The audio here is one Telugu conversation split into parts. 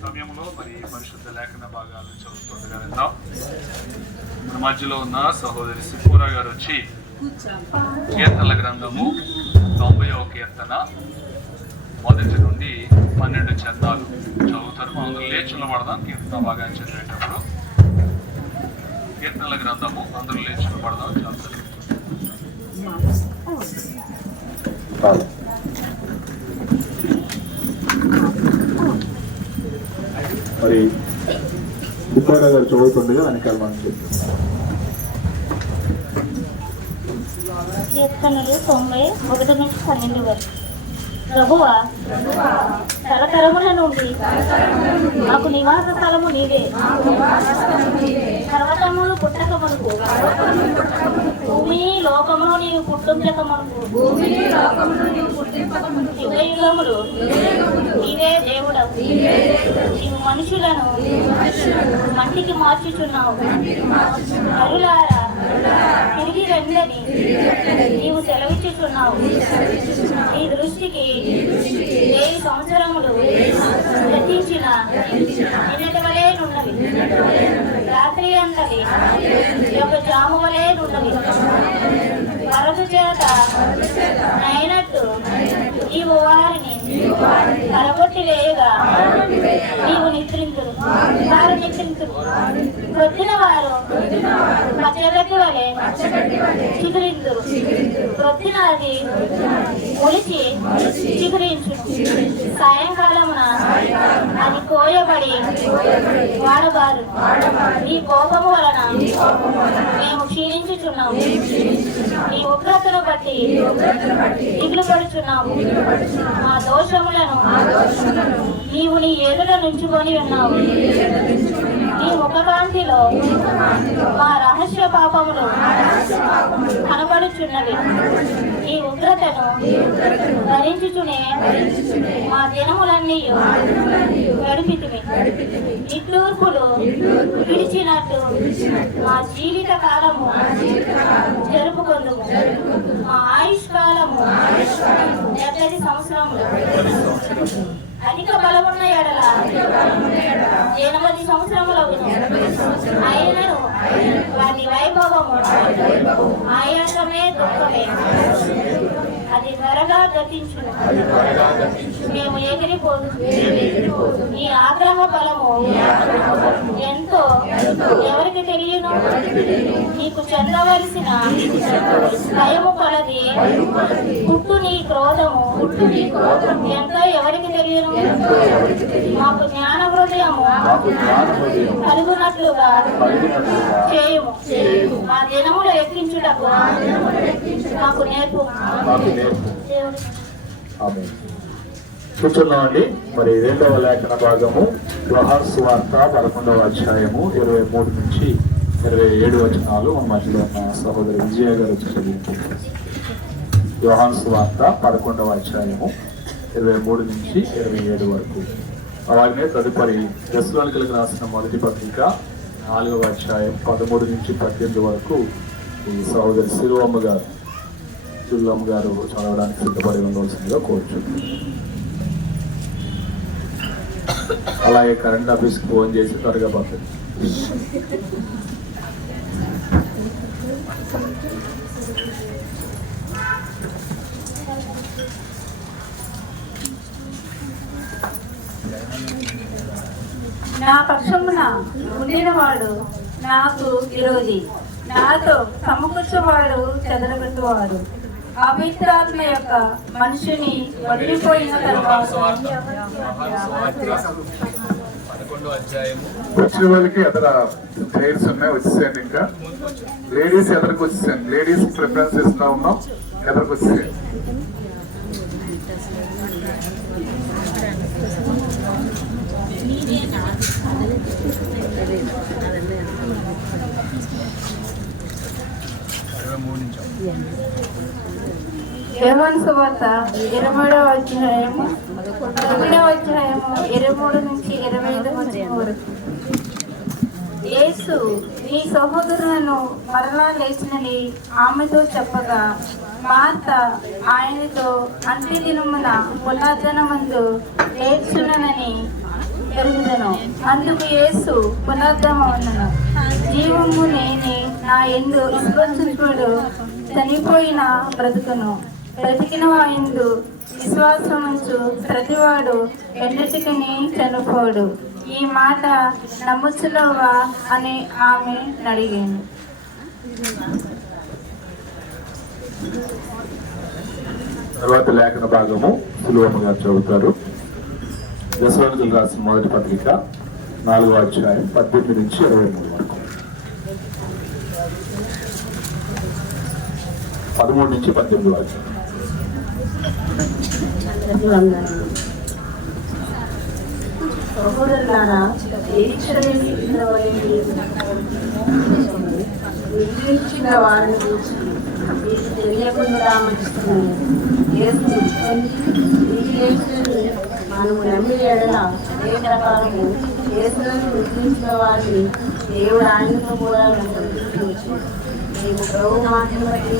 సమయంలో మరి పరిశుద్ధ లేఖన భాగాలను చదువుతుండగా వెళ్దాం. మన మధ్యలో ఉన్న సహోదరి సిఫోరా గారు వచ్చి కీర్తనల గ్రంథము 90వ కీర్తన 1 నుండి 12 చరణాలు చదువుతారు. మనం లేచి నిలబడదాం. కీర్తన భాగాన్ని చదివేటప్పుడు కీర్తనల గ్రంథము అందరూ లేచి నిలబడదాం. చదువుతారు. మరి సిఫోరా గారు చదువుతుండగా వెనకాల మనం కీర్తనలు 91 నుంచి 12 వరకు. ప్రభువా, తరతరముల నుండి మాకు నివాస స్థలము నీవే. పర్వతములు పుట్టక మనకు, భూమి లోకమును నీవు పుట్టించక మనకు, యుగయుగములు నీవే దేవుడవు. నీవు మనుషులను మట్టికి మార్చుచున్నావు. అరులారా తిరిగి రండని నీవు సెలవిచ్చుచున్నావు. నీ దృష్టికి 1000 సంవత్సరములు గతించిన నిన్నటి వలే నున్నవి. రాత్రి అంతది యొక్క జాము వలే నున్నవి. వరద చేత అయినట్టు నీవు వారిని కలగొట్టి వేయగా నీవు నిద్రింతురు. వారు నిద్రింతురు. ప్రొద్దున వారు పచ్చగడ్డి వలె చిగురింతురు. ప్రొద్దున అది ఒలిచి చిగురించు. సాయంకాలమున అది కోయబడి వాడబారు. నీ కోపము వలన మేము క్షీణించుచున్నాము. నీ ఉగ్రతను బట్టి దిగులు పడుచున్నాము. మా దోషములను నీవు నీ ఎదుట నుంచుకొని ఉన్నావు. నీ ముఖకాంతిలో మా రహస్య పాపములు కనబడుచున్నవి. నీ ఉగ్రతను భరించుచునే మా దినములన్నీ గడిపితిమి. నిట్టూర్పులు విడిచినట్టు మా జీవిత కాలము జరుపుకొందుము. మా ఆయుష్ కాలము 70 సంవత్సరములు. అధిక బలమున్న ఎడల 80 సంవత్సరములగును. అయినను వాటి వైభవము ఆయాసమే దుఃఖమే. అది త్వరగా గతించును. మేము ఎగిరిపోదు. ఈ ఆగ్రహ బలము ఎంతో ఎవరికి తెలియను. నీకు చెందవలసిన భయము కొలది పుట్టు నీ క్రోధము ఎంతో ఎవరికి తెలియను. మాకు జ్ఞాన హృదయము కలుగునట్లుగా చేయుము. మా దినములు ఎక్కించుటకు మాకు నేర్పు. కూర్చున్నామండి. మరి 2వ లేఖన భాగము యోహాను సువార్త 11వ అధ్యాయము 23 నుంచి 27 వచనాలు మన మధ్యలో ఉన్న సహోదరి విజయ గారు చదివించారు. యోహాను సువార్త 11వ అధ్యాయము 23 నుంచి 27 వరకు. అలాగే తదుపరి దశలోనికలకు రాసిన మొదటి పత్రిక 4వ అధ్యాయం 13 నుంచి 18 వరకు ఈ సహోదరి సిరువమ్మ గారు చదవడానికి సిద్ధపడి ఉండవలసిందిగా కోరుచున్నాను. అలాగే కరెంట్ ఆఫీస్కి ఫోన్ చేసి త్వరగా పంపండి. నా పక్షమున ఉండినవాడు నాకు విరోధి, నాతో సమకూర్చువాడు చెదరగొట్టువాడు. అపవిత్రాత్మ యొక్క మనిషిని వదిలిపోయిన తర్వాత వచ్చిన వాళ్ళకి ఎదర చైర్స్ ఉన్నాయి, వచ్చేసేయండి. ఇంకా లేడీస్ ఎదరికి వచ్చేసేయండి. లేడీస్ ప్రిఫరెన్స్ ఇస్తా ఉన్నాం. ఎదరికి వచ్చేసేయండి. యోహాను సువార్త 20వ అధ్యాయము 23 నుంచి 25 వరకు. యేసు నీ సహోదరులను మరలా లేచినని ఆమెతో చెప్పగా మార్త ఆయనతో అంత్య దినమున పునరుద్ధరణమందు నేర్చునని ఎరుగుదను. అందుకు యేసు పునరుద్ధరణమును జీవము నేనే, నా యందు విశ్వసించుడు చనిపోయిన బ్రతుకును, బ్రతికిన వాయందు విశ్వాసముంచు ప్రతివాడు ఎన్నటికీ చనిపోడు. ఈ మాట నమ్ముచున్నావా అని ఆమె అడిగాను. తర్వాత లేఖన భాగము సులువమ్మ గారు చదువుతారు. దశలోనికలు రాసిన మొదటి పత్రిక 4వ అధ్యాయం 18 నుంచి 23 వరకు, 13 నుంచి 18 వరకు. సహోదరులారా, నిర్మించిన వారిని గురించి మీకు తెలియకుండా రామకిస్తున్నాను. మనము నమ్మి ఎడల ఏ ప్రకారము యేసులను నిర్మించిన వారిని దేవుడు ఆయనతో కూడా సంతృప్తించు. మేము ప్రభు మాటను బట్టి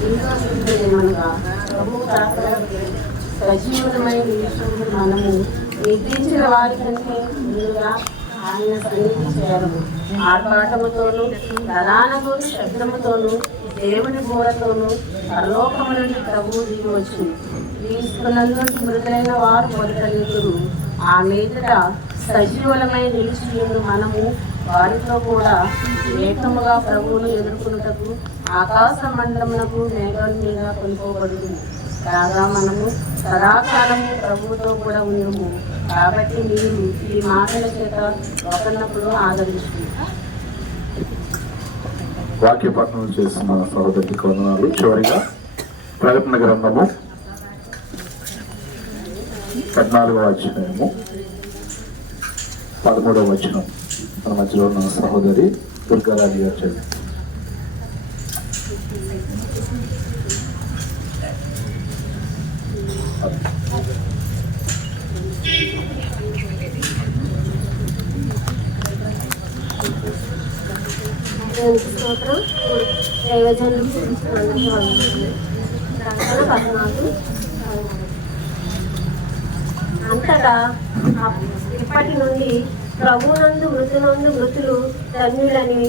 సంతోషించలేమనగా ప్రభు రాకడకు సజీవమైన విషయంలో మనము నిర్మించిన వారి కంటే ముందుగా ఆయన సన్నిధి చేరము. ఆర్భాటముతోనూ ప్రధానకు శబ్దముతోనూ దేవుని బోరతోనూ పరలోకము నుండి ప్రభువు దిగవచ్చు. తీసుకున్నందు మృతులైన వారు మొదలెదురు. ఆ మీదట సజీవులమై నిలిచి మనము వారితో కూడా ఏకముగా ప్రభువును ఎదుర్కొనుటకు ఆకాశ మండలమునకు మేఘాల మీద కొనుకోబడుతుంది. కాగా మనము సదాకాలము ప్రభువుతో కూడా ఉన్నాము. కాబట్టి మీరు ఈ మాటల చేత ఒకరినప్పుడు ఆదరిస్తున్నారు. వాక్య పఠనం చేస్తున్న సహోదరికి వందనాలు. చివరిగా ప్రకటన గ్రంథము 14వ అధ్యాయము 13వ వచనం మన మధ్యలో ఉన్న సహోదరి దుర్గారాజు గారు చదివి. స్తోత్రం. దైవజనులు అంతటా ఇప్పటి నుండి ప్రభునందు మృతులు ధన్యులని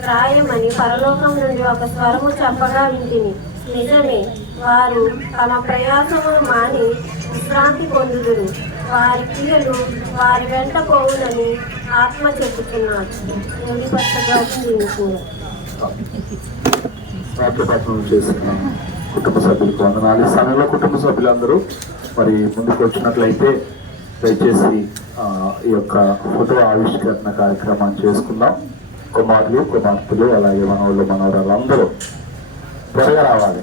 ప్రాయమని పరలోకం నుండి ఒక స్వరము చెప్పగా వింటిని. నిజమే, వారు తమ ప్రయాసమును మాని విశ్రాంతి పొందుదురు. వారి క్రియలు వారి వెంట పోవునని ఆత్మ చెప్పుతున్నారు. వాక్యపఠనం చేసిన కుటుంబ సభ్యులకు వందనాలు. ఈ సమయంలో కుటుంబ సభ్యులందరూ మరి ముందుకు వచ్చినట్లయితే దయచేసి ఈ యొక్క ఫోటో ఆవిష్కరణ కార్యక్రమాన్ని చేసుకుందాం. కుమారులు కుమార్తెలు అలాగే మనవాళ్ళు మనవరాలు అందరూ త్వరగా రావాలి.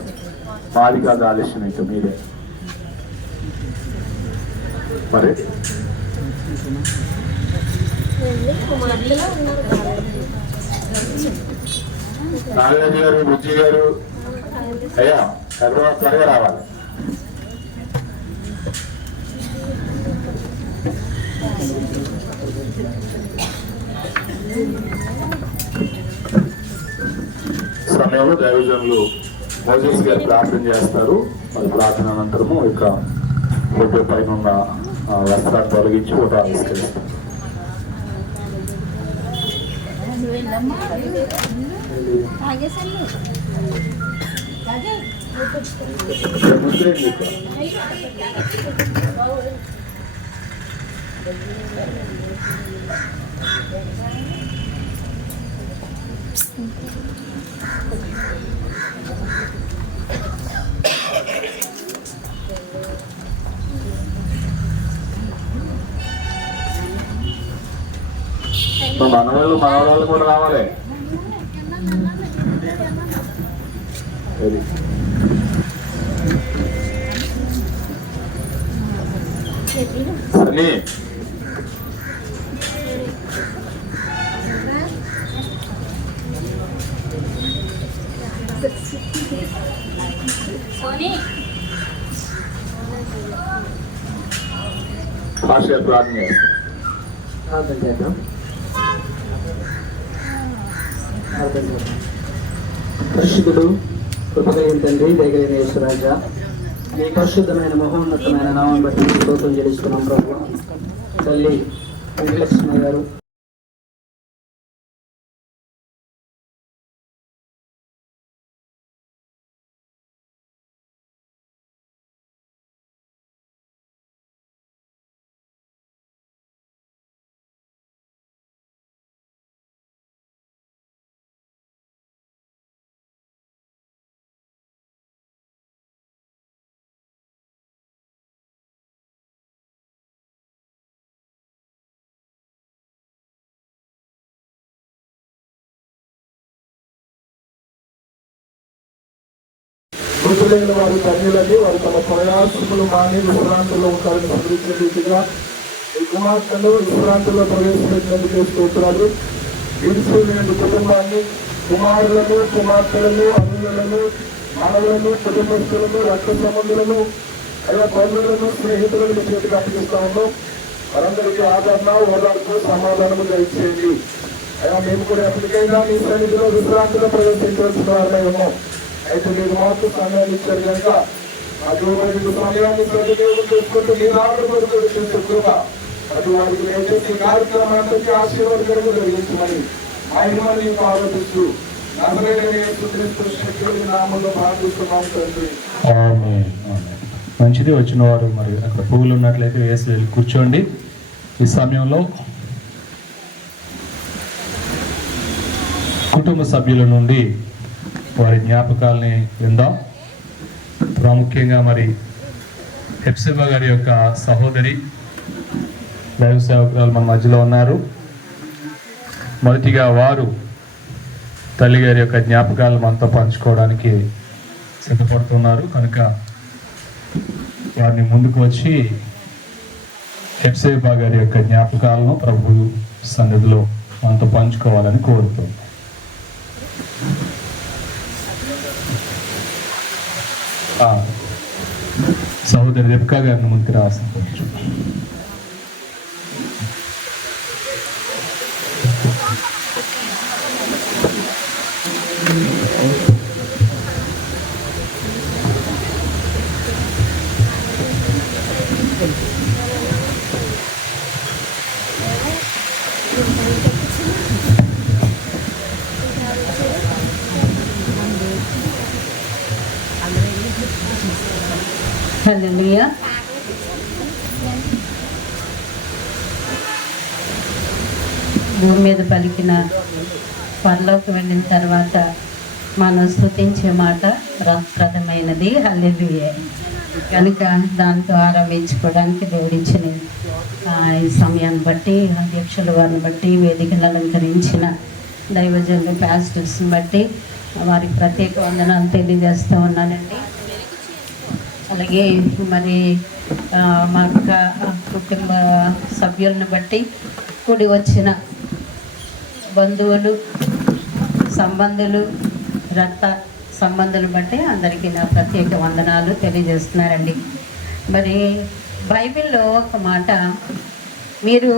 మాది కాదు ఆలస్యం అయితే మీరే. మరి నాగరాజు గారు, బుజ్జి గారు, అయ్యా హైదరాబాద్ త్వరగా రావాలి. సమయంలో దైవజనులు మోజెస్ గారు ప్రార్థన చేస్తారు. మరి ప్రార్థన అనంతరము ఇక ఫోటో పైన ఉన్న వస్త్రాన్ని తొలగించి ఫోటో ఆవిష్కరిస్తారు. మనవాళ్ళు కూడా రావాలి. సరే భాష ప్రార్థన చేస్తాం. పరిశుద్ధుడు కృపగలిగిన తండ్రి, దయగలిగిన యేసురాజా, మీ పరిశుద్ధమైన మహోన్నతమైన నామం బట్టి స్తోత్రం చెల్లిస్తున్నాం ప్రభు. తల్లి వెంకటలక్ష్మి గారు మృతులైన వారి ధన్యులని, వారు తమ ప్రయాసములు మాని విశ్రాంతిలో ఉంటారని స్మరించే రీతిగా ఈ కుమార్తెను విశ్రాంతిలో ప్రవేశపెట్టినందుకు స్తోత్రాలు. విడిచిపోయిన కుటుంబాన్ని, కుమారులను, కుమార్తెలను, అల్లులను, మనవులను, కుటుంబస్తులను, రక్త సంబంధులను, అయ్యా బంధువులను, స్నేహితులను చేతికి అప్పగిస్తా ఉన్నాం. వారందరికీ ఆదరణ, ఓదార్పు, సమాధానము దయచేయండి. అయ్యా మేము కూడా ఎప్పటికైనా మీ సన్నిధిలో విశ్రాంతిలో ప్రవేశించవలసిన వారమై ఉన్నాం. అయితే మీరు మాకు సమయాన్ని ఇచ్చారు కనుక ఆ దేవుడు సమయాన్ని సద్వినియోగం చేసుకుంటూ మీ ఆరోగ్యం చేసే కృప అటు వారికి చేసే కార్యక్రమానికి ఆశీర్వాదకరంగా జరిగించమని మహిమని మీకు ఆరోపిస్తూ శక్తి నామంలో ప్రార్థిస్తున్నాం తండ్రి. మంచిది. వచ్చిన వారు మరి అక్కడ పువ్వులు ఉన్నట్లయితే వేసి వెళ్ళి కూర్చోండి. ఈ సమయంలో కుటుంబ సభ్యుల నుండి వారి జ్ఞాపకాలని విందాం. ప్రాముఖ్యంగా మరి హెప్సిబా గారి యొక్క సహోదరి దైవ సేవకురాలు మన మధ్యలో ఉన్నారు. మొదటిగా వారు తల్లి గారి యొక్క జ్ఞాపకాలు మనతో పంచుకోవడానికి సిద్ధపడుతున్నారు కనుక వారిని ముందుకు వచ్చి హెప్సిబా గారి యొక్క జ్ఞాపకాలను ప్రభు సన్నిధిలో మనతో పంచుకోవాలని కోరుతున్నాం. సహోదరి రెబ్కా గారిని ముందుకు రావాల్సిన కొంచెం. హల్లెలూయా. భూమి మీద పలికిన పరలోకి వెళ్ళిన తర్వాత మనం స్తుతించే మాట ప్రథమైనది హల్లెలూయా. కనుక దాంతో ఆరంభించుకోవడానికి దేవుడిచ్చిన ఈ సమయాన్ని బట్టి, అధ్యక్షుల వారిని బట్టి, వేదికను అలంకరించిన దైవజనులు పాస్టర్స్ని బట్టి వారికి ప్రత్యేక వందనాలు తెలియజేస్తూ ఉన్నానండి. అలాగే మరి మా యొక్క కుటుంబ సభ్యులను బట్టి కూడి వచ్చిన బంధువులు, సంబంధులు, రక్త సంబంధులు బట్టి అందరికీ నా ప్రత్యేక వందనాలు తెలియజేస్తున్నారండి. మరి బైబిల్లో ఒక మాట, మీరు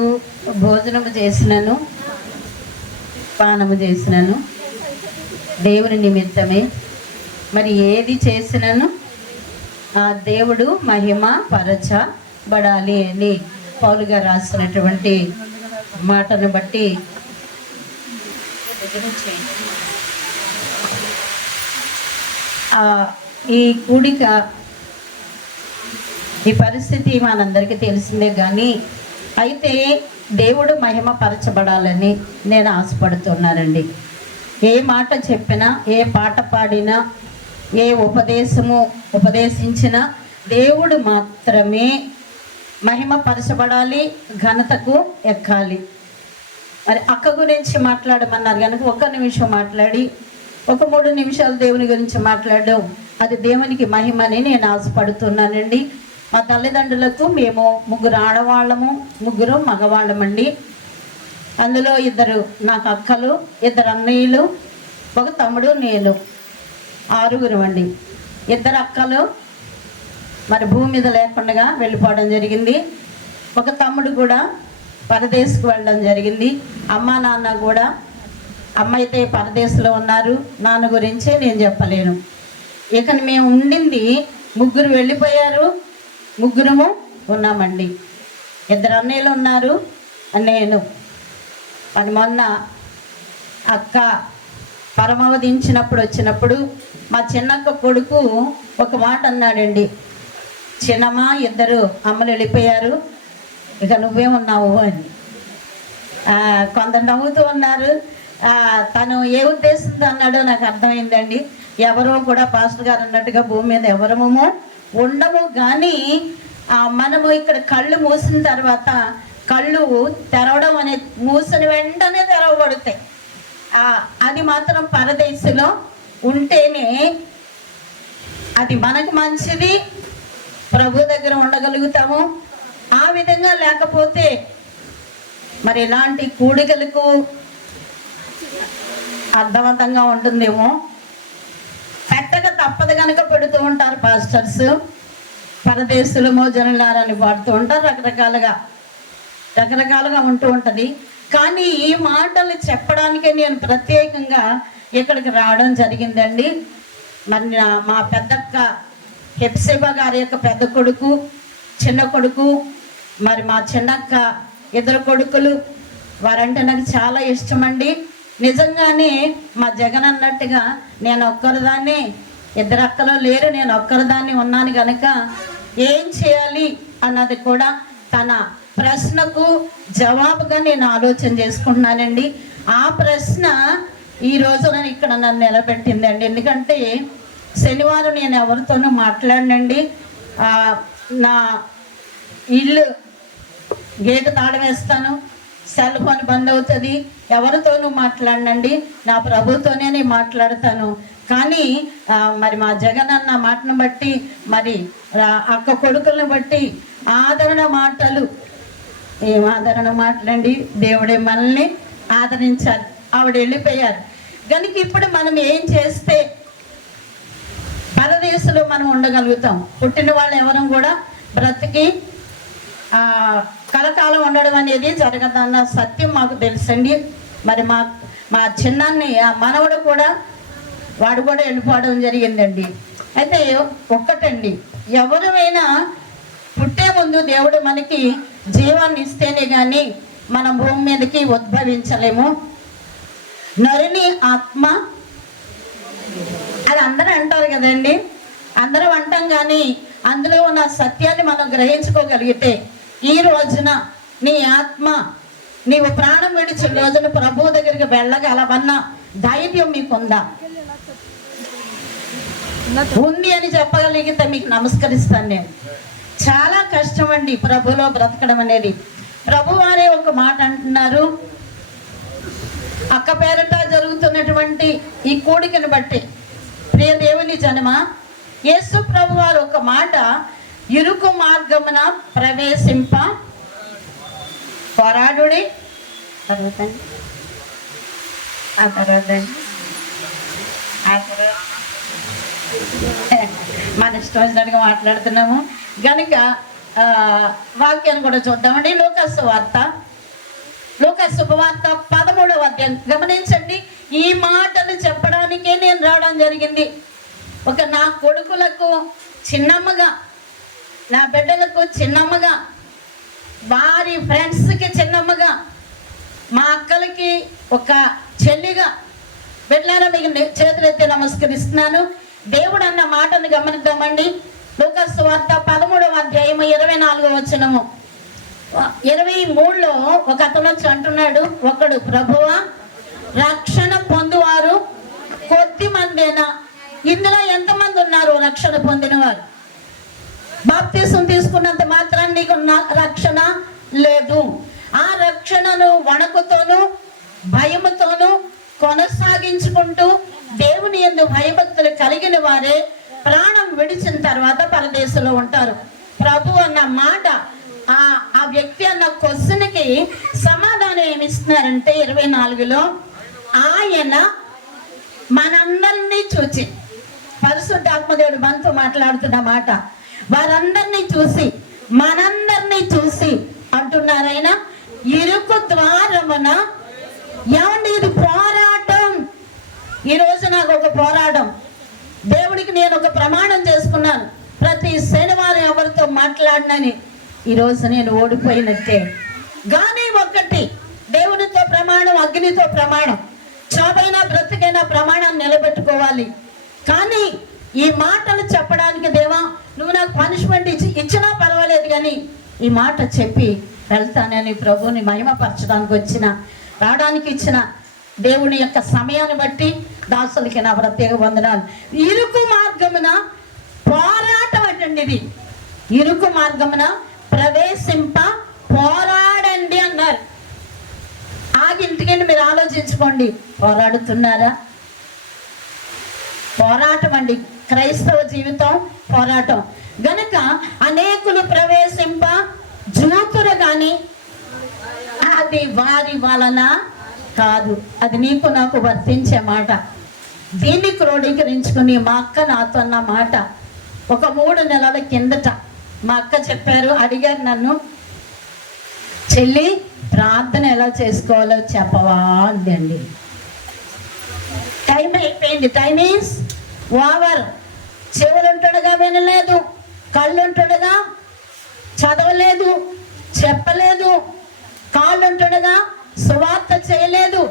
భోజనము చేసినను పానము చేసినను దేవుని నిమిత్తమే, మరి ఏది చేసినను ఆ దేవుడు మహిమ పరచబడాలి అని పౌలు గారు రాసినటువంటి మాటను బట్టి ఈ కూడిక, ఈ పరిస్థితి మనందరికీ తెలిసిందే. కానీ అయితే దేవుడు మహిమ పరచబడాలని నేను ఆశపడుతున్నానండి. ఏ మాట చెప్పినా, ఏ పాట పాడినా, ఏ ఉపదేశించినా దేవుడు మాత్రమే మహిమ పరచబడాలి, ఘనతకు ఎక్కాలి. మరి అక్క గురించి మాట్లాడమన్నారు కనుక 1 నిమిషం మాట్లాడి 3 నిమిషాలు దేవుని గురించి మాట్లాడడం అది దేవునికి మహిమ అని నేను ఆశపడుతున్నానండి. మా తల్లిదండ్రులకు మేము 3 ఆడవాళ్ళము, 3 మగవాళ్ళమండి. అందులో 2 నాకు అక్కలు, 2 అన్నయ్యలు, 1 తమ్ముడు, నేను 6 అండి. 2 అక్కలు మరి భూమి మీద లేకుండా వెళ్ళిపోవడం జరిగింది. 1 తమ్ముడు కూడా పరదేశకు వెళ్ళడం జరిగింది. అమ్మ నాన్న కూడా, అమ్మ అయితే పరదేశంలో ఉన్నారు, నాన్న గురించి నేను చెప్పలేను. ఇక మేము ఉండింది ముగ్గురు వెళ్ళిపోయారు, ముగ్గురము ఉన్నామండి. 2 అన్నయ్యలు ఉన్నారు, నేను. అని మొన్న అక్క పరమవదించినప్పుడు వచ్చినప్పుడు మా చిన్నక్క కొడుకు ఒక మాట అన్నాడండి, చిన్నమ్మ 2 అమ్మలు వెళ్ళిపోయారు, ఇక నువ్వే ఉన్నావు అని. కొందరు నవ్వుతూ ఉన్నారు. తను ఏ ఉద్దేశంతో అన్నాడో నాకు అర్థమైందండి. ఎవరో కూడా పాస్టర్ గారు అన్నట్టుగా భూమి మీద ఎవరము ఉండము, కానీ మనము ఇక్కడ కళ్ళు మూసిన తర్వాత కళ్ళు తెరవడం అనేది మూసిన వెంటనే తెరవబడతాయి. అది మాత్రం పరదేశంలో ఉంటేనే అది మనకు మంచిది, ప్రభు దగ్గర ఉండగలుగుతాము. ఆ విధంగా లేకపోతే మరి ఇలాంటి కూడికలకు అర్థవంతంగా ఉంటుందేమో. పెట్టక తప్పదు కనుక పెడుతూ ఉంటారు పాస్టర్స్. పరదేశులు మోజనులారని పాడుతూ ఉంటారు, రకరకాలుగా ఉంటూ ఉంటుంది. కానీ ఈ మాటలు చెప్పడానికే నేను ప్రత్యేకంగా ఇక్కడికి రావడం జరిగిందండి. మరి మా పెద్దక్క హెప్సిబా గారి యొక్క పెద్ద కొడుకు, చిన్న కొడుకు, మరి మా చిన్నక్క 2 కొడుకులు, వారంటే నాకు చాలా ఇష్టమండి. నిజంగానే మా జగన్ అన్నట్టుగా నేను ఒక్కరిదాన్ని, 2 అక్కలు లేరు, నేను ఒక్కరిదాన్ని ఉన్నాను కనుక ఏం చేయాలి అన్నది కూడా తన ప్రశ్నకు జవాబుగా నేను ఆలోచన చేసుకుంటున్నానండి. ఆ ప్రశ్న ఈ రోజు ఇక్కడ నన్ను నిలబెట్టిందండి. ఎందుకంటే శనివారం నేను ఎవరితోనూ మాట్లాడినండి. నా ఇల్లు గేటు తాళం వేస్తాను, సెల్ ఫోన్ బంద్ అవుతుంది, ఎవరితోనూ మాట్లాడనండి, నా ప్రభుతోనే నేను మాట్లాడతాను. కానీ మరి మా జగన్ అన్న మాటను బట్టి, మరి అక్క కొడుకులను బట్టి ఆదరణ మాటలు, ఏం ఆదరణ మాటలండి, దేవుడే మనల్ని ఆదరించాలి. ఆవిడ వెళ్ళిపోయారు కనుక ఇప్పుడు మనం ఏం చేస్తే పరదేశంలో మనం ఉండగలుగుతాం. పుట్టిన వాళ్ళు ఎవరం కూడా బ్రతికి కలకాలం ఉండడం అనేది జరగదన్న సత్యం మాకు తెలుసండి. మరి మా చిన్నాన్ని మనవడు కూడా, వాడు కూడా వెళ్ళిపోవడం జరిగిందండి. అయితే ఒక్కటండి, ఎవరైనా పుట్టే ముందు దేవుడు మనకి జీవాన్ని ఇస్తేనే కానీ మనం భూమి మీదకి ఉద్భవించలేము. నరుని ఆత్మ, అది అందరూ అంటారు కదండి, అందరూ అంటాం, కానీ అందులో ఉన్న సత్యాన్ని మనం గ్రహించుకోగలిగితే ఈ రోజున నీ ఆత్మ, నీవు ప్రాణం విడిచి రోజున ప్రభువు దగ్గరికి వెళ్ళగలవన్న ధైర్యం మీకుందా? ఉంది అని చెప్పగలిగితే మీకు నమస్కరిస్తాను. నేను చాలా కష్టం అండి ప్రభులో బ్రతకడం అనేది. ప్రభు వారే ఒక మాట అంటున్నారు, అక్క పేరట జరుగుతున్నటువంటి ఈ కూడికను బట్టి ప్రియ దేవుని జనమ, యేసు ప్రభు వారు ఒక మాట, ఇరుకు మార్గమున ప్రవేశింప పోరాడుడి, మన ఇష్టం వచ్చినట్టుగా మాట్లాడుతున్నాము కనుక వాక్యాన్ని కూడా చూద్దామండి. లూకా శుభవార్త 13వ అధ్యాయం గమనించండి. ఈ మాటలు చెప్పడానికే నేను రావడం జరిగింది. నా కొడుకులకు చిన్నమ్మగా, నా బిడ్డలకు చిన్నమ్మగా, వారి ఫ్రెండ్స్కి చిన్నమ్మగా, మా అక్కలకి ఒక చెల్లిగా, బిడ్డలారా మీకు చేతులెత్తి నమస్కరిస్తున్నాను. దేవుడు అన్న మాటను గమనిద్దామండి. లూకా సువార్త 13వ అధ్యాయం 24వ వచనము. 23లో ఒక అతను వచ్చి అంటున్నాడు, ఒకడు, ప్రభువా రక్షణ పొందువారు కొద్ది మందేనా? ఇందులో ఎంతమంది ఉన్నారు రక్షణ పొందిన వారు? బాప్తిసం తీసుకున్నంత మాత్రాన్ని నీకు రక్షణ లేదు. ఆ రక్షణను వణకుతోనూ భయముతోనూ కొనసాగించుకుంటూ దేవుని యందు భయభక్తులు కలిగిన వారే ప్రాణం విడిచిన తర్వాత పరదేశంలో ఉంటారు. ప్రభు అన్న మాట, ఆ వ్యక్తి అన్న క్వశ్చన్కి సమాధానం ఏమిస్తున్నారంటే 24లో, ఆయన మనందరినీ చూచి, పరిశుద్ధాత్మదేవుడు మనతో మాట్లాడుతున్న మాట, వారందరినీ చూసి, మనందరినీ చూసి అంటున్నారు ఆయన, ఇరుకు ద్వారమున. ఏమండి, ఇది పోరాటం. ఈరోజు నాకు ఒక పోరాటం. దేవుడికి నేను ఒక ప్రమాణం చేసుకున్నాను, ప్రతి శనివారం ఎవరితో మాట్లాడినని. ఈరోజు నేను ఓడిపోయినట్టే. కానీ ఒక్కటి, దేవునితో ప్రమాణం, అగ్నితో ప్రమాణం, చావైనా బ్రతికైనా ప్రమాణాన్ని నిలబెట్టుకోవాలి. కానీ ఈ మాటలు చెప్పడానికి, దేవా నువ్వు నాకు పనిష్మెంట్ ఇచ్చినా పర్వాలేదు కానీ ఈ మాట చెప్పి వెళ్తానని ప్రభువుని మహిమపరచడానికి రావడానికి ఇచ్చిన దేవుని యొక్క సమయాన్ని బట్టి దాసులకి నా ప్రత్యేక వందనాలు. ఇరుకు మార్గమున పోరాటం అంటండి, ఇది ఇరుకు మార్గమున ప్రవేశింప పోరాడండి అన్నారు. ఆగింటికండి మీరు ఆలోచించుకోండి, పోరాడుతున్నారా? పోరాటం అండి, క్రైస్తవ జీవితం పోరాటం గనక అనేకులు ప్రవేశింప జూతురు కానీ అది వారి వలన కాదు. అది నీకు నాకు వర్తించే మాట. దీన్ని క్రోడీకరించుకుని మా అక్క నాతో అన్న మాట ఒక 3 నెలల కిందట మా అక్క చెప్పారు, అడిగారు నన్ను, చెల్లి ప్రార్థన ఎలా చేసుకోవాలో చెప్పవా అందండి. టైం అయిపోయింది, టైం ఈజ్ ఓవర్. చెవులుంటుండగా వినలేదు, కళ్ళుంటుండగా చదవలేదు, చెప్పలేదు, కాళ్ళుంటుండగా సువార్త చేయలేదు.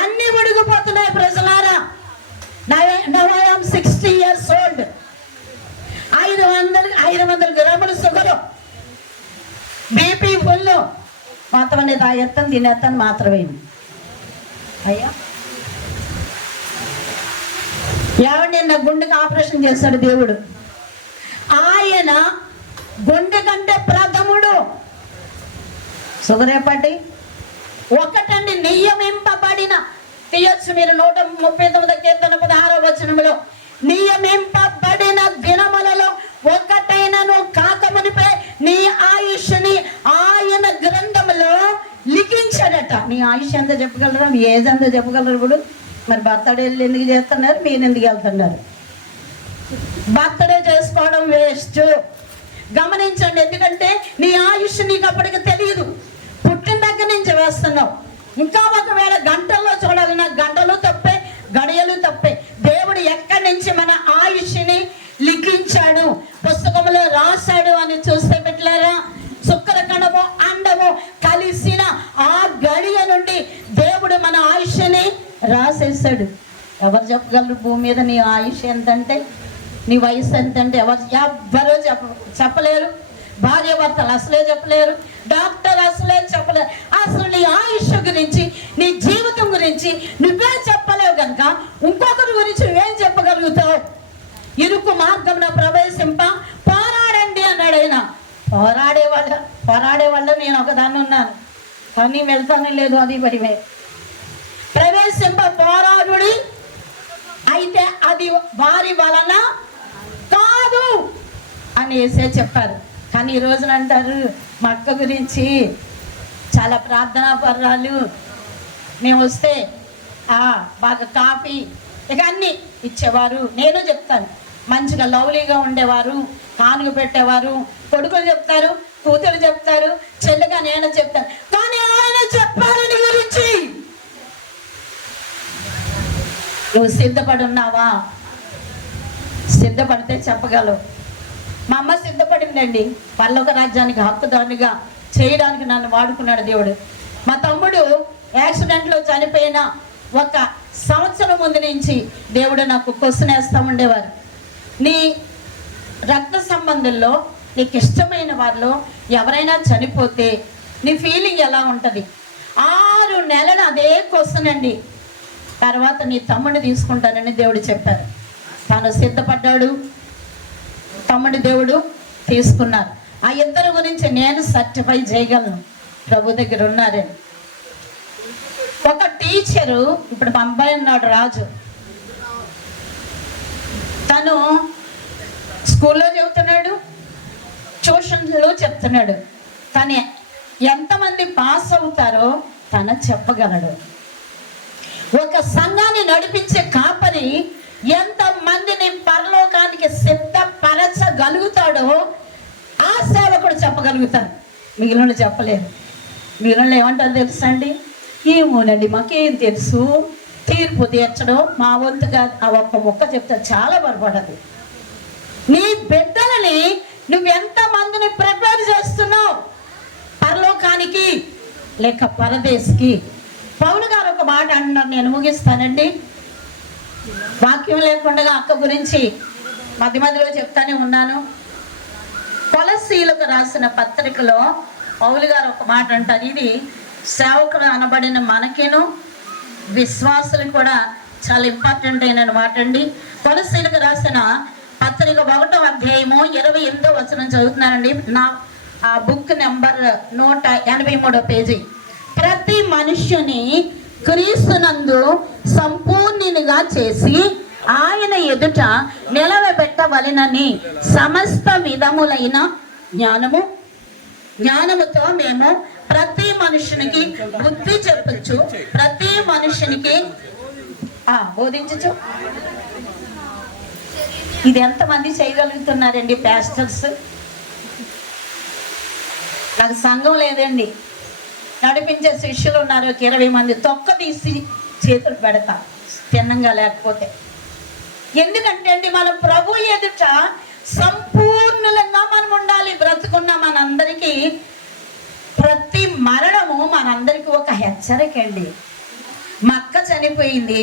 అన్ని ఉడిగిపోతున్నాయి ప్రజలారా. Now I am 60 years old. 500 గ్రాములు షుగరు, బీపీ ఫుల్, మొత్తం అనేది తాగేస్తాను తినేస్తాను మాత్రమే. అయ్యా ఏమండి, నా గుండెకి ఆపరేషన్ చేశాడు దేవుడు. ఆయన గుండె కంటే ప్రథముడు. షుగర్ ఏపటి ఒకటండి, నియమింపబడిన, తీయొచ్చు మీరు 139 కీర్తన 16వ వచనంలో, నియమింపబడిన దినములలో ఒకటైనను కాకమునిపే నీ ఆయుష్ని ఆయన గ్రంథములో లిఖించాడట. నీ ఆయుష్ ఎంత చెప్పగలరు, మీ ఏజ్ ఎంత చెప్పగలరు? ఇప్పుడు మరి బర్త్డేలు ఎందుకు చేస్తున్నారు, మీరు ఎందుకు వెళ్తున్నారు? బర్త్డే చేసుకోవడం వేస్ట్. గమనించండి, ఎందుకంటే నీ ఆయుష్ నీకు అప్పటికి తెలియదు. పుట్టిన దగ్గర నుంచి వేస్తున్నావు. ఇంకా ఒకవేళ గంటల్లో చూడాలన్నా గంటలు తప్పే, గడియలు తప్పే. దేవుడు ఎక్కడి నుంచి మన ఆయుష్ని లిఖించాడు, పుస్తకంలో రాశాడు అని చూస్తే పెట్టలేరా, శుక్ర కణము అండము కలిసిన ఆ గడియ నుండి దేవుడు మన ఆయుష్ని రాసేసాడు. ఎవరు చెప్పగలరు భూమి మీద నీ ఆయుష్ ఎంతంటే, నీ వయసు ఎంతంటే? ఎవ్వరూ చెప్పలేరు. భార్య భర్తలు అసలే చెప్పలేరు, డాక్టర్ అసలే చెప్పలేరు. అసలు నీ ఆయుష్ గురించి, నీ జీవితం గురించి నువ్వే చెప్పలేవు కనుక ఇంకొకరి గురించి నువ్వేం చెప్పగలుగుతావు? ఇరుకు మార్గంలో ప్రవేశింప పోరాడండి అన్నాడు ఆయన. పోరాడేవాళ్ళు నేను ఒకదాన్ని ఉన్నాను, కానీ వెళ్తాను లేదు, అది భయమే. ప్రవేశింప పోరాడుడి, అయితే అది వారి వలన కాదు అని యేసే చెప్పారు. కానీ ఈ రోజున అంటారు మా అక్క గురించి చాలా ప్రార్థనా పర్రాలు, మేము వస్తే బాగా కాఫీ ఇక అన్నీ ఇచ్చేవారు. నేను చెప్తాను, మంచిగా లవ్లీగా ఉండేవారు, కానుక పెట్టేవారు. కొడుకులు చెప్తారు, కూతురు చెప్తారు, చెల్లిగా నేను చెప్తాను. కానీ ఆయన చెప్పారు నీ గురించి. నువ్వు సిద్ధపడి ఉన్నావా? సిద్ధపడితే చెప్పగలవు. మా అమ్మ సిద్ధపడిందండి, పరలోక రాజ్యానికి హక్కుదారునిగా చేయడానికి నన్ను వాడుకున్నాడు దేవుడు. మా తమ్ముడు యాక్సిడెంట్లో చనిపోయిన 1 సంవత్సరం ముందు నుంచి దేవుడు నాకు క్వశ్చన్ వేస్తూ ఉండేవారు. నీ రక్త సంబంధంలో నీకు ఇష్టమైన వారిలో ఎవరైనా చనిపోతే నీ ఫీలింగ్ ఎలా ఉంటుంది? 6 నెలలు అదే క్వశ్చన్ అండి. తర్వాత నీ తమ్ముడిని తీసుకుంటానని దేవుడు చెప్పారు. తాను సిద్ధపడ్డాడు, తమ్ముడి దేవుడు తీసుకున్నారు. ఆ ఇద్దరు గురించి నేను సర్టిఫై చేయగలను, ప్రభు దగ్గర ఉన్నారని. ఒక టీచరు, ఇప్పుడు మా అబ్బాయి ఉన్నాడు రాజు, తను స్కూల్లో చెబుతున్నాడు, ట్యూషన్లో చెప్తున్నాడు. తను ఎంతమంది పాస్ అవుతారో తను చెప్పగలడు. ఒక సంఘాన్ని నడిపించే కాపరి ఎంతమందిని పరలోకానికి సిద్ధపరచగలుగుతాడో ఆ సేవకుడు చెప్పగలుగుతాడు. మిగిలిన చెప్పలేరు. మిగిలిన ఏమంటారు తెలుసా అండి? ఏమోనండి మాకేం తెలుసు, తీర్పు తీర్చడం మా వంతుగా ఆ ఒక్క మొక్క చెప్తే చాలా బలపడదు. నీ బిడ్డలని నువ్వెంత మందిని ప్రిపేర్ చేస్తున్నావు పరలోకానికి లేక పరదేశికి? పౌలు గారు ఒక మాట అంటున్నారు, నేను ముగిస్తానండి. వాక్యం లేకుండా అక్క గురించి మధ్య మధ్యలో చెప్తానే ఉన్నాను. కొలస్సీలకు రాసిన పత్రికలో పౌలు గారు ఒక మాట అంటారు, ఇది సేవకులు అనబడిన మనకేను విశ్వాసులకు కూడా చాలా ఇంపార్టెంట్ అయిన మాట అండి. కొలస్సీలకు రాసిన పత్రిక 1వ అధ్యాయము 28వ వచనం చదువుతున్నానండి. నా ఆ బుక్ నెంబర్ 183వ పేజీ. ప్రతి మనుష్యుని క్రీస్తునందు సంపూర్ణునిగా చేసి ఆయన ఎదుట నిలవబెట్టవలెనని సమస్త విధములైన జ్ఞానముతో మేము ప్రతి మనుషునికి బుద్ధి చెప్పచ్చు, ప్రతి మనుషునికి బోధించచ్చు. ఇది ఎంతమంది చేయగలుగుతున్నారండి పాస్టర్స్? నాకు సంఘం లేదండి, నడిపించే శిష్యులు ఉన్నారు, 20 మంది తొక్క తీసి చేతులు పెడతా తిన్నంగా లేకపోతే. ఎందుకంటే అండి మనం ప్రభు ఎదుట సంపూర్ణంగా మనం ఉండాలి. బ్రతుకున్న మనందరికీ ప్రతి మరణము మనందరికీ ఒక హెచ్చరిక అండి. మా అక్క చనిపోయింది,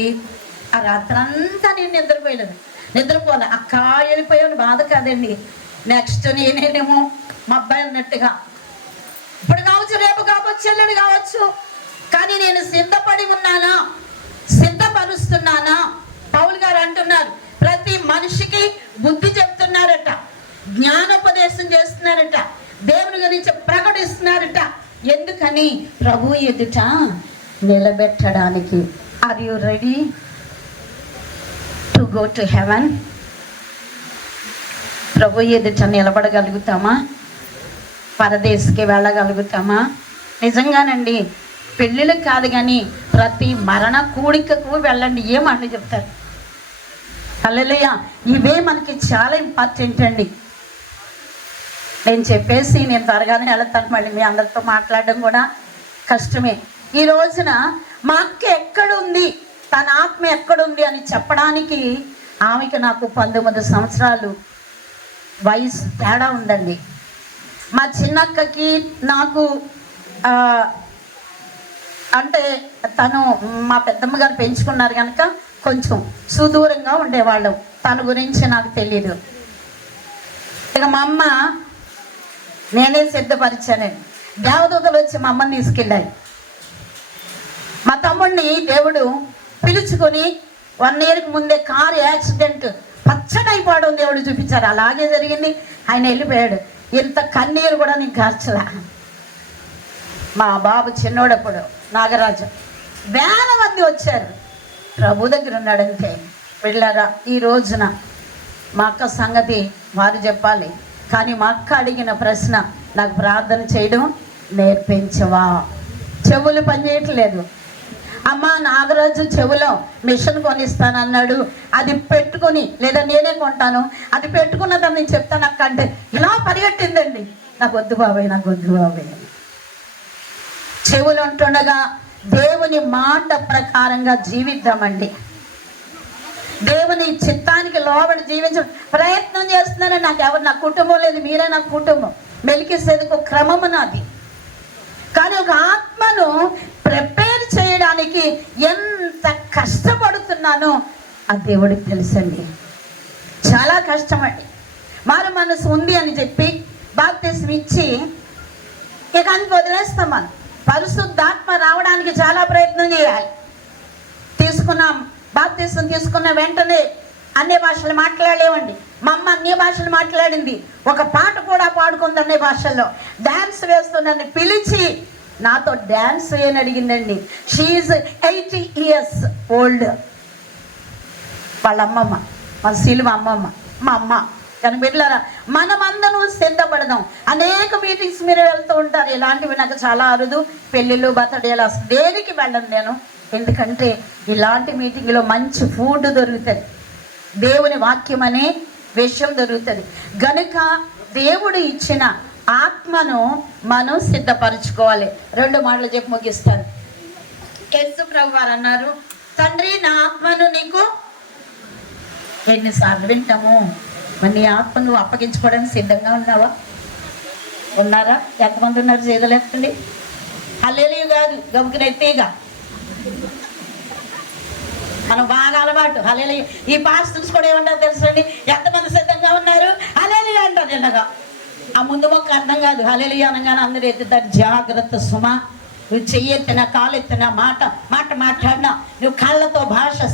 ఆ రాత్రంతా నేను నిద్రపోలే. అక్క వెళ్ళిపోయాను బాధ కాదండి. నెక్స్ట్ నేనేమో మా అబ్బాయి అన్నట్టుగా ఇప్పుడు కావచ్చు, రేపు కావచ్చు, ఎల్లుండి కావచ్చు, కానీ నేను సిద్ధపడి ఉన్నానా, సిద్ధపరుస్తున్నానా? పౌలు గారు అంటున్నారు, ప్రతి మనిషికి బుద్ధి చెప్తున్నారట, జ్ఞానోపదేశం చేస్తున్నారట, దేవుని గురించి ప్రకటిస్తున్నారట. ఎందుకని? ప్రభు ఎదుట నిలబెట్టడానికి. Are you ready to go to heaven? ప్రభు ఎదుట నిలబడగలుగుతామా? పరదేశికి వెళ్ళగలుగుతామా? నిజంగానండి, పెళ్ళిళ్ళకి కాదు కానీ ప్రతి మరణ కూడికకు వెళ్ళండి. ఏమంటే చెప్తారు. హల్లెలూయా. ఇవే మనకి చాలా ఇంపార్టెంట్ అండి. నేను చెప్పేసి నేను త్వరగానే వెళతాను, మళ్ళీ మీ అందరితో మాట్లాడడం కూడా కష్టమే. ఈ రోజున మా అక్క ఎక్కడుంది, తన ఆత్మ ఎక్కడుంది అని చెప్పడానికి ఆమెకి నాకు 19 సంవత్సరాలు వయసు తేడా ఉందండి. మా చిన్నక్కకి నాకు అంటే తను మా పెద్దమ్మ గారు పెంచుకున్నారు కనుక కొంచెం సుదూరంగా ఉండేవాళ్ళం. తన గురించి నాకు తెలియదు. ఇక మా అమ్మ నేనే సిద్ధపరిచానండి. దేవదూతలు వచ్చి మా అమ్మని తీసుకెళ్ళాయి. మా తమ్ముడిని దేవుడు పిలుచుకొని 1 ఇయర్కి ముందే కారు యాక్సిడెంట్ పచ్చడైపోవడం దేవుడు చూపించారు. అలాగే జరిగింది. ఆయన వెళ్ళిపోయాడు. ఇంత కన్నీరు కూడా నేను కార్చలా. మా బాబు చిన్నోడప్పుడు నాగరాజు వేల మంది వచ్చారు. ప్రభు దగ్గర ఉన్నాడంతే. వెళ్ళారా? ఈ రోజున మా అక్క సంగతి వారు చెప్పాలి, కానీ మా అక్క అడిగిన ప్రశ్న, నాకు ప్రార్థన చేయడం నేర్పించవా? చెవులు పనిచేయట్లేదు. అమ్మ నాగరాజు చెవులో మిషన్ కొనిస్తానన్నాడు, అది పెట్టుకుని, లేదా నేనే కొంటాను, అది పెట్టుకున్నదని నేను చెప్తాను అక్క అంటే ఇలా పరిగెట్టిందండి. నాకు వద్దు బాబాయ్, నాకు వద్దు బాబాయ్. చెవులు ఉంటుండగా దేవుని మాట ప్రకారంగా జీవిద్దామండి. దేవుని చిత్తానికి లోబడి జీవించడం ప్రయత్నం చేస్తున్నానని నా కుటుంబం లేదు, మీరే నా కుటుంబం. మెలికిసేందుకు క్రమము నాది. కానీ ఒక ఆత్మను ప్రిపేర్ చేయడానికి ఎంత కష్టపడుతున్నానో ఆ దేవుడికి తెలుసండి. చాలా కష్టమండి. మారు మనసు ఉంది అని చెప్పి బాప్తిస్మం ఇచ్చి ఇక అని వదిలేస్తాం. మనం పరిశుద్ధాత్మ రావడానికి చాలా ప్రయత్నం చేయాలి. తీసుకున్నాం బాప్తిస్మం తీసుకున్న వెంటనే అన్ని భాషలు మాట్లాడలేవండి. మా అమ్మ అన్ని భాషలు మాట్లాడింది. ఒక పాట కూడా పాడుకుంది అన్ని భాషల్లో. డ్యాన్స్ వేస్తుందని పిలిచి నాతో డ్యాన్స్ వేయని అడిగిందండి. She 80 years old. వాళ్ళ అమ్మమ్మ, మా శిలువ అమ్మమ్మ, మా అమ్మ. కానీ బిడ్డలారా, మనమందరం సిద్ధపడదాం. అనేక మీటింగ్స్ మీరు వెళ్తూ ఉంటారు. ఇలాంటివి నాకు చాలా అరుదు. పెళ్ళిళ్ళు, బర్త్డేలు, అసలు దేనికి వెళ్ళను నేను. ఎందుకంటే ఇలాంటి మీటింగ్లో మంచి ఫుడ్ దొరుకుతుంది, దేవుని వాక్యం అనే విషయం దొరుకుతుంది. గనుక దేవుడు ఇచ్చిన ఆత్మను మనం సిద్ధపరచుకోవాలి. 2 మాటలు చెప్పి ముగిస్తాను. యేసు ప్రభు వారు అన్నారు, తండ్రి నా ఆత్మను నీకు ఎన్నిసార్లు వింటాము? మరి నీ ఆత్మ నువ్వు అప్పగించుకోవడానికి సిద్ధంగా ఉన్నావా? ఉన్నారా? ఎంతమంది ఉన్నారు? చేయలేదండి. హల్లెలూయా కాదు, గబుకునైతేగా మనం బాగా అలవాటు. హల్లెలూయా. ఈ పాస్టర్స్ కూడా ఏమంటారు తెలుసండి? ఎంతమంది సిద్ధంగా ఉన్నారు? హల్లెలూయా అంటారు ఇలాగా. ఆ ముందు ఒక అర్థం కాదు. హల్లెలూయా అనగానే అందరూ ఎత్తుతారు. జాగ్రత్త సుమా, నువ్వు చెయ్యెత్తిన, కాలెత్తిన, మాట మాట్లాడినా, నువ్వు కళ్ళతో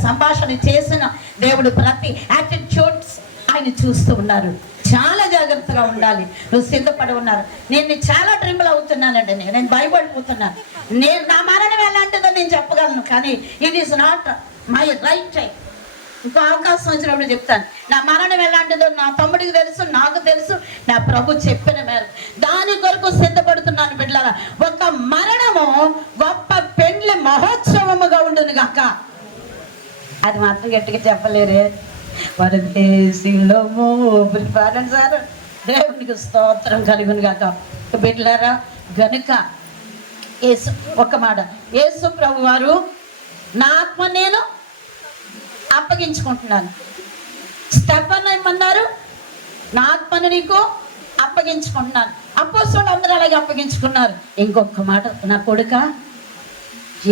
సంభాషణ చేసిన దేవుడు ప్రతి యాటిట్యూడ్స్ ఆయన చూస్తూ ఉన్నారు. చాలా జాగ్రత్తగా ఉండాలి. నువ్వు సిద్ధపడి ఉన్నారు. నేను చాలా ట్రింబుల్ అవుతున్నానండి. నేను భయపడిపోతున్నాను. నా మరణం ఎలాంటిదో నేను చెప్పగలను, కానీ it is not my right time. ఇంకో అవకాశం వచ్చినప్పుడు చెప్తాను. నా మరణం ఎలాంటిదో నా తమ్ముడికి తెలుసు, నాకు తెలుసు. నా ప్రభు చెప్పిన మేరకు దాని కొరకు సిద్ధపడుతున్నాను బిడ్డలారా. ఒక మరణము గొప్ప పెండ్లి మహోత్సవముగా ఉండును గాక. అది మాత్రం గట్టిగా చెప్పలేరే. పరదేశిలోమో పాడండి సార్. దేవునికి స్తోత్రం కలుగును గాక. బిడ్డలారా, గనుక యేసు ఒక మాట, యేసు ప్రభు వారు నా ఆత్మ నేను అప్పగించుకుంటున్నాను. స్టెఫన్ ఏమన్నారు? నా ఆత్మను నీకు అప్పగించుకుంటున్నాను. అపోస్తలులు అందరూ అలాగే అప్పగించుకున్నారు. ఇంకొక మాట, నా కొడుక,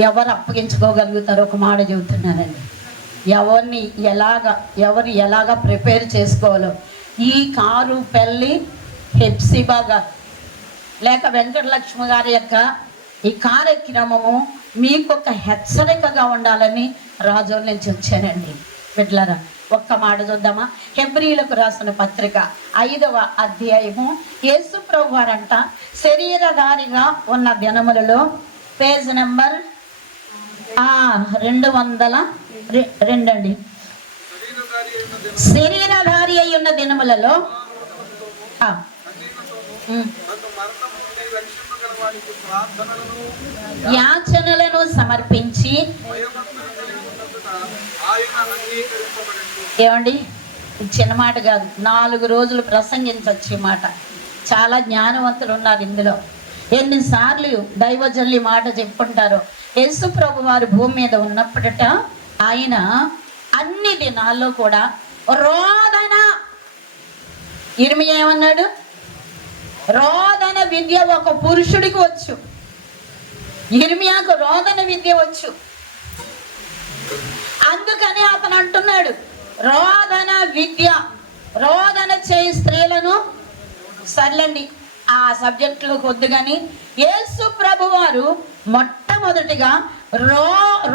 ఎవరు అప్పగించుకోగలుగుతారో ఒక మాట చెబుతున్నానండి. ఎవరు ఎలాగా ప్రిపేర్ చేసుకోవాలో. ఈ కారు పెళ్ళి హెప్సిబా గారు లేక వెంకటలక్ష్మి గారి యొక్క ఈ కార్యక్రమము మీకు ఒక హెచ్చరికగా ఉండాలని రాజుల నుంచి వచ్చానండి. బిడ్డలారా, ఒక్క మాట చూద్దామా? హెబ్రీలకు రాసిన పత్రిక 5వ అధ్యాయము. యేసు ప్రభు వారంట శరీరధారిగా ఉన్న దినములలో పేజ్ నెంబర్ 202 అండి. శరీరధారి అయి ఉన్న దినములలో యాచనలను సమర్పించి ఏమండి, చిన్న మాట కాదు, 4 రోజులు ప్రసంగించవచ్చు. మాట చాలా జ్ఞానవంతులు ఉన్నారు ఇందులో. ఎన్నిసార్లు దైవజల్లి మాట చెప్పుకుంటారో. యేసు ప్రభు వారు భూమి మీద ఉన్నప్పుడట ఆయన అన్ని దినాల్లో కూడా రోదన, ఇర్మియా ఏమన్నాడు? రోదన విద్య ఒక పురుషుడికి వచ్చు. ఇర్మియాకు రోదన విద్య వచ్చు. అందుకని అతను అంటున్నాడు, రోదన విద్య, రోదన చేయి స్త్రీలను. సర్లేండి, ఆ సబ్జెక్టులోకి వద్దు. కానీ యేసు ప్రభు వారు మొట్టమొదటిగా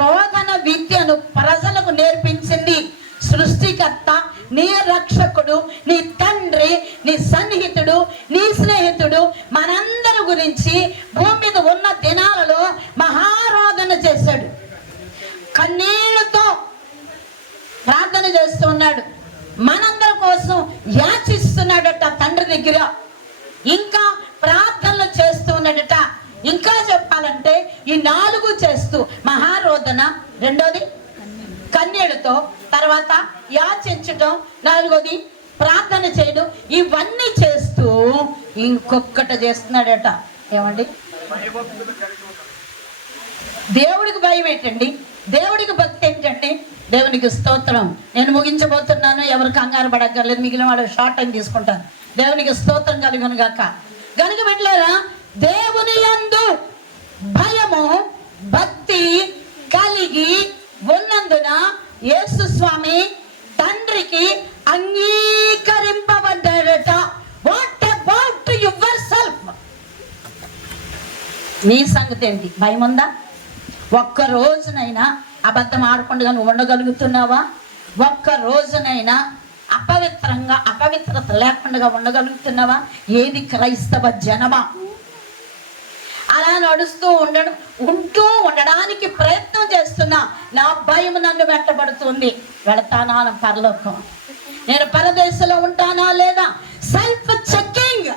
రోదన విద్యను ప్రజలకు నేర్పించింది సృష్టికర్త, నీ రక్షకుడు, నీ తండ్రి, నీ సన్నిహితుడు, నీ స్నేహితుడు, మనందరి గురించి భూమి మీద ఉన్న దినాలలో మహారోదన చేశాడు. కన్నీళ్లతో ప్రార్థన చేస్తూ ఉన్నాడు. మనందరి కోసం యాచిస్తున్నాడట తండ్రి దగ్గర. ఇంకా ప్రార్థనలు చేస్తూ ఉన్నాడట. ఇంకా చెప్పాలంటే ఈ 4 చేస్తూ మహారోదన, రెండోది కన్నీళ్లతో, తర్వాత యాచించటం, 4వది ప్రార్థన చేయడం. ఇవన్నీ చేస్తూ ఇంకొకటి చేస్తున్నాడట. ఏమండి? దేవుడికి భయం ఏంటండి? దేవుడికి భక్తి ఏంటండి? దేవునికి స్తోత్రం. నేను ముగించబోతున్నాను. ఎవరు కంగారు పడక్కర్లేదు. మిగిలిన వాళ్ళు షార్ట్ టైం తీసుకుంటాను. దేవునికి స్తోత్రం కలుగును గాక. గనుక బిడ్డలారా, దేవుని యందు భయము భక్తి కలిగి ఉన్నందున యేసు స్వామి తండ్రికి అంగీకరింపబడ్డాడట. What about yourself? నీ సంగతి ఏంటి? భయం ఉందా? ఒక్క రోజునైనా అబద్ధం ఆడకుండా నువ్వు ఉండగలుగుతున్నావా? ఒక్క రోజునైనా అపవిత్రత లేకుండా ఉండగలుగుతున్నావా? ఏది క్రైస్తవ జనమా? అలా నడుస్తూ ఉండడానికి ప్రయత్నం చేస్తున్నా. నా భయం నన్ను వెంటబడుతుంది. వెళతానా పరలోకం? నేను పరదేశంలో ఉంటానా లేదా? Self checking.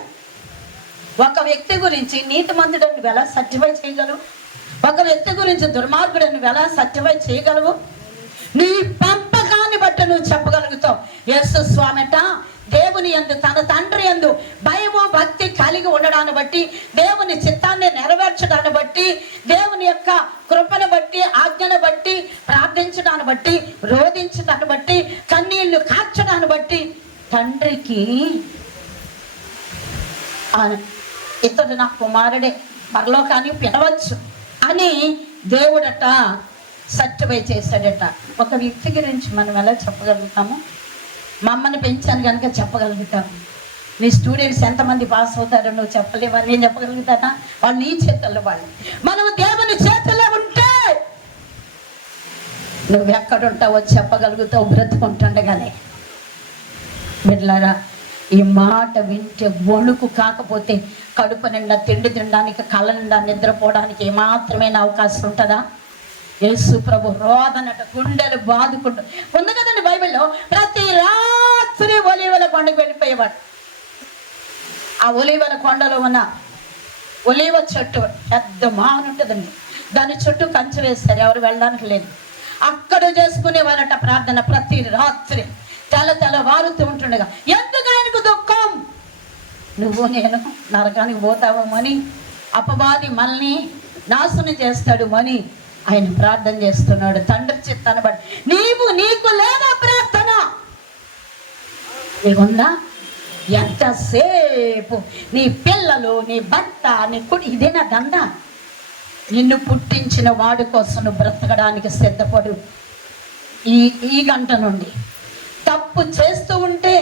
ఒక వ్యక్తి గురించి నీతిమంతుడు నువ్వు ఎలా సర్టిఫై చేయగలవు? ఒక వ్యక్తి గురించి దుర్మార్గుడు నువ్వు ఎలా సర్టిఫై చేయగలవు? నీ పెంపకాన్ని బట్టి నువ్వు చెప్పగలుగుతావు. యేసు స్వామిట దేవుని యందు, తన తండ్రి యందు భయము భక్తి కలిగి ఉండడాన్ని బట్టి, దేవుని చిత్తాన్ని నెరవేర్చడాన్ని బట్టి, దేవుని యొక్క కృపను బట్టి, ఆజ్ఞను బట్టి ప్రార్థించడం బట్టి, రోధించడాన్ని బట్టి, కన్నీళ్లు కార్చడాన్ని బట్టి తండ్రికి ఇతడు నా కుమారుడే, పరలోకాన్ని పిలవచ్చు అని దేవుడట సర్టిఫై చేశాడట. ఒక వ్యక్తి గురించి మనం ఎలా చెప్పగలుగుతాము? మా అమ్మని పెంచాను కనుక చెప్పగలుగుతాము. నీ స్టూడెంట్స్ ఎంతమంది పాస్ అవుతారో నువ్వు చెప్పలేవా? నేను చెప్పగలుగుతానా? వాళ్ళు నీ చేతుల్లో వాళ్ళు. మనం దేవుని చేతుల్లో ఉంటే నువ్వు ఎక్కడుంటావో చెప్పగలుగుతావు బ్రతుకుంటుండగానే. బిడ్డలారా, ఈ మాట వింటే వణుకు కాకపోతే కడుపు నిండా తిండి తినడానికి, కళ్ళ నిండా నిద్రపోవడానికి ఏమాత్రమైన అవకాశం ఉంటుందా? యేసు ప్రభు రోదనట, గుండెలు బాదుకుంటూ ఉంది కదండి బైబిల్లో. ప్రతి రాత్రి ఒలీవల కొండకు వెళ్ళిపోయేవాడు. ఆ ఒలీవల కొండలో ఉన్న ఒలీవ చెట్టు పెద్ద మాను ఉంటుందండి, దాని చుట్టూ కంచె వేస్తారు, ఎవరు వెళ్ళడానికి లేదు. అక్కడ చేసుకునేవారట ప్రార్థన ప్రతి రాత్రి. తెల్లవారుతూ ఉంటుండగా ఎందుకు ఆయనకు దుఃఖం? నువ్వు నేను నరకానికి పోతావని, అపవాది మనల్ని నాశనం చేస్తాడు అని ఆయన ప్రార్థన చేస్తున్నాడు. తండ్రి చిత్తాన్ని బట్టి నీకు లేదా ప్రార్థన? నీకుందా? ఎంతసేపు నీ పిల్లలు, నీ భర్త, నీ కుడి, ఇదేనా దందా? నిన్ను పుట్టించిన వాడి కోసం నువ్వు బ్రతకడానికి సిద్ధపడు. ఈ గంట నుండి తప్పు చేస్తూ ఉంటే,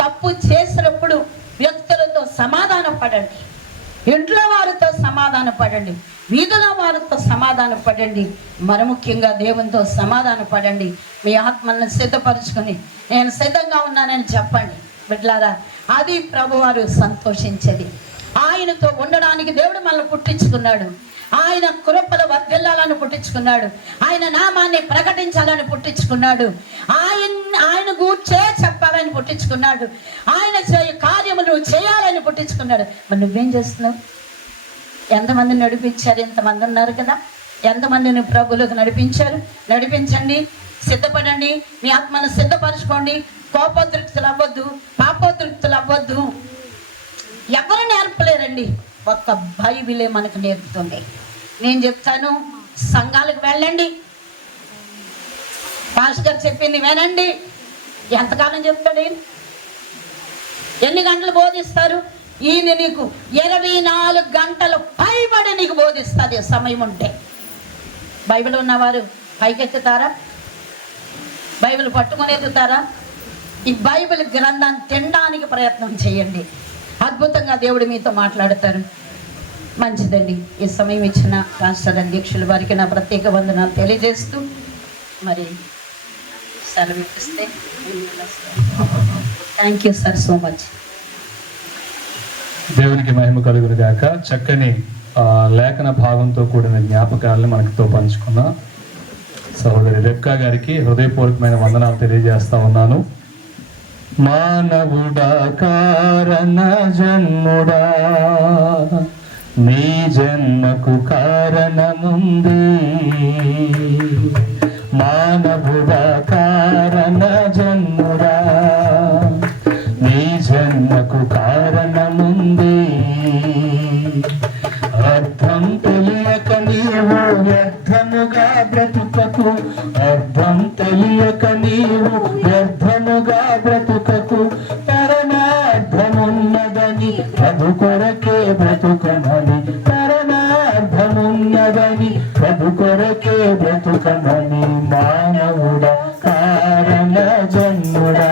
తప్పు చేసినప్పుడు వ్యక్తులతో సమాధాన పడండి, ఇంట్లో వారితో సమాధాన పడండి, వీధిలో వారితో సమాధాన పడండి, మరి ముఖ్యంగా దేవునితో సమాధాన పడండి. మీ ఆత్మలను సిద్ధపరచుకొని నేను సిద్ధంగా ఉన్నానని చెప్పండి. బిడ్డలారా, అది ప్రభువారు సంతోషించేది. ఆయనతో ఉండడానికి దేవుడు మనల్ని పుట్టించుకున్నాడు. ఆయన కృపల వర్ధిల్లాలని పుట్టించుకున్నాడు. ఆయన నామాన్ని ప్రకటించాలని పుట్టించుకున్నాడు. ఆయన గూర్చే చెప్పాలని పుట్టించుకున్నాడు. ఆయన కార్యములు చేయాలని పుట్టించుకున్నాడు. మరి నువ్వేం చేస్తున్నావు? ఎంతమంది నడిపించారు? ఇంతమంది ఉన్నారు కదా. ఎంతమందిని ప్రభువులకు నడిపించారు? నడిపించండి, సిద్ధపడండి, మీ ఆత్మను సిద్ధపరచుకోండి. కోపోద్రిక్తులు అవ్వద్దు, పాపోద్రిక్తులు అవ్వద్దు. ఎవరు నేర్పలేరండి, ఒక్క బైబిలే మనకు నేర్పుతుంది. నేను చెప్తాను, సంఘాలకు వెళ్ళండి, పాస్టర్ గారు చెప్పింది వినండి. ఎంతకాలం చెప్తాడు? ఎన్ని గంటలు బోధిస్తారు? ఈయన నీకు 24 గంటలు పైబడి నీకు బోధిస్తుంది సమయం ఉంటే. బైబిల్ ఉన్నవారు పైకెత్తుతారా? బైబిల్ పట్టుకొని ఎత్తుతారా? ఈ బైబిల్ గ్రంథాన్ని తినడానికి ప్రయత్నం చేయండి. అద్భుతంగా దేవుడు మీతో మాట్లాడతారు. మంచిదండి. ఈ సమయం ఇచ్చిన రాష్ట్ర అధ్యక్షుల వారికి నా ప్రత్యేక వందనాలు తెలియజేస్తూ మరి సెలవిస్తే thank you sir so much. దేవునికి మహిమ కలుగును గాక. చక్కని లేఖన భాగంతో కూడిన జ్ఞాపకాలను మనతో పంచుకున్న సహోదరి రెబ్కా గారికి హృదయపూర్వకమైన వందనాలు తెలియజేస్తా ఉన్నాను. మానవుడా కారణ జన్ముడా, నీ జన్మకు కారణముంది. మానవుడా కారణ జన్ముడా, నీ జన్మకు కారణముంది. అర్థం తెలియక నీవు వ్యర్థముగా బ్రతుకకు, అర్థం తెలియక నీవు వ్యర్థముగా బ్రతుకకు. పరమార్థమున్నదని ప్రభు కొరకే బ్రతుకమని, పరమార్థమున్నదని ప్రభు కొరకే బ్రతుకమని. మానవుడా కారణ జన్ముడా,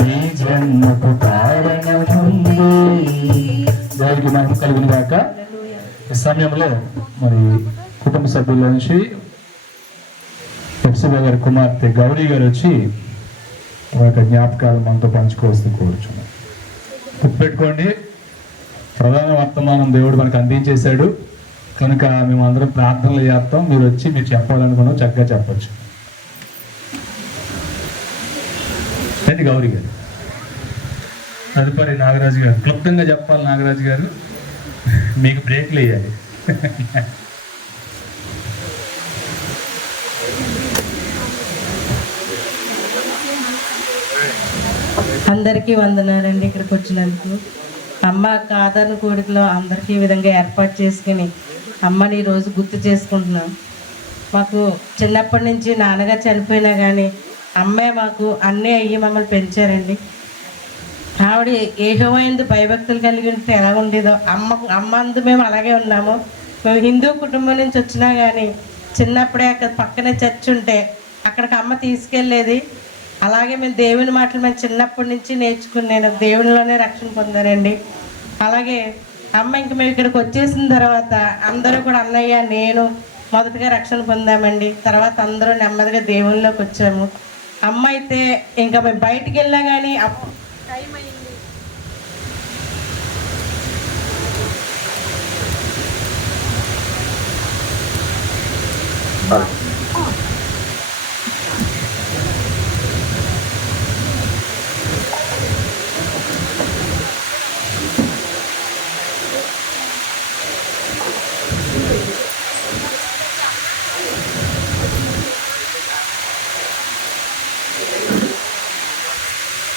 నీ జన్మకు కారణముంది. దేవుడికి మహిమ కలుగును గాక. ఈ సమయంలో మరి కుటుంబ సభ్యుల నుంచి ఎఫ్సిబా గారి కుమార్తె గౌరీ గారు వచ్చి ఒక జ్ఞాపకాలు మనతో పంచుకోవస్తూ కోరుచున్నాం. గుర్తుపెట్టుకోండి, ప్రధాన వర్తమానం దేవుడు మనకు అందించేశాడు కనుక మేము అందరం ప్రార్థనలు చేస్తాం. మీరు వచ్చి మీరు చెప్పాలనుకున్నాం చక్కగా చెప్పచ్చు. ఏంటి గౌరీ గారు? తదుపరి నాగరాజు గారు క్లుప్తంగా చెప్పాలి. నాగరాజు గారు మీకు బ్రేక్లు వేయాలి. అందరికీ వందనాలండి. ఇక్కడికి వచ్చినందుకు అమ్మ కాదను కోడికలో అందరికీ ఈ విధంగా ఏర్పాటు చేసుకుని అమ్మని ఈరోజు గుర్తు చేసుకుంటున్నాం. మాకు చిన్నప్పటి నుంచి నాన్నగారు చనిపోయినా కానీ అమ్మే మాకు అన్నీ అయ్యి మమ్మల్ని పెంచారండి. ఆవిడ ఏహోవైందు భయభక్తులు కలిగి ఉంటే ఎలా ఉండేదో అమ్మ అందు మేము అలాగే ఉన్నాము. మేము హిందూ కుటుంబం నుంచి వచ్చినా కానీ చిన్నప్పుడే అక్కడ పక్కనే చర్చ్ ఉంటే అక్కడికి అమ్మ తీసుకెళ్ళేది. అలాగే మేము దేవుని మాటలు మేము చిన్నప్పటి నుంచి నేర్చుకుని నేను దేవునిలోనే రక్షణ పొందానండి. అలాగే అమ్మ ఇంక మేము ఇక్కడికి వచ్చేసిన తర్వాత అందరూ కూడా అన్నయ్య నేను మొదటగా రక్షణ పొందామండి. తర్వాత అందరూ నెమ్మదిగా దేవునిలోకి వచ్చాము. అమ్మ అయితే ఇంకా మేము బయటికి వెళ్ళినా కానీ టైం అయింది.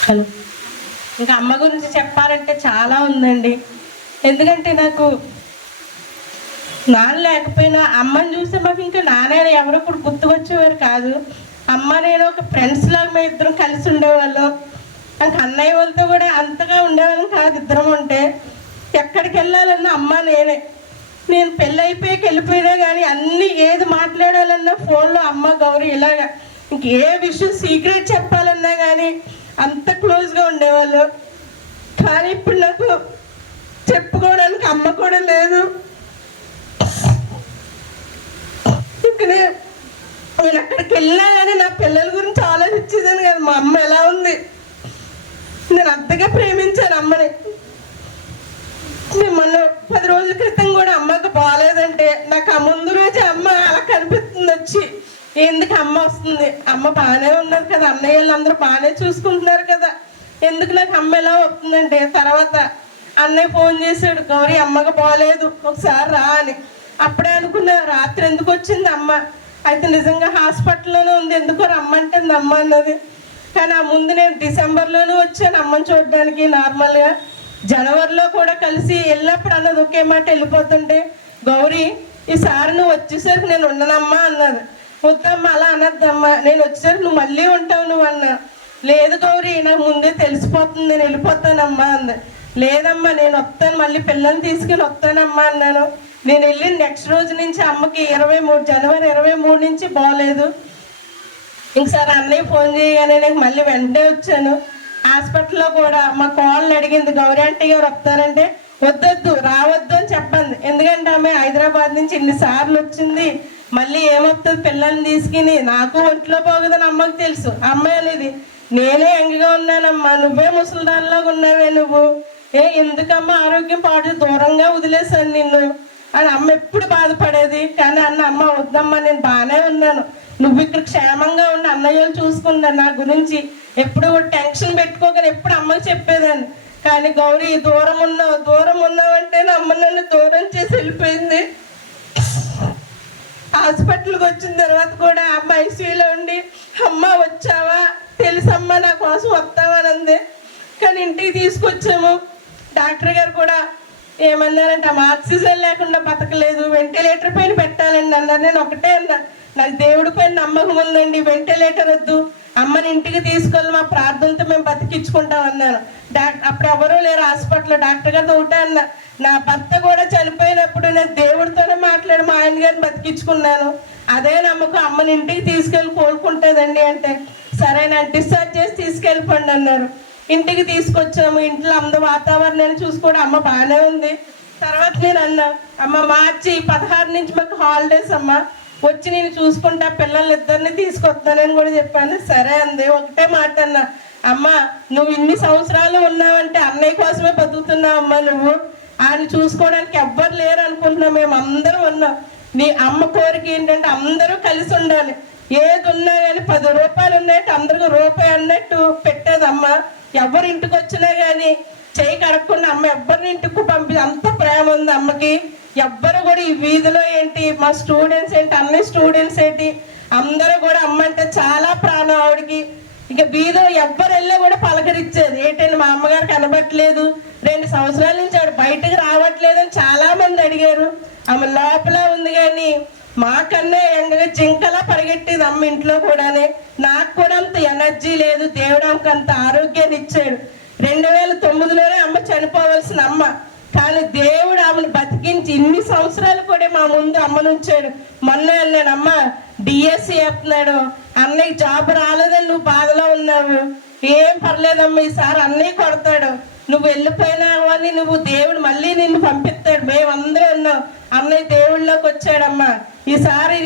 హలో, ఇంకా అమ్మ గురించి చెప్పాలంటే చాలా ఉందండి. ఎందుకంటే నాకు నాన్న లేకపోయినా అమ్మని చూస్తే మాకు ఇంకా నాన్న ఎవరో కూడా గుర్తుకొచ్చేవారు కాదు. అమ్మ నేను ఒక ఫ్రెండ్స్ లాగా మేము ఇద్దరం కలిసి ఉండేవాళ్ళం. ఇంకా అన్నయ్య వాళ్ళతో కూడా అంతగా ఉండేవాళ్ళం కాదు. ఇద్దరం ఉంటే ఎక్కడికి వెళ్ళాలన్నా అమ్మ నేను పెళ్ళి అయిపోయాక వెళ్ళిపోయినా కానీ అన్నీ ఏది మాట్లాడాలన్నా ఫోన్లో అమ్మ గౌరీ ఇలాగా ఇంకే విషయం సీక్రెట్ చెప్పాలన్నా కానీ అంత క్లోజ్గా ఉండేవాళ్ళు. కానీ ఇప్పుడు నాకు చెప్పుకోవడానికి అమ్మ కూడా లేదు. ఇంక నేను అక్కడికి వెళ్ళినా కానీ నా పిల్లల గురించి ఆలోచించేదాన్ని కదా, మా అమ్మ ఎలా ఉంది. నేను అంతగా ప్రేమించాను అమ్మని. మొన్న 10 రోజుల క్రితం కూడా అమ్మకు బాగాలేదంటే నాకు ఆ ముందు రోజు అమ్మ అలా కనిపిస్తుంది వచ్చి, ఎందుకు అమ్మ వస్తుంది, అమ్మ బాగానే ఉన్నారు కదా, అన్నయ్య వాళ్ళందరూ బాగానే చూసుకుంటున్నారు కదా, ఎందుకు నాకు అమ్మ ఎలా వస్తుందంటే తర్వాత అన్నయ్య ఫోన్ చేశాడు, గౌరీ అమ్మకు బాగాలేదు ఒకసారి రా అని. అప్పుడే అనుకున్నా రాత్రి ఎందుకు వచ్చింది అమ్మ, అయితే నిజంగా హాస్పిటల్లోనే ఉంది, ఎందుకో రమ్మంటుంది అమ్మ అన్నది. కానీ ఆ ముందు నేను డిసెంబర్లోనే వచ్చాను అమ్మని చూడడానికి. నార్మల్గా జనవరిలో కూడా కలిసి వెళ్ళినప్పుడు అన్నది ఒకే మాట వెళ్ళిపోతుంటే, గౌరీ ఈసారి నువ్వు వచ్చేసరికి నేను ఉండనమ్మా అన్నది. వద్దమ్మా అలా అనద్దమ్మా, నేను వచ్చేసరికి నువ్వు మళ్ళీ ఉంటావు నువ్వు అన్నా. లేదు గౌరీ నాకు ముందే తెలిసిపోతుంది నేను వెళ్ళిపోతానమ్మా అంది. లేదమ్మా నేను వస్తాను, మళ్ళీ పిల్లల్ని తీసుకుని వస్తానమ్మా అన్నాను. నేను వెళ్ళిన నెక్స్ట్ రోజు నుంచి అమ్మకి జనవరి 23 నుంచి బాగోలేదు. ఇంకసారి అన్నయ్య ఫోన్ చేయగానే నేను మళ్ళీ వెంటనే వచ్చాను. హాస్పిటల్లో కూడా మా కోళ్ళని అడిగింది, గౌరీ ఆంటీ గారు వస్తారంటే వద్దొద్దు రావద్దు అని చెప్పండి. ఎందుకంటే ఆమె హైదరాబాద్ నుంచి ఇన్నిసార్లు వచ్చింది, మళ్ళీ ఏమవుతుంది పిల్లల్ని తీసుకుని, నాకు ఒంట్లో పోగదని అమ్మకి తెలుసు. అమ్మాయి అనేది నేనే యంగ్గా ఉన్నానమ్మా, నువ్వే ముసలిదానిలాగా ఉన్నావే నువ్వు, ఎందుకమ్మా ఆరోగ్యం పాటు దూరంగా వదిలేసాను నిన్ను అని అమ్మ ఎప్పుడు బాధపడేది. కానీ అమ్మ వద్దమ్మా నేను బాగానే ఉన్నాను, నువ్వు ఇక్కడ క్షేమంగా ఉండి అన్నయ్యలు చూసుకున్నాను, నా గురించి ఎప్పుడు టెన్షన్ పెట్టుకోకని ఎప్పుడు అమ్మకి చెప్పేదాన్ని. కానీ గౌరీ దూరం ఉన్నావంటే నా అమ్మ నన్ను దూరం చేసి వెళ్ళిపోయింది. హాస్పిటల్కి వచ్చిన తర్వాత కూడా అమ్మ ఐసీయూలో ఉండి, అమ్మ వచ్చావా తెలుసమ్మా నా కోసం వస్తావా అని అంది. కానీ ఇంటికి తీసుకొచ్చాము. డాక్టర్ గారు కూడా ఏమన్నారంటే ఆమె ఆక్సిజన్ లేకుండా బతకలేదు, వెంటిలేటర్ పైన పెట్టాలండి అన్నారు. నేను ఒకటే అన్నా, నాకు దేవుడి పైన నమ్మకం ఉందండి, వెంటిలేటర్ వద్దు, అమ్మని ఇంటికి తీసుకెళ్ళి మా ప్రార్థనతో మేము బతికించుకుంటాం అన్నాను. అప్పుడు ఎవరూ లేరు హాస్పిటల్లో. డాక్టర్ గారితో ఒకటే అన్నా, నా భర్త కూడా చనిపోయినప్పుడు నేను దేవుడితోనే మాట్లాడి మా ఆయన గారిని బతికించుకున్నాను, అదే నమ్మకం అమ్మని ఇంటికి తీసుకెళ్ళి కోలుకుంటుందండి అంటే, సరే నన్ను డిశ్చార్జ్ చేసి తీసుకెళ్ళిపోండి అన్నారు. ఇంటికి తీసుకొచ్చాము. ఇంట్లో అందరూ వాతావరణాన్ని చూసుకోవడం అమ్మ బాగానే ఉంది. తర్వాత నేను అన్నా, అమ్మ మార్చి 16 నుంచి మాకు హాలిడేస్ అమ్మ, వచ్చి నేను చూసుకుంటా పిల్లల్ని ఇద్దరిని తీసుకొస్తానని కూడా చెప్పాను. సరే అంది. ఒకటే మాట అన్నా, అమ్మ నువ్వు ఇన్ని సంవత్సరాలు ఉన్నావంటే అన్నయ్య కోసమే బతుకుతున్నావు అమ్మ, నువ్వు ఆయన చూసుకోవడానికి ఎవ్వరు లేరు అనుకుంటున్నావు, మేము అందరూ ఉన్నాం. నీ అమ్మ కోరిక ఏంటంటే అందరూ కలిసి ఉండాలి, ఏది ఉన్నా కానీ 10 రూపాయలు ఉన్నాయంటే అందరికీ రూపాయి అన్నట్టు పెట్టేదమ్మ. ఎవరు ఇంటికి వచ్చినా కానీ చేయి కడగకుండా అమ్మ ఎవరిని ఇంటికి అంత ప్రేమ ఉంది అమ్మకి. ఎవ్వరు కూడా ఈ వీధిలో ఏంటి మా స్టూడెంట్స్ ఏంటి అన్ని స్టూడెంట్స్ ఏంటి అందరూ కూడా అమ్మ అంటే చాలా ప్రాణం ఆవిడకి. ఇక వీధిలో ఎవ్వరు వెళ్ళా కూడా పలకరించేది, ఏంటంటే మా అమ్మగారు కనబట్టలేదు, 2 సంవత్సరాల నుంచి ఆవిడ బయటకు రావట్లేదని చాలా మంది అడిగారు. ఆమె లోపల ఉంది కానీ మాకన్నా ఎంగగా జింకలా పరిగెట్టేది అమ్మ ఇంట్లో కూడానే. నాకు కూడా అంత ఎనర్జీ లేదు, దేవుడు ఆమెకు అంత ఆరోగ్యాన్ని ఇచ్చాడు. 2009లోనే అమ్మ చనిపోవలసిన అమ్మ, కానీ దేవుడు ఆమెను బతికించి ఇన్ని సంవత్సరాలు కూడా మా ముందు అమ్మను ఉంచాడు. మొన్న వెళ్ళాను, అమ్మ డిఎస్సి చేస్తున్నాడు, అన్నయ్య జాబ్ రాలేదని నువ్వు బాధలో ఉన్నావు, ఏం పర్లేదమ్మా ఈసారి అన్నయ్య కొడతాడు, నువ్వు వెళ్ళిపోయినావు అని నువ్వు దేవుడు మళ్ళీ నిన్ను పంపిస్తాడు, మేమందరం ఉన్నాం, అన్నయ్య దేవుళ్ళలోకి వచ్చాడమ్మా, ఈసారి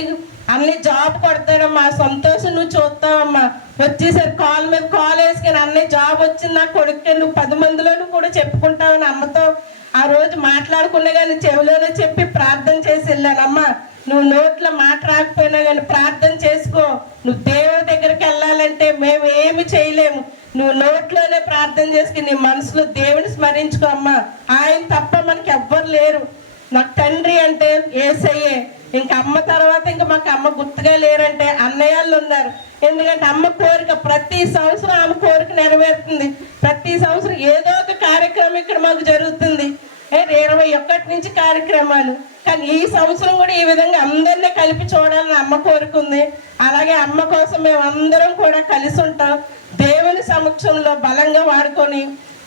అన్నయ్య జాబ్ కొడతాడమ్మా, సంతోషం నువ్వు చూస్తావమ్మా, వచ్చేసరి కాల్ మీద కాల్ వేసుకుని అన్నయ్య జాబ్ వచ్చింది నా కొడుకు, నువ్వు 10 మందిలోనూ కూడా చెప్పుకుంటావని అమ్మతో ఆ రోజు మాట్లాడుకున్నా కానీ చెవిలోనే చెప్పి ప్రార్థన చేసి వెళ్ళానమ్మా. నువ్వు నోట్లో మాట రాకపోయినా కానీ ప్రార్థన చేసుకో, నువ్వు దేవుడి దగ్గరికి వెళ్ళాలంటే మేము ఏమి చేయలేము, నువ్వు నోట్లోనే ప్రార్థన చేసుకుని నీ మనసులో దేవుని స్మరించుకో అమ్మా, ఆయన తప్ప మనకి ఎవ్వరు లేరు, నాకు తండ్రి అంటే యేసయ్యే, ఇంక అమ్మ తర్వాత ఇంక మాకు అమ్మ గుర్తుగా లేరంటే అన్నయ్యలు ఉన్నారు. ఎందుకంటే అమ్మ కోరిక ప్రతి సంవత్సరం ఆమె కోరిక నెరవేరుతుంది, ప్రతి సంవత్సరం ఏదో ఒక కార్యక్రమం ఇక్కడ మాకు జరుగుతుంది, 21 నుంచి కార్యక్రమాలు, కానీ ఈ సంవత్సరం కూడా ఈ విధంగా అందరినీ కలిపి చూడాలని అమ్మ కోరుకుంది. అలాగే అమ్మ కోసం మేము అందరం కూడా కలిసి ఉంటాం, దేవుని సమక్షంలో బలంగా వాడుకొని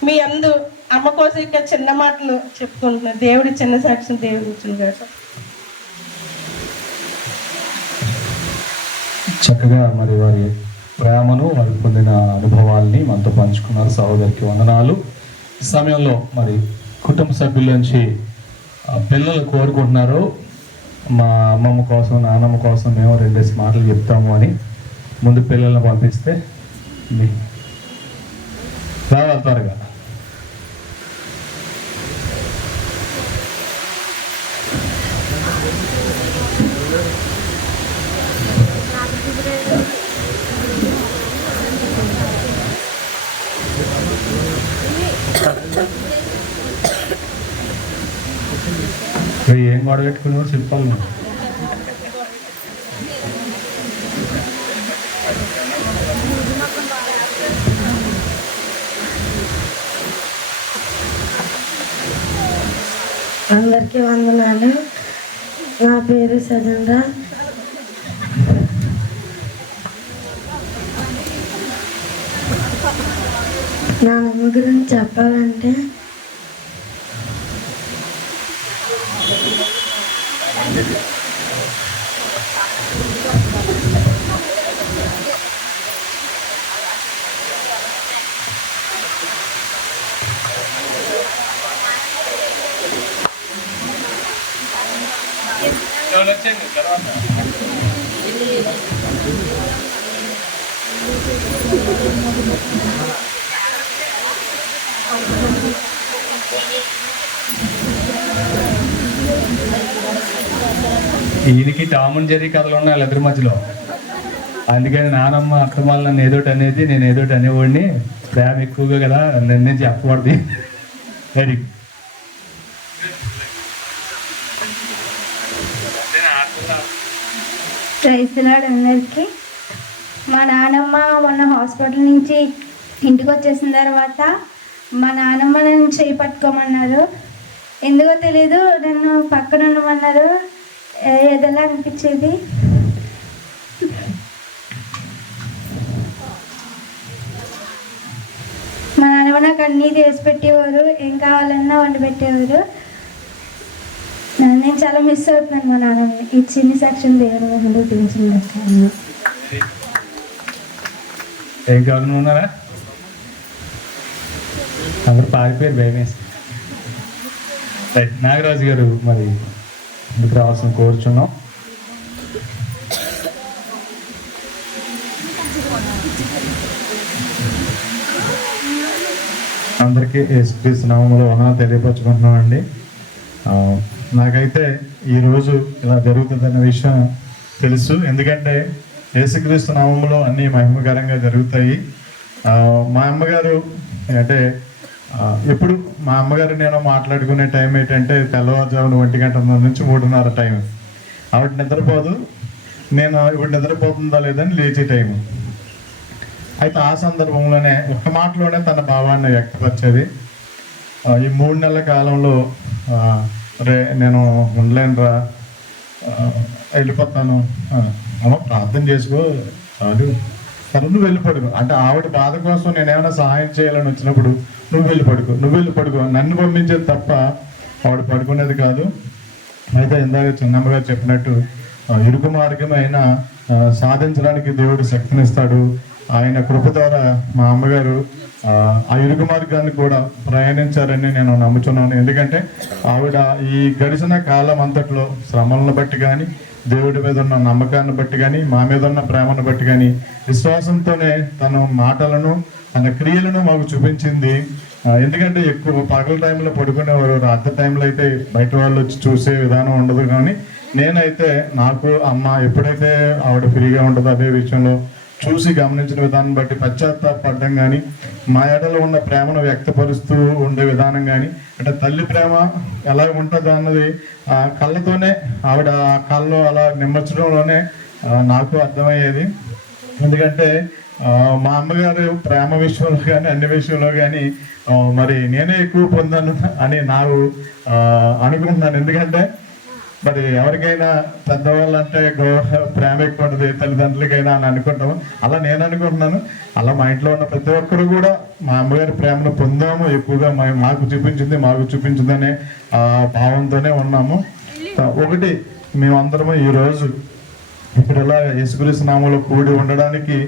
మీ అందు అమ్మ కోసం ఇక చిన్న మాటలు చెప్పుకుంటున్నాను. దేవుడి చిన్న సాక్ష్యం దేవుడి ఇచ్చిన చక్కగా మరి వారి ప్రేమను వారు పొందిన అనుభవాల్ని మనతో పంచుకున్నారు. సహోదరికి వందనాలు. ఈ సమయంలో మరి కుటుంబ సభ్యుల నుంచి పిల్లలు కోరుకుంటున్నారు, మా అమ్మమ్మ కోసం నాన్నమ్మ కోసం మేము 2 మాటలు చెప్తాము అని. ముందు పిల్లల్ని పంపిస్తే రావాలి త్వరగా. ఏం గొడవ పెట్టుకున్నావు చెప్పాలి. అందరికీ వందనాలు. నా పేరు సజంద్ర. నా అమ్మ గురించి చెప్పాలంటే ఈయనకి టామ్ అండ్ జెర్రీ కథలు ఉన్నాయి వాళ్ళిద్దరి మధ్యలో, అందుకని నానమ్మ అత్తమ్మ నన్ను ఏదోటి అనేది నేను ఏదోటి అనేవాడిని, ప్రేమ ఎక్కువగా కదా నన్ను చెప్పకూడదు. వెరీ ప్రైజ్లాడ్ అందరికీ. మా నాన్నమ్మ మొన్న హాస్పిటల్ నుంచి ఇంటికి వచ్చేసిన తర్వాత మా నాన్నమ్మ నన్ను చేయి పట్టుకోమన్నారు, ఎందుకో తెలీదు నన్ను పక్కన ఉండమన్నారు, ఏదోలా అనిపించేది. మా నాన్నమ్మ నాకు అన్నీ చేసి పెట్టేవారు, ఏం కావాలన్నా వండి పెట్టేవారు. నేను చాలా మిస్ అవుతున్నాను మా నాన్నని. ఈ చిన్న సెక్షన్ దేవుడు ముందు చూపించింది. ఏం కావాలని ఉన్నారా? అందరు పారిపోయారు భయం వేసి. రైట్, నాగరాజు గారు మరి ఇందుకు రావాల్సిన కోరుచున్నాం. అందరికీ యేసుక్రీస్తు నామములో వందనాలు తెలియపరచుకుంటున్నాం అండి. నాకైతే ఈరోజు ఇలా జరుగుతుందన్న విషయం తెలుసు, ఎందుకంటే యేసుక్రీస్తు నామములో అన్నీ మహిమకరంగా జరుగుతాయి. మా అమ్మగారు అంటే ఎప్పుడు మా అమ్మగారు నేను మాట్లాడుకునే టైం ఏంటంటే తెల్లవారుజామున 1 గంట నుంచి 3:30 టైం. ఆవిడ నిద్రపోదు, నేను ఇప్పుడు నిద్రపోతుందా లేదని లేచే టైము. అయితే ఆ సందర్భంలోనే ఒక్క మాటలోనే తన భావాన్ని వ్యక్తపరిచేది. ఈ 3 నెలల కాలంలో రే నేను ఉండలేనురా, వెళ్ళిపోతాను. అమ్మ ప్రార్థన చేసుకో చాలు, సరే నువ్వు వెళ్ళి పడుకో అంటే ఆవిడ బాధ కోసం నేను ఏమైనా సహాయం చేయాలని వచ్చినప్పుడు నువ్వు వెళ్ళి పడుకో నన్ను పంపించేది తప్ప ఆవిడ పడుకునేది కాదు. అయితే ఇందాక చిన్నమ్మగారు చెప్పినట్టు ఇరుకు మార్గమైన సాధించడానికి దేవుడు శక్తినిస్తాడు. ఆయన కృప ద్వారా మా అమ్మగారు ఆ ఇరుకు మార్గాన్ని కూడా ప్రయాణించారని నేను నమ్ముతున్నాను. ఎందుకంటే ఆవిడ ఈ గడిచిన కాలం అంతట్లో శ్రమలను బట్టి కానీ, దేవుడి మీద ఉన్న నమ్మకాన్ని బట్టి కానీ, మా మీద ఉన్న ప్రేమను బట్టి కానీ, విశ్వాసంతోనే తన మాటలను తన క్రియలను మాకు చూపించింది. ఎందుకంటే ఎక్కువ పగల టైంలో పడుకునేవారు, రాత్రి టైంలో అయితే బయట వాళ్ళు వచ్చి చూసే విధానం ఉండదు. కానీ నేనైతే నాకు అమ్మ ఎప్పుడైతే ఆవిడ ఫ్రీగా ఉంటుందో అదే విషయంలో చూసి గమనించిన విధానం బట్టి పశ్చాత్తాపడడం కానీ, మా ఏడలో ఉన్న ప్రేమను వ్యక్తపరుస్తూ ఉండే విధానం కానీ, అంటే తల్లి ప్రేమ ఎలా ఉంటుందో అన్నది ఆ కళ్ళతోనే ఆవిడ ఆ కళ్ళు అలా నిమ్మర్చడంలోనే నాకు అర్థమయ్యేది. ఎందుకంటే మా అమ్మగారు ప్రేమ విషయంలో కానీ అన్ని విషయంలో కానీ మరి నేనే ఎక్కువ పొందాను అని నాకు అనుకుంటున్నాను. ఎందుకంటే మరి ఎవరికైనా పెద్దవాళ్ళు అంటే ప్రేమ ఎక్కువ ఉంటుంది తల్లిదండ్రులకైనా అని అనుకుంటాము. అలా నేను అనుకుంటున్నాను. అలా మా ఇంట్లో ఉన్న ప్రతి ఒక్కరు కూడా మా అమ్మగారి ప్రేమను పొందాము, ఎక్కువగా మాకు చూపించిందనే భావంతోనే ఉన్నాము. ఒకటి మేమందరము ఈరోజు ఇక్కడ ఇలా యేసుక్రీస్తు నామములో కూడి ఉండడానికి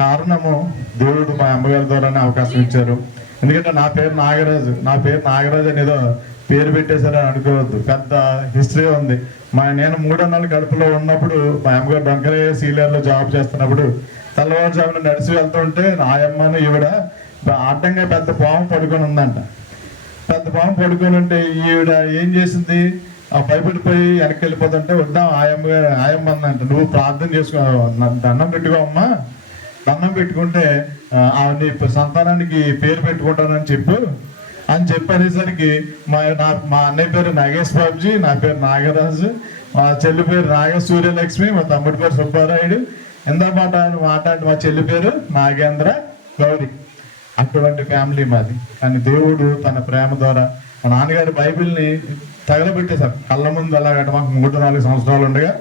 కారణము దేవుడు మా అమ్మగారి ద్వారానే అవకాశం ఇచ్చారు. ఎందుకంటే నా పేరు నాగరాజు అనేదో పేరు పెట్టేశారని అనుకోవద్దు, పెద్ద హిస్టరీ ఉంది. నేను 3 నెలల కడుపులో ఉన్నప్పుడు మా అమ్మగారు బంకరయ్య సీలియర్లో జాబ్ చేస్తున్నప్పుడు తెల్లవారుజామున నడిచి వెళ్తుంటే ఆయమ్మను ఈవిడ అడ్డంగా పెద్ద పాము పడుకొని ఉందంట. పెద్ద పాము పడుకొని ఉంటే ఈవిడ ఏం చేసింది, ఆ భయపడిపోయి వెనక్కి వెళ్ళిపోతుంటే వద్దాం ఆయమ్మ అందంట, నువ్వు ప్రార్థన చేసుకో, దండం పెట్టుకో అమ్మా, దండం పెట్టుకుంటే నీ సంతానానికి పేరు పెట్టుకుంటానని చెప్పు అని చెప్పనేసరికి మా అన్నయ్య పేరు నాగేష్ బాబుజీ, నా పేరు నాగరాజు, మా చెల్లి పేరు నాగసూర్యలక్ష్మి, మా తమ్ముడి పేరు సుబ్బారాయుడు, ఎందమాట మాట్లాడి మా చెల్లి పేరు నాగేంద్ర గౌరి. అటువంటి ఫ్యామిలీ మాది. కానీ దేవుడు తన ప్రేమ ద్వారా మా నాన్నగారు బైబిల్ని తగలబెట్టేశారు కళ్ళ ముందు. అలాగట మాకు 3-4 సంవత్సరాలు ఉండగా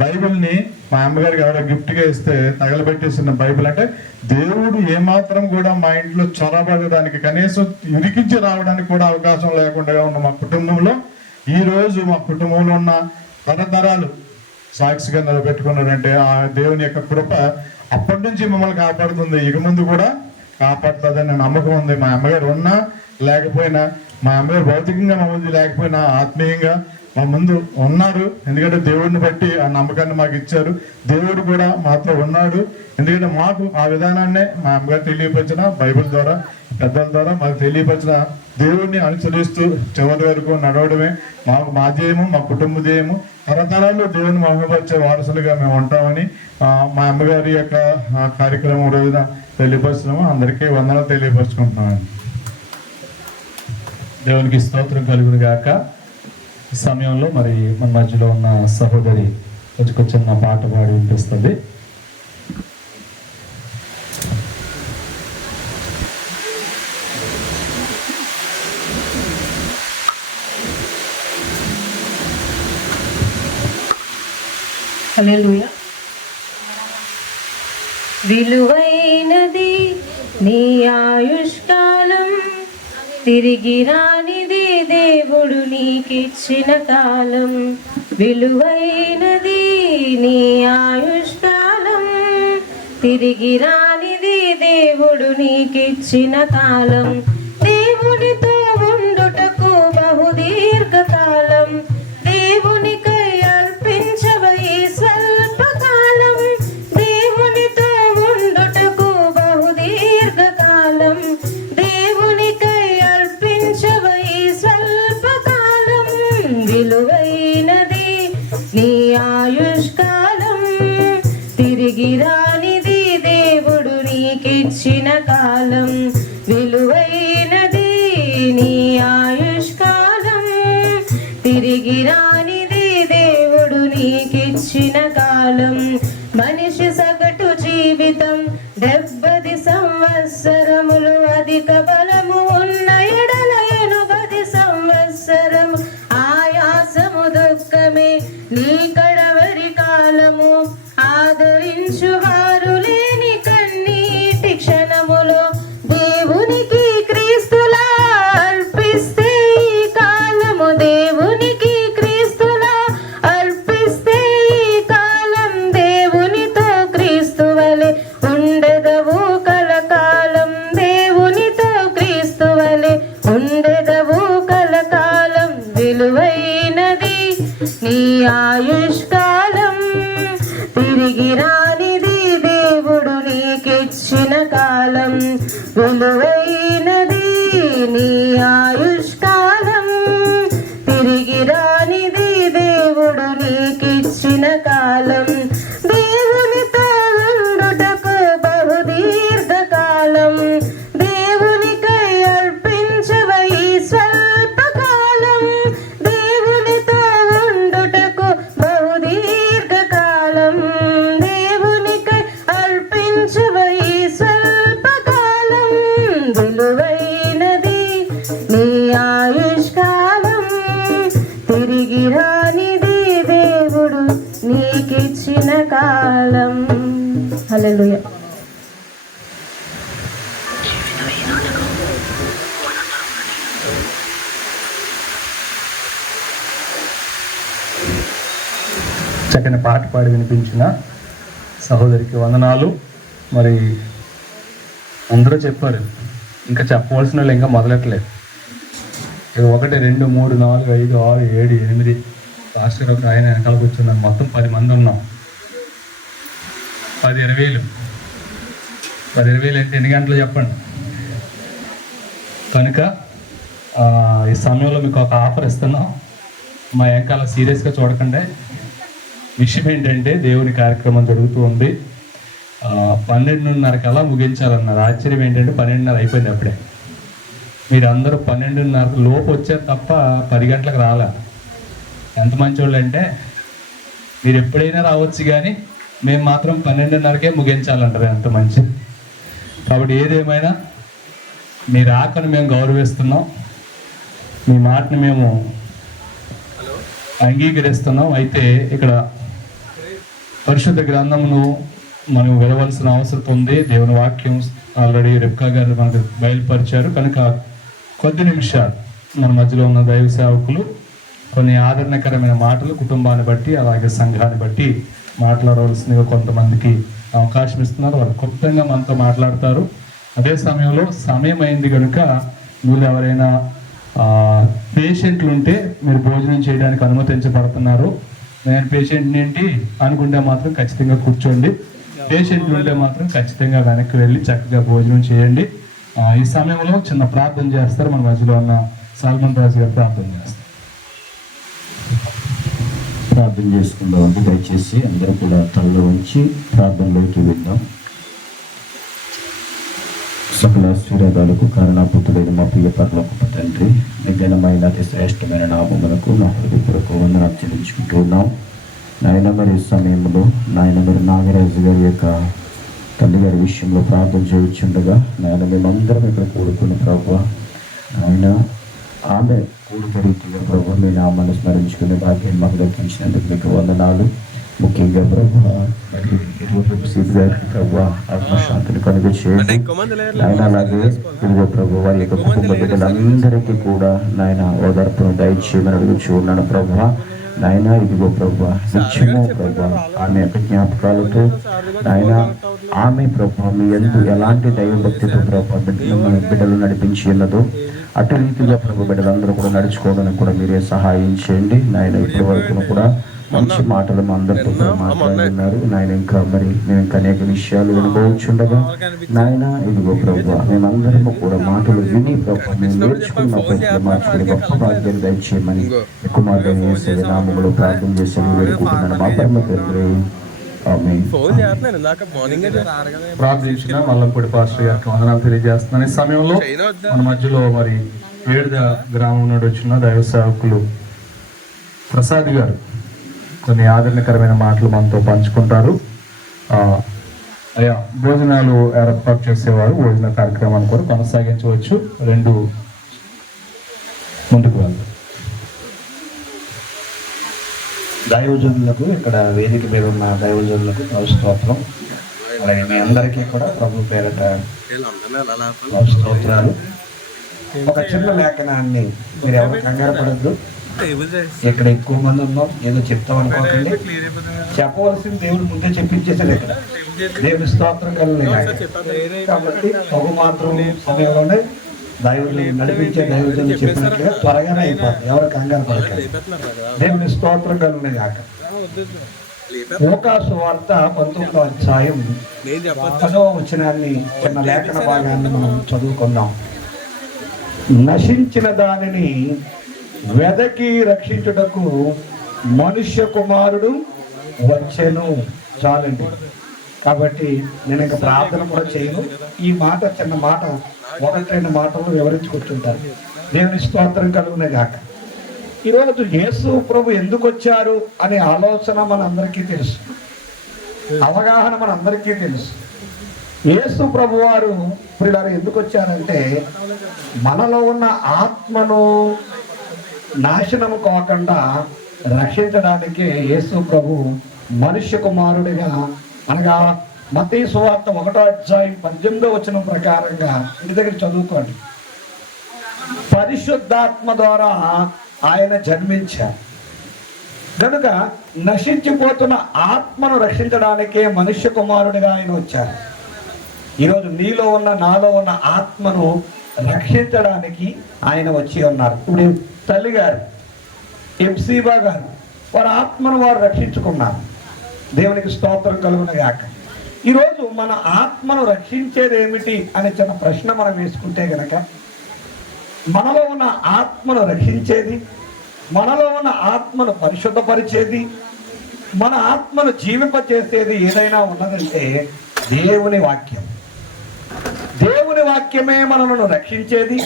బైబిల్ని మా అమ్మగారికి ఎవరో గిఫ్ట్గా ఇస్తే తగలబెట్టేసిన బైబిల్. అంటే దేవుడు ఏమాత్రం కూడా మా ఇంట్లో చొరబడడానికి, కనీసం ఇరికించి రావడానికి కూడా అవకాశం లేకుండా ఉన్న మా కుటుంబంలో ఈరోజు మా కుటుంబంలో ఉన్న తరతరాలు సాక్షిగా నిలబెట్టుకున్నారంటే ఆ దేవుని యొక్క కృప అప్పటి నుంచి మమ్మల్ని కాపాడుతుంది, ఇక ముందు కూడా కాపాడుతుందని నమ్మకం ఉంది. మా అమ్మగారు ఉన్నా లేకపోయినా, మా అమ్మగారు భౌతికంగా మా ముందు లేకపోయినా ఆత్మీయంగా మా ముందు ఉన్నారు. ఎందుకంటే దేవుడిని బట్టి ఆ నమ్మకాన్ని మాకు ఇచ్చారు. దేవుడు కూడా మాతో ఉన్నాడు. ఎందుకంటే మాకు ఆ విధానాన్నే మా అమ్మగారు తెలియపరిచిన బైబిల్ ద్వారా, పెద్దల ద్వారా మాకు తెలియపరిచిన దేవుడిని అనుసరిస్తూ చివరి వరకు నడవడమే మా ధ్యేయము, మా కుటుంబ ధ్యేయము. తరతరాల్లో దేవుని మహిమపరిచే వారసులుగా మేము ఉంటామని మా అమ్మగారి యొక్క కార్యక్రమం రోజున తెలియపరుస్తున్నాము. అందరికీ వందనాలు తెలియపరుచుకుంటున్నామండి. దేవునికి స్తోత్రం కలుగును గాక. ఈ సమయంలో మరి మన మధ్యలో ఉన్న సహోదరి కొంచెం చిన్న పాట పాడి వినిపిస్తుంది. హల్లెలూయా. విలువైనది నీ ఆయుష్కాలం, తిరిగి రానిది దేవుడు నీకిచ్చిన కాలం. విలువైనది నీ ఆయుష్కాలం, తిరిగి రానిది దేవుడు నీకిచ్చిన కాలం. దేవునితో ఉండుటకు బహుదీర్ఘకాలం, దేవునికై అర్పించవై స్వల్పకాలం. దేవునితో ఉండుటకు బహుదీర్ఘకాలం, దేవునికై అర్పించవై స్వల్పకాలం. విలువైనది నీ ఆయుష్కాలం, తిరిగి రానిది దేవుడు నీకిచ్చిన కాలం. విలువైనది నీ ఆయుష్కాలం, తిరిగి రానిది దేవుడు నీకిచ్చిన కాలం. మనిషి సగటు జీవితం 70 సంవత్సరములు, అధిక బలము ఉన్న ఎడల 80 సంవత్సరము. ఆయాసము దుఃఖమే నీ కడవరి ఆయుష్కాలం తిరిగి రానిది దేవుడు నీకిచ్చిన కాలం విలువైనది నీ ఆయుష్కాలం తిరిగి రానిది దేవుడు నీకిచ్చిన కాలం దేవునితో ఉండుటకు బహుదీర్ఘకాలం దేవునికై అర్పించవ ఈ స్వల్పకాలం దేవునితో ఉండుటకు బహుదీర్ఘకాలం దేవునికై అర్పించవ ఈ స్వల్పకాలం విలువైనది నీ ఆయుష్కాలం తిరిగి రానిది దేవుడు నీకిచ్చిన కాలం. హల్లెలూయా. చక్కని పాట పాడి వినిపించిన సహోదరికి వందనాలు. మరి అందరూ చెప్పారు, ఇంకా చెప్పవలసిన వాళ్ళు ఇంకా మొదలెట్టలేదు. ఇక 1 2 3 4 5 6 7 8 పాస్టర్ గారు ఆయన వెనకాల కూర్చున్నాను. మొత్తం 10 మంది ఉన్నాం. 10 20 అంటే ఎన్ని గంటలు చెప్పండి. కనుక ఈ సమయంలో మీకు ఒక ఆఫర్ ఇస్తున్నాం. మా వెనకాల సీరియస్గా చూడకండి. విషయం ఏంటంటే దేవుని కార్యక్రమం జరుగుతూ ఉంది. 12:30 కల్లా ముగించాలన్నారు. ఆశ్చర్యం ఏంటంటే 12:30 అయిపోయింది అప్పుడే. మీరందరూ 12:30 లోపు వచ్చారు తప్ప 10 గంటలకు రాలే. ఎంత మంచి వాళ్ళు అంటే మీరు ఎప్పుడైనా రావచ్చు కానీ మేము మాత్రం 12:30కే ముగించాలంటారు. ఎంత మంచి. కాబట్టి ఏదేమైనా మీ రాకను మేము గౌరవిస్తున్నాం, మీ మాటను మేము అంగీకరిస్తున్నాం. అయితే ఇక్కడ పరిశుద్ధ గ్రంథమును మనం వినవలసిన అవసరం ఉంది. దేవుని వాక్యం ఆల్రెడీ రెబ్కా గారు మనకు బయలుపరిచారు. కనుక కొద్ది నిమిషాలు మన మధ్యలో ఉన్న దైవ సేవకులు కొన్ని ఆదరణకరమైన మాటలు కుటుంబాన్ని బట్టి అలాగే సంఘాన్ని బట్టి మాట్లాడవలసిందిగా కొంతమందికి అవకాశం ఇస్తున్నారు. వారు క్లుప్తంగా మనతో మాట్లాడతారు. అదే సమయంలో సమయం అయింది కనుక వీళ్ళు ఎవరైనా పేషెంట్లు ఉంటే మీరు భోజనం చేయడానికి అనుమతించబడుతున్నారు. నేను పేషెంట్ ఏంటి అనుకుంటే మాత్రం ఖచ్చితంగా కూర్చోండి. పేషెంట్లు ఉంటే మాత్రం ఖచ్చితంగా వెనక్కి వెళ్ళి చక్కగా భోజనం చేయండి. ఈ సమయంలో చిన్న ప్రార్థన చేస్తారు. మన మధ్యలో ఉన్న సల్మాన్ రాజు గారు ప్రార్థన చేస్తారు. ప్రార్థన చేసుకుందాం అండి. దయచేసి అందరూ కూడా తలలో ఉంచి ప్రార్థనలోకి వెళ్దాం. సకల ఆశీర్వాదాలకు కారణాభూతులైన మా ప్రియ పరలోకపు తండ్రి, మీ ఘనమైన అతి శ్రేష్టమైన నామములకు నా హృదయపూర్వక వందనాలు చెల్లించుకుంటూ ఉన్నాం. నాయన మరి సమయంలో నాయన మీరు నాగరాజు గారి యొక్క తల్లి గారి విషయంలో ప్రార్థన చేయించుండగా నాయన మేమందరం ఇక్కడ కూడుకున్న ప్రభువ, నాయన ఆమె కూడిక రీతిగా ప్రభు మీ నామాన్ని స్మరించుకునే భాగ్యాన్ని మాకు దక్కించినందుకు మీకు వందనాలు. ముఖ్యంగా ప్రభు ప్రభు ఆత్మశాంతిని కలుగ చేయండి నాయన. అలాగే ఇదిగో ప్రభు వారి యొక్క కుటుంబ బిడ్డలందరికీ కూడా నాయన ఓదార్పును దయచేయమని అడుగుచూ ఉన్నాను ప్రభు. నాయన ఇదిగో ప్రభు నిత్యము ప్రభు ఆమె యొక్క జ్ఞాపకాలతో నాయన ఆమె ప్రభు మీ యందు ఎలాంటి దైవభక్తితో ప్రభు బిడ్డలు నడిపించి ఉన్నదో అటు రీతిగా ప్రభు బిడ్డలందరూ కూడా నడుచుకోవడానికి కూడా మీరే సహాయం చేయండి నాయన. ఇప్పటి వరకు కూడా మంచి మాటలు మా అందరితో కూడా మాట్లాడుతున్నారు నాయన. ఇంకా మరి మేము ఇంకా అనేక విషయాలు అనుభవించుండగా నాయన ఇదిగో ప్రభు మేమందరము కూడా మాటలు విని ప్రభు మేము నేర్చుకున్న ప్రజలు మార్చుకుని గొప్ప భాగ్యాన్ని దయచేయమని కుమారుడు యేసు నామములో ప్రార్థన చేసి వేడుకుంటున్నాను మా పరమ తండ్రి. ప్రార్థించిన మల్లంపూడి పాస్టర్ గారికి వందనాలు తెలియజేస్తున్నాను. ఈ సమయంలో మన మధ్యలో మరి వేడుద గ్రామం నుండి వచ్చిన దైవ సేవకులు ప్రసాద్ గారు కొన్ని ఆదరణకరమైన మాటలు మనతో పంచుకుంటారు. అయ్యా భోజనాలు ఏర్పాటు చేసేవారు భోజన కార్యక్రమాన్ని కూడా కొనసాగించవచ్చు. 2 ముందుకు వెళ్తారు. దైవజనులకు ఇక్కడ వేదిక మీద ఉన్న దైవజనులకు స్తోత్రం. అలాగే మీ అందరికీ కూడా ప్రభు పేరట స్తోత్రాలు. ఒక చిన్న లేఖనాన్ని మీరు ఎవరు కంగారు పడద్దు. ఇక్కడ ఎక్కువ మంది ఉన్నాం, ఏదో చెప్తాం అనుకోకండి. చెప్పవలసింది దేవుడు ముందే చెప్పించేసాడు. ఇక్కడ దేవుని స్తోత్రం కలిగినాయి కాబట్టి ఒక మాత్రం సమయంలోనే దైవులు నడిపించే దైవజనులు చెప్పినట్లుగా త్వరగానే అయిపోతుంది. ఎవరు కంగారు పడకండి. దేవుని స్తోత్రం కలిగినాయి కాక లూకాసు వార్త 19వ అధ్యాయం 10వ వచనాన్ని చిన్న లేఖన భాగాన్ని మనం చదువుకుందాం. నశించిన దానిని వెదకి రక్షించుటకు మనుష్య కుమారుడు వచ్చెను. చాలండి. కాబట్టి నేను ఇంకా ప్రార్థన కూడా చేయను. ఈ మాట చిన్న మాట, 1-2 మాటలు వివరించుకుంటుంటాను. దేవుని స్తోత్రం కలుగునే గాక. ఈరోజు యేసు ప్రభు ఎందుకు వచ్చారు అనే ఆలోచన మనందరికీ తెలుసు, అవగాహన మనందరికీ తెలుసు. యేసు ప్రభు వారు పిల్లలు ఎందుకు వచ్చారంటే మనలో ఉన్న ఆత్మను నాశనము కాకుండా రక్షించడానికి యేసు ప్రభు మనుష్య కుమారుడిగా, అనగా మత్తయి సువార్త 1వ అధ్యాయం 18వ వచనం ప్రకారంగా ఇంటి దగ్గర చదువుకోండి, పరిశుద్ధాత్మ ద్వారా ఆయన జన్మించారు. కనుక నశించిపోతున్న ఆత్మను రక్షించడానికే మనుష్య కుమారుడిగా ఆయన వచ్చారు. ఈరోజు నీలో ఉన్న నాలో ఉన్న ఆత్మను రక్షించడానికి ఆయన వచ్చి ఉన్నారు. ఇప్పుడు తల్లి గారు ఎప్సీబా గారు వారి ఆత్మను వారు రక్షించుకున్నారు. దేవునికి స్తోత్రం కలుగును గాక. ఈరోజు మన ఆత్మను రక్షించేది ఏమిటి అనే చిన్న ప్రశ్న మనం వేసుకుంటే గనక, మనలో ఉన్న ఆత్మను రక్షించేది, మనలో ఉన్న ఆత్మను పరిశుద్ధపరిచేది, మన ఆత్మను జీవింపచేసేది ఏదైనా ఉన్నదంటే దేవుని వాక్యం. దేవుని వాక్యమే మనలను రక్షించేది,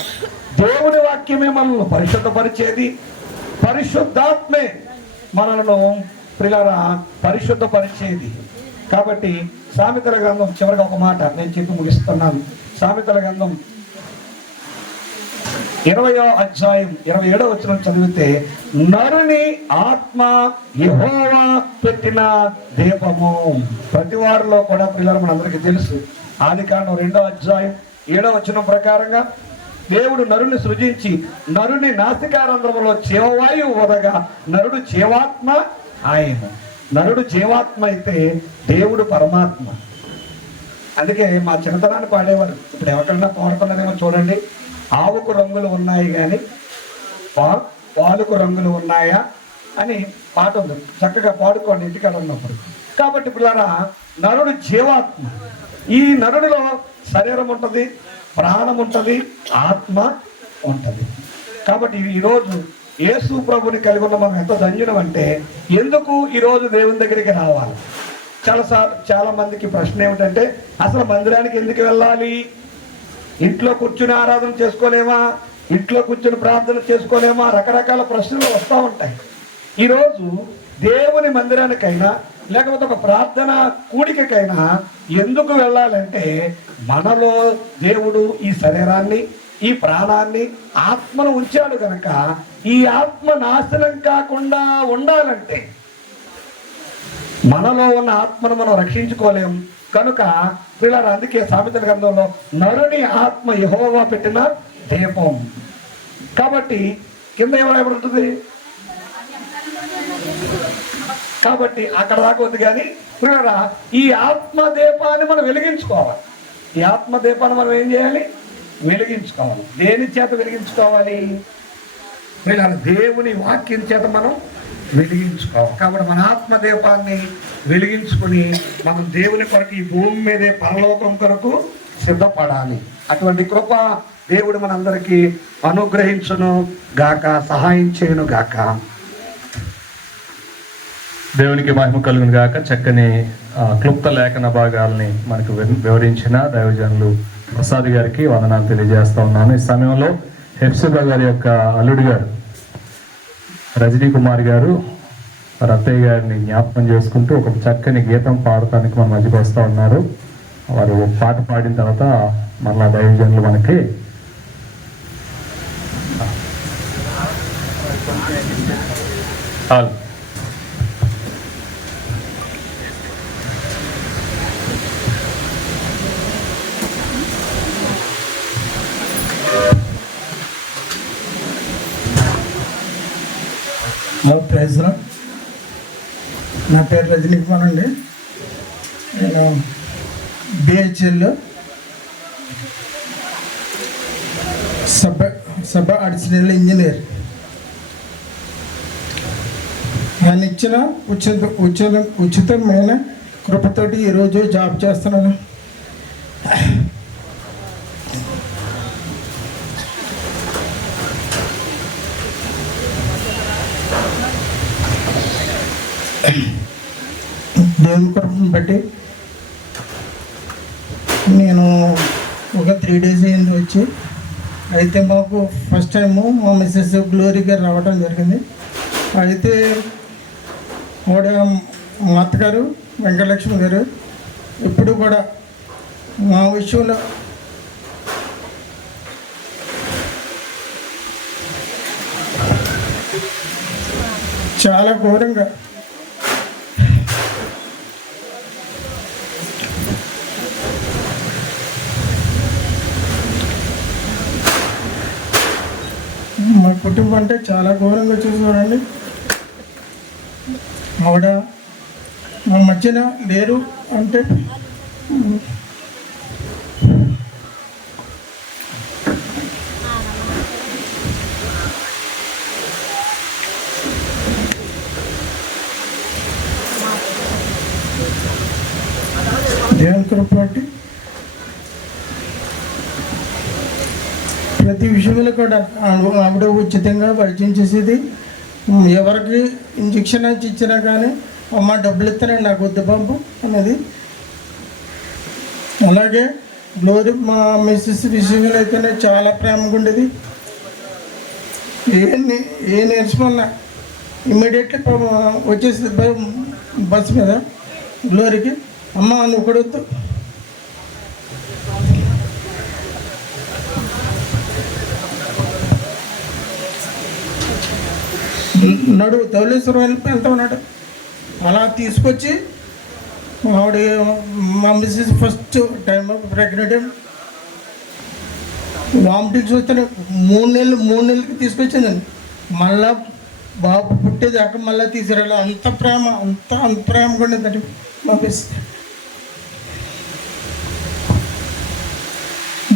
దేవుని వాక్యమే మనల్ని పరిశుద్ధపరిచేది, పరిశుద్ధాత్మే మనలను ప్రియులారా పరిశుద్ధపరిచేది. కాబట్టి సామెతల గ్రంథం చివరిగా ఒక మాట నేను చెప్పి ముగిస్తున్నాను. సామెతల గ్రంథం 20వ అధ్యాయం 27వ వచనం చదివితే, నరుని ఆత్మ యెహోవా పెట్టిన దీపము. ప్రతి వారిలో కూడా పిల్లలు మనందరికీ తెలుసు, ఆదికాండం 2వ అధ్యాయం 7వ వచనం ప్రకారంగా దేవుడు నరుని సృజించి నరుని నాసికారంధ్రములో జీవవాయువు వదగా నరుడు జీవాత్మ ఆయన. నరుడు జీవాత్మ అయితే దేవుడు పరమాత్మ. అందుకే మా చిన్నతనాన్ని పాడేవారు, ఇప్పుడు ఎవరికన్నా పాడుతున్నారేమో చూడండి, ఆవుకు రంగులు ఉన్నాయి కానీ పాలుకు రంగులు ఉన్నాయా అని పాట ఉంది. చక్కగా పాడుకోండి ఇంటికాడ ఉన్నప్పుడు. కాబట్టి పిల్లరా, నరుడు జీవాత్మ. ఈ నరుడిలో శరీరం ఉంటుంది, ప్రాణం ఉంటుంది, ఆత్మ ఉంటుంది. కాబట్టి ఈరోజు యేసు ప్రభుని కలిగి ఉన్న మనం ఎంత ధన్యులం అంటే, ఎందుకు ఈరోజు దేవుని దగ్గరికి రావాలి? చాలా మందికి ప్రశ్న ఏమిటంటే, అసలు మందిరానికి ఎందుకు వెళ్ళాలి? ఇంట్లో కూర్చుని ఆరాధన చేసుకోలేమా? ఇంట్లో కూర్చుని ప్రార్థన చేసుకోలేమా? రకరకాల ప్రశ్నలు వస్తూ ఉంటాయి. ఈరోజు దేవుని మందిరానికైనా లేకపోతే ఒక ప్రార్థన కూడికకైనా ఎందుకు వెళ్ళాలంటే, మనలో దేవుడు ఈ శరీరాన్ని, ఈ ప్రాణాన్ని, ఆత్మను ఉంచాడు కనుక ఈ ఆత్మ నాశనం కాకుండా ఉండాలంటే మనలో ఉన్న ఆత్మను మనం రక్షించుకోలేము. కనుక పిల్లలు అందుకే సామెతల గ్రంథంలో నరుని ఆత్మ యెహోవా పెట్టిన దీపం. కాబట్టి కింద ఏమైనా కాబట్టి అక్కడ దాకా ఉంది. కానీ పిల్లరా, ఈ ఆత్మ దీపాన్ని మనం వెలిగించుకోవాలి. ఈ ఆత్మ దీపాన్ని మనం ఏం చేయాలి? వెలిగించుకోవాలి. దేని చేత వెలిగించుకోవాలి? పిల్లలు దేవుని వాక్యం చేత మనం వెలిగించుకోవాలి. కాబట్టి మన ఆత్మ దీపాన్ని వెలిగించుకుని మనం దేవుని కొరకు ఈ భూమి మీదే పరలోకం కొరకు సిద్ధపడాలి. అటువంటి కృప దేవుడు మనందరికీ అనుగ్రహించును గాక, సహాయం చేయను గాక. దేవునికి మహిమ కలుగును గాక. చక్కని క్లుప్త లేఖన భాగాల్ని మనకు వివరించిన దైవజనులు ప్రసాద్ గారికి వందనాలు తెలియజేస్తా ఉన్నాను. ఈ సమయంలో హెప్సిబా గారి యొక్క అల్లుడు గారు రజనీ కుమార్ గారు రత్తయ్య గారిని జ్ఞాపకం చేసుకుంటూ ఒక చక్కని గీతం పాడటానికి మన మధ్యకి వస్తూ ఉన్నారు. వారు పాట పాడిన తర్వాత మరలా దైవజనులు మనకి ప్రైజ్ లార్డ్. నా పేరు రజనీ కుమార్ అండి. నేను బిహెచ్ఎల్లో సబ్ అడిషనల్ ఇంజనీర్. ఆయన ఇచ్చిన ఉచితమైన కృపతోటి ఈరోజు జాబ్ చేస్తున్నాను. దేవుని కృపను బట్టి నేను ఒక 3 days అయింది వచ్చి. అయితే మాకు ఫస్ట్ టైము మా మిస్సెస్ గ్లోరీ గారు రావడం జరిగింది. అయితే ఆవిడ మా అత్తగారు వెంకటలక్ష్మి గారు ఇప్పుడు కూడా మా విషయంలో చాలా ఘోరంగా మా కుటుంబం అంటే చాలా ఘోరంగా చూసుకోరండి. ఆవిడ మా మధ్యన లేరు అంటే దేవుని కృప బట్టి ప్రతి విషయంలో కూడా ఆవిడ ఉచితంగా వైద్యం చేసేది. ఎవరికి ఇంజక్షన్ వచ్చి ఇచ్చినా కానీ అమ్మ డబ్బులు ఇస్తానండి నాకు వద్దు బాబు అనేది. అలాగే గ్లోరీ మా మిస్సెస్ విషయంలో అయితేనే చాలా ప్రేమగా ఉండేది. ఏ నేర్చుకున్నా ఇమ్మీడియట్లీ వచ్చేసి బస్ మీద గ్లోరీకి అమ్మ నువ్వు కూడా వద్దు, నడు ధవళేశ్వరం వెళ్తా ఉన్నాడు. అలా తీసుకొచ్చి ఆవిడ మా Mrs first time pregnant vomitings వస్తే 3 నెలలకి తీసుకొచ్చిందండి. మళ్ళా బాబు పుట్టేదాకా మళ్ళీ తీసుకురాలి. అంత ప్రేమగా ఉండేదండి మా మిస్.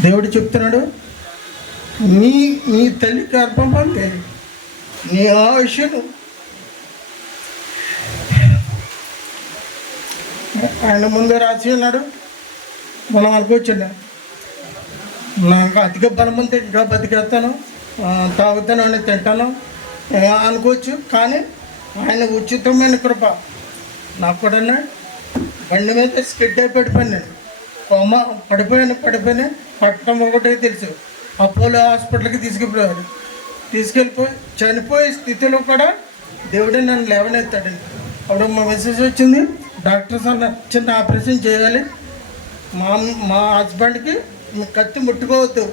దేవుడు చెప్తున్నాడు, నీ తల్లి గర్భం అంతే, నీ ఆయుష్ను ఆయన ముందే రాసి ఉన్నాడు. మనం అనుకోవచ్చండి నాకు అతిగా బలం ఉంటే ఇంకా బతికేస్తాను, తాగుతాను అని తింటాను అనుకోవచ్చు. కానీ ఆయన ఉచితమైన కృప. నాకు కూడా బండి మీద స్కిడ్ అయి పడిపోయాను. పడిపోయాను పట్టడం ఒకటే తెలుసు. అపోలో హాస్పిటల్కి తీసుకెళ్ళిపోయి చనిపోయే స్థితిలో కూడా దేవుడే నన్ను లేవనెత్తాడండి. అప్పుడు మా మెసేజ్ వచ్చింది, డాక్టర్స్ అన్న చిన్న ఆపరేషన్ చేయాలి, మా హస్బెండ్కి కత్తి ముట్టుకోవద్దు,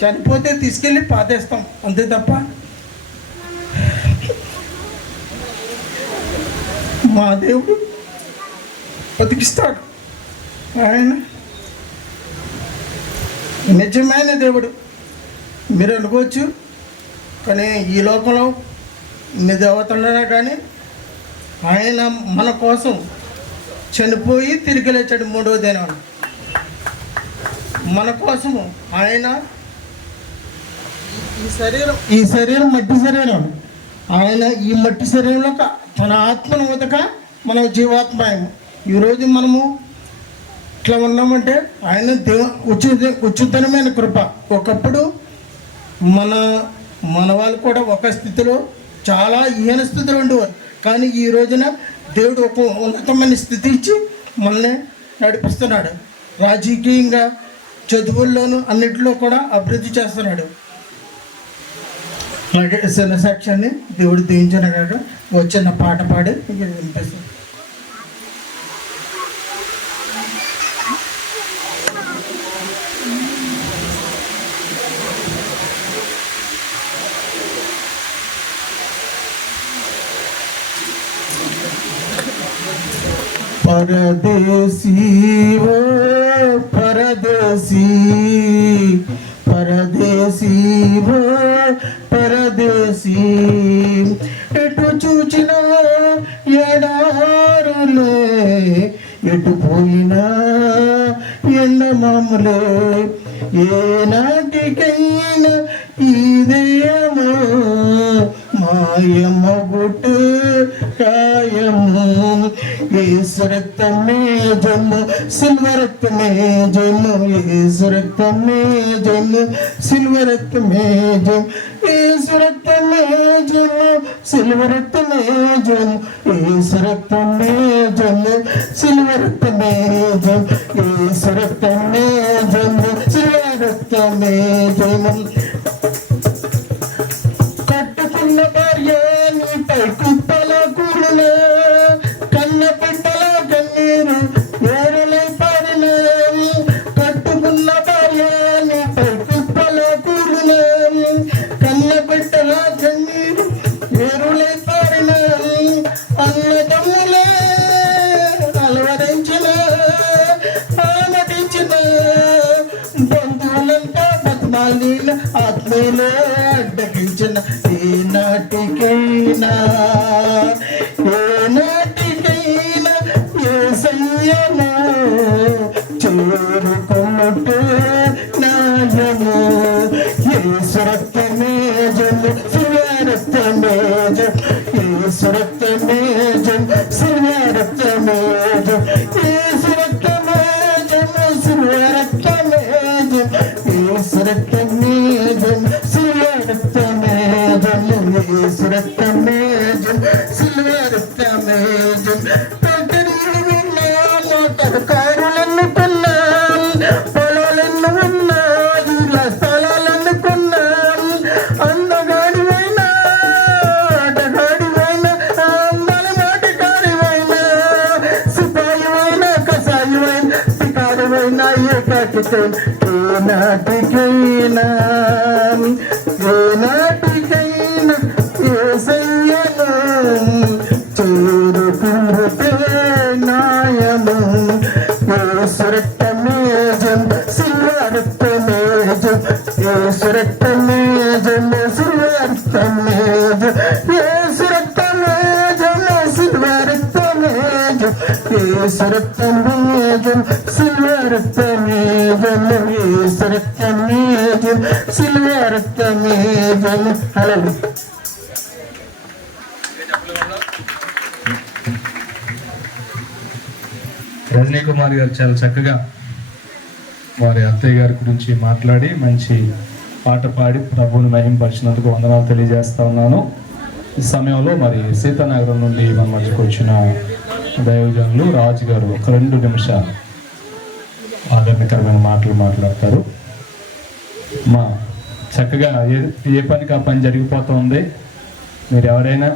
చనిపోతే తీసుకెళ్ళి పాతేస్తాం అంతే తప్ప మా దేవుడు బతికిస్తాడు. ఆయన నిజమైన దేవుడు. మీరు అనుకోవచ్చు కానీ ఈ లోకంలో ఇన్ని దేవతలున్నా కానీ ఆయన మన కోసం చనిపోయి తిరిగి లేచాడు 3వ దినాన. మన కోసము ఆయన ఈ శరీరం మట్టి శరీరం. ఆయన ఈ మట్టి శరీరంలో తన ఆత్మను ఉదక మనం జీవాత్మయము. ఈరోజు మనము ఇట్లా ఉన్నామంటే ఆయన ఉచితమైన కృప. ఒకప్పుడు మన వాళ్ళు కూడా ఒక స్థితిలో చాలా హీన స్థితిలో ఉండేవారు. కానీ ఈ రోజున దేవుడు ఒక ఉన్నతమైన స్థితి ఇచ్చి మనల్ని నడిపిస్తున్నాడు. రాజకీయంగా చదువుల్లోనూ అన్నింటిలో కూడా అభివృద్ధి చేస్తున్నాడు. అలాగే చిన్న సాక్ష్యాన్ని దేవుడు దీవించిన కాక వచ్చిన పాట పాడి వినిపిస్తాడు. परदेसी वो परदेसी परदेसी वो परदेसी ఎటు చూచినా ఎడారులే ఎటు పోయినా ఎండమాములే ఏనాటికైనా ఈ దేయము మాయమ్మ గుట్టు కాయము యేసు రక్తమే జయము సిల్వ రక్తమే జయము యేసు రక్తమే జయము సిల్వ రక్తమే జయము యేసు రక్తమే జయము సిల్వ రక్తమే జయము యేసు రక్తమే జయము సిల్వ రక్తమే జయము యేసు రక్తమే జయము సిల్వ రక్తమే జయము కట్టుకున్న భార్య నీపై కుప్పల కూడిన కన్న బిడ్డల కన్నీరు ఏరులై పారిన కట్టుకున్న భార్య నీపై కుప్పల కూడిన కన్న బిడ్డల కన్నీరు ఏరులై పారిన అన్నదమ్ములే అలవరించిన ఆనటించిన బంధువులంతా బతుమాలిన ఆత్మీయులే అడ్డగించిన ఏనాటికైనా యేసయ్యను చేరుకున్నట్టు నాయము యేసు రక్తమే జయము సిల్వ రక్తమే జయము యేసు రక్తమే జయము సిల్వ రక్తమే జయము యేసు రక్తమే జయము సిల్వ రక్తమే జయము యేసు రక్తమే జయము సిల్వ రక్తమే జయము యేసు రక్తమే జయము సిల్వ రక్తమే జయము కారులన్నీ కొన్నాం పొలాలన్నీ ఉన్నాయి స్థలాలన్నీ కొన్నాం అందగాడివైనా ఆటగాడివైనా అందాల మాటగాడివైనా సిపాయివైనా కసాయివైనా శికారువైనా ఏనాటికైనా యేసయ్యను చేరుకున్నట్టే నాయము యేసు రక్తమే జయము సిల్వ రక్తమే జయము యేసు రక్తమే జయము సిల్వ రక్తమే జయము యేసు రక్తమే జయము సిల్వ రక్తమే జయము యేసు రక్తమే జయము సిల్వ రక్తమే జయము యేసు రక్తమే జయము సిల్వ రక్తమే జయము హల్లెలూయా. రజనీ కుమార్ గారు చాలా చక్కగా వారి అత్తయ్య గారి గురించి మాట్లాడి మంచి పాట పాడి ప్రభువుని మహింపరిచినందుకు వందనాలు తెలియజేస్తా ఉన్నాను. ఈ సమయంలో మరి సీతానగరం నుండి మన మధ్యకు వచ్చిన దైవజనులు రాజు గారు ఒక 2 నిమిషాలు ఆదరణకరమైన మాటలు మాట్లాడతారు. మా చక్కగా ఏ పనికి ఆ పని జరిగిపోతుంది. మీరు ఎవరైనా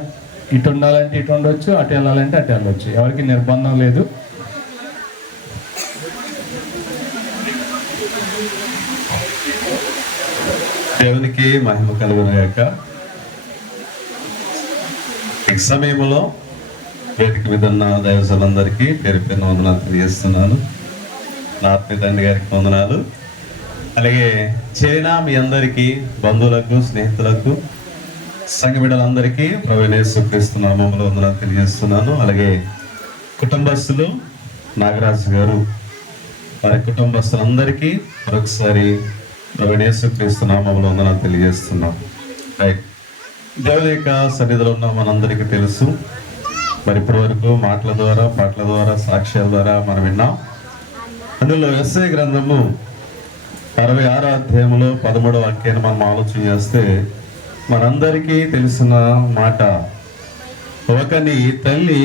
ఇటు ఉండాలంటే ఇటు ఉండొచ్చు, అటు వెళ్ళాలంటే అటు వెళ్ళొచ్చు, ఎవరికి నిర్బంధం లేదు. దేవునికి మహిమ కలుగుగాక. ఈ సమయంలో వేదిక మీద ఉన్న దైవజనులందరికీ పేరు పేరున వందనాలు తెలియజేస్తున్నాను. నా ఆత్మీయ తండ్రి గారికి వందనాలు. అలాగే చేరిన మీ అందరికీ, బంధువులకు, స్నేహితులకు, సంఘ బిడ్డలందరికీ ప్రభువైన యేసుక్రీస్తు నామములో వందనాలు తెలియజేస్తున్నాను. అలాగే కుటుంబస్తులు, నాగరాజు గారు, వారి కుటుంబస్తులందరికీ మరొకసారి ప్రభువైన యేసుక్రీస్తు నామములో వందనాలు తెలియజేస్తున్నాం. రైట్, దేవుని యొక్క సన్నిధిలో ఉన్న మనందరికీ తెలుసు. మరి ఇప్పటి వరకు మాటల ద్వారా, పాటల ద్వారా, సాక్ష్యాల ద్వారా మనం విన్నాం. అందులో యెషయా గ్రంథము 66వ అధ్యాయంలో 13వ వాక్యాన్ని మనం ఆలోచన చేస్తే మనందరికీ తెలిసిన మాట, ఒకని తల్లి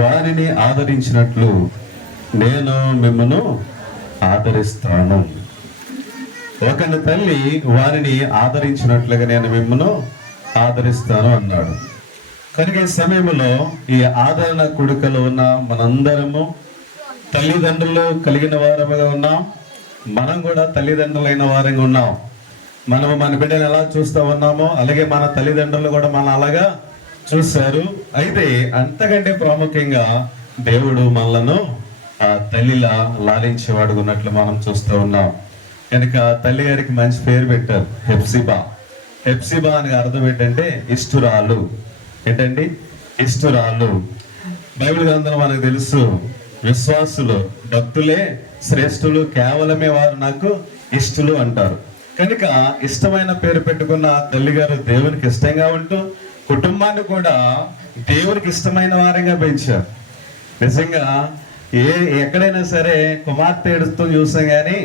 వారిని ఆదరించినట్లు నేను మిమ్మను ఆదరిస్తాను. ఒకని తల్లి వారిని ఆదరించినట్లుగా నేను మిమ్మను ఆదరిస్తాను అన్నాడు. కనుక ఈ సమయంలో ఈ ఆదరణ కొడుకలో ఉన్న మనందరము తల్లిదండ్రులు కలిగిన వారముగా ఉన్నాం. మనం కూడా తల్లిదండ్రులైన వారంగా ఉన్నాం. మనము మన బిడ్డను ఎలా చూస్తూ ఉన్నామో అలాగే మన తల్లిదండ్రులు కూడా మన అలాగా చూశారు. అయితే అంతకంటే ప్రాముఖ్యంగా దేవుడు మనలను ఆ తల్లిలా లాలించేవాడు ఉన్నట్లు మనం చూస్తూ ఉన్నాం. కనుక తల్లి గారికి మంచి పేరు పెట్టారు, హెప్సిబా. హెప్సిబా అని అర్థం ఏంటంటే ఇష్టురాలు. ఏంటండి? ఇష్టురాలు. బైబిల్ గ్రంథంలో మనకు తెలుసు, విశ్వాసులు, భక్తులే శ్రేష్ఠులు, కేవలమే వారు నాకు ఇష్టలు అంటారు. కనుక ఇష్టమైన పేరు పెట్టుకున్న తల్లి గారు దేవునికి ఇష్టంగా ఉంటూ కుటుంబాన్ని కూడా దేవునికి ఇష్టమైన వారంగా పెంచారు. నిజంగా ఎక్కడైనా సరే కుమార్తె ఏడుస్తూ చూసాం కానీ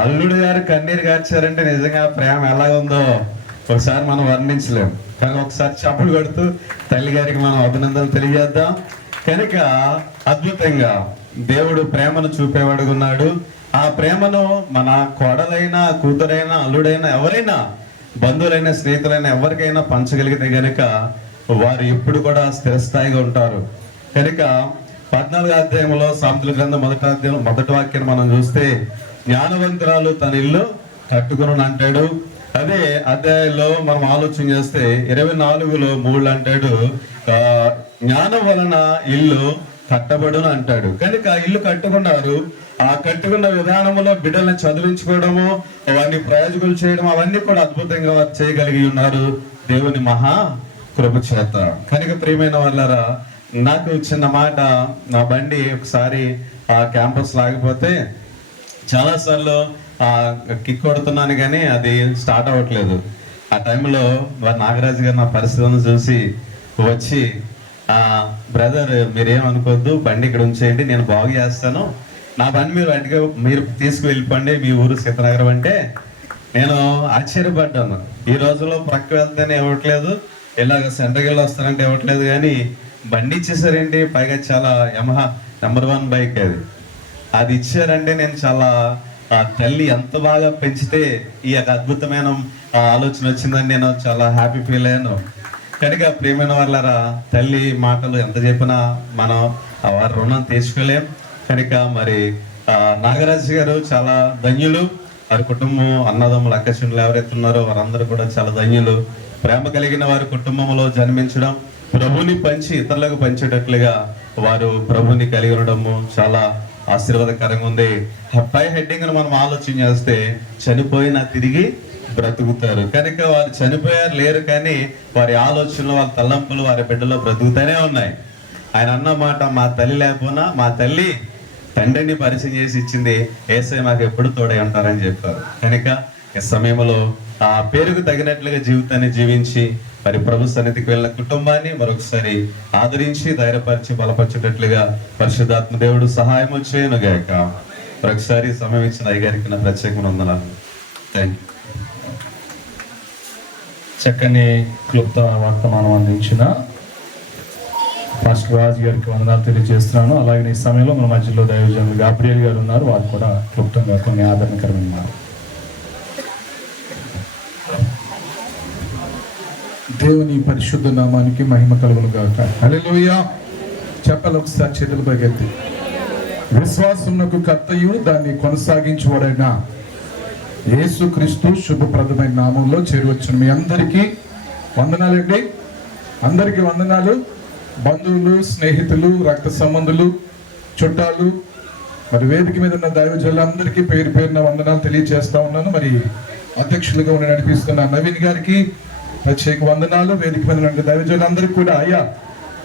అల్లుడు గారు కన్నీరు గార్చారంటే నిజంగా ప్రేమ ఎలా ఉందో ఒకసారి మనం వర్ణించలేం. కానీ ఒకసారి చప్పుడు కొడుతూ తల్లి గారికి మనం అభినందనలు తెలియజేద్దాం. కనుక అద్భుతంగా దేవుడు ప్రేమను చూపేవాడుగా ఉన్నాడు. ఆ ప్రేమను మన కోడలైనా, కూతురైనా, అల్లుడైనా, ఎవరైనా, బంధువులైనా, స్నేహితులైనా ఎవరికైనా పంచగలిగితే గనుక వారు ఎప్పుడు కూడా స్థిరస్థాయిగా ఉంటారు. కనుక 14వ అధ్యాయంలో సామెతల గ్రంథం మొదటి వాక్యాన్ని మనం చూస్తే జ్ఞానవంతురాలు తన ఇల్లు కట్టుకుని అంటాడు. అదే అధ్యాయంలో మనం ఆలోచన చేస్తే 24లో 3 అంటాడు జ్ఞానం వలన ఇల్లు కట్టబడును అంటాడు. కనుక ఇల్లు కట్టుకున్నారు. ఆ కట్టుకున్న విధానంలో బిడ్డల్ని చదివించుకోవడము, అవన్నీ ప్రయోజకులు చేయడం, అవన్నీ కూడా అద్భుతంగా వారు చేయగలిగి ఉన్నారు దేవుని మహా కృప చేత. కనుక ప్రియమైన వాళ్ళారా, నాకు చిన్న మాట, నా బండి ఒకసారి ఆ క్యాంపస్ లాగిపోతే చాలాసార్లు కిక్ కొడుతున్నాను కానీ అది స్టార్ట్ అవ్వట్లేదు. ఆ టైంలో నాగరాజు గారు నా పరిస్థితిని చూసి వచ్చి, బ్రదర్ మీరేమనుకోవద్దు, బండి ఇక్కడ ఉంచేయండి, నేను బాగు చేస్తాను, నా బండి మీరు తీసుకువెళ్ళిపోండి, మీ ఊరు సీతనగరం అంటే నేను ఆశ్చర్యపడ్డాను. ఈ రోజుల్లో ప్రక్క వెళ్తేనే ఇవ్వట్లేదు, ఇలాగ సెంటర్కి వెళ్ళి వస్తానంటే ఇవ్వట్లేదు, కానీ బండి ఇచ్చేసారేంటి, పైగా చాలా యమహా నెంబర్ 1 బైక్ అది ఇచ్చారంటే నేను చాలా తల్లి ఎంత బాగా పెంచితే ఈ యొక్క అద్భుతమైన ఆలోచన వచ్చిందని నేను చాలా హ్యాపీ ఫీల్ అయ్యాను. కనుక ప్రియమైన వాళ్ళరా, తల్లి మాటలు ఎంత చెప్పినా మనం వారి రుణం తీర్చుకోలేం. కనుక మరి నాగరాజు గారు చాలా ధన్యులు. వారి కుటుంబం, అన్నదమ్ములు, అక్కచెల్లెలు ఎవరైతే ఉన్నారో వారందరూ కూడా చాలా ధన్యులు. ప్రేమ కలిగిన వారి కుటుంబంలో జన్మించడం, ప్రభుని పంచి ఇతరులకు పంచేటట్లుగా వారు ప్రభుని కలిగి ఉండడము చాలా ఆశీర్వాదకరంగా ఉంది. పై హెడ్డింగ్ మనం ఆలోచన చేస్తే చనిపోయినా తిరిగి బ్రతుకుతారు. కనుక వారు చనిపోయారు లేరు, కానీ వారి ఆలోచనలు, వారి తలంపులు వారి బిడ్డలో బ్రతుకుతూనే ఉన్నాయి. ఆయన అన్న మాట, మా తల్లి లేకపోయినా మా తల్లి తండ్రిని పరిచయం చేసి ఇచ్చింది, యేసయ్య మాకు ఎప్పుడు తోడై ఉంటారని చెప్పారు. కనుక ఈ సమయంలో ఆ పేరుకు తగినట్లుగా జీవితాన్ని జీవించి మరి ప్రభు సన్నిధికి వెళ్ళిన కుటుంబాన్ని మరొకసారి ఆదరించి ధైర్యపరిచి బలపరిచేటట్లుగా పరిశుద్ధాత్మ దేవుడు సహాయం చేయను గాక. మరొకసారి సమయం ఇచ్చిన అయ్యగారికి నా ప్రత్యేకమైన వందనాలు. Thank you. చక్కని క్లుప్త వర్తమానం అందించిన పాస్టర్ రాజు గారికి వందనాలు తెలియజేస్తున్నాను. అలాగే ఈ సమయంలో మన మధ్యలో దైవజనులు గాబ్రియల్ గారు ఉన్నారు. వారు కూడా క్లుప్తంగా కొన్ని ఆదరణకరమైన మాట. దేవుని పరిశుద్ధ నామానికి మహిమ కలుగును గాక. హల్లెలూయా. చెప్పాలి ఒకసారి చేతులు పైకెత్తి. విశ్వాసమునకు కర్తయు దాన్ని కొనసాగించువాడైన యేసుక్రీస్తు శుభప్రదమైన నామంలో చేరువచ్చిన మీ అందరికీ వందనాలండి. అందరికీ వందనాలు. బంధువులు, స్నేహితులు, రక్త సంబంధులు, చుట్టాలు, మరి వేదిక మీద ఉన్న దైవజనులందరికీ పేరు పేరున వందనాలు తెలియజేస్తా ఉన్నాను. మరి అధ్యక్షులుగా ఉండి నడిపిస్తున్న నవీన్ గారికి ప్రత్యేక వందనాలు. వేదిక మీద ఉన్న దైవజనులందరికీ కూడా, అయ్యా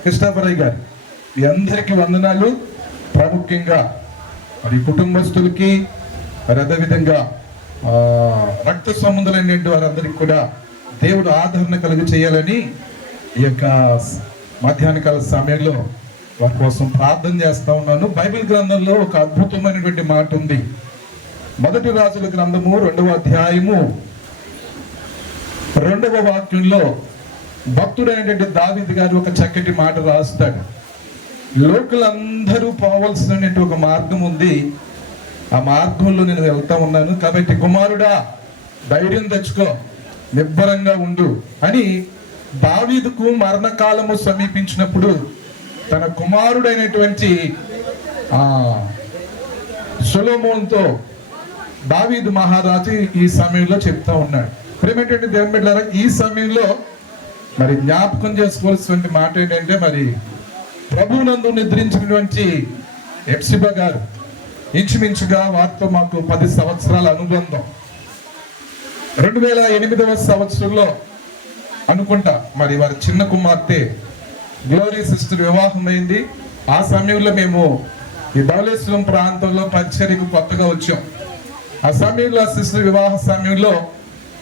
కృష్ణాపరయ్య గారు, మీ అందరికీ వందనాలు. ప్రాముఖ్యంగా మరి కుటుంబస్తులకి, మరి అదేవిధంగా రక్త సంబంధులైన వారందరికీ కూడా దేవుడు ఆదరణ కలిగి చేయాలని ఈ యొక్క మధ్యాహ్న కాల సమయంలో వారి కోసం ప్రార్థన చేస్తా ఉన్నాను. బైబిల్ గ్రంథంలో ఒక అద్భుతమైనటువంటి మాట ఉంది. 1 రాజుల గ్రంథము 2వ అధ్యాయము 2వ వాక్యంలో భక్తుడైనటువంటి దావీదు గారు ఒక చక్కటి మాట రాస్తాడు. లోకులందరూ పోవలసినటువంటి ఒక మార్గం ఉంది, ఆ మార్గంలో నేను వెళ్తా ఉన్నాను, కాబట్టి కుమారుడా ధైర్యం తెచ్చుకో, నిబ్బరంగా ఉండు అని దావీదుకు మరణకాలము సమీపించినప్పుడు తన కుమారుడైనటువంటి సొలొమోనుతో దావీదు మహారాజు ఈ సమయంలో చెప్తా ఉన్నాడు. ప్రేమేంటంటే దేవుని బిడ్డలారా, ఈ సమయంలో మరి జ్ఞాపకం చేసుకోవాల్సిన మాట ఏంటంటే, మరి ప్రభువునందు నిద్రించినటువంటి ఎప్సిబా గారు ఇంచుమించుగా వారితో మాకు 10 సంవత్సరాల అనుబంధం. 2008వ సంవత్సరంలో అనుకుంటా మరి వారి చిన్న కుమార్తె గ్లోరీ సిస్టర్ వివాహం అయింది. ఆ సమయంలో మేము ఈ ధవళేశ్వరం ప్రాంతంలో పరిచర్యకు కొత్తగా వచ్చాం. ఆ సమయంలో ఆ సిస్టర్ వివాహ సమయంలో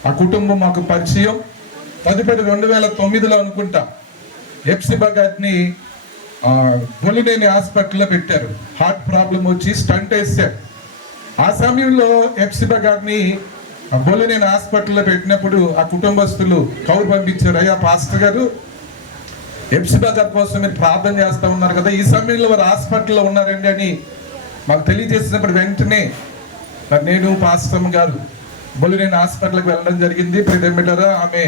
ఆ కుటుంబం మాకు పరిచయం. తదుపరి 2009లో అనుకుంటా ఎప్సిబా గారిని బొలినేని హాస్పిటల్లో పెట్టారు. హార్ట్ ప్రాబ్లం వచ్చి స్టంట్ వేశారు. ఆ సమయంలో ఎప్సిబా గారిని బొలినేని హాస్పిటల్లో పెట్టినప్పుడు ఆ కుటుంబస్తులు కౌరు పంపించారు, అయ్యా పాస్టర్ గారు ఎప్సిబా గారి కోసం మీరు ప్రార్థన చేస్తూ ఉన్నారు కదా, ఈ సమయంలో వారు హాస్పిటల్లో ఉన్నారండి అని మాకు తెలియజేసినప్పుడు వెంటనే మరి నేను పాస్టర్ గారు బొలినేని హాస్పిటల్కి వెళ్ళడం జరిగింది. ప్రియమిత్రులారా, ఆమె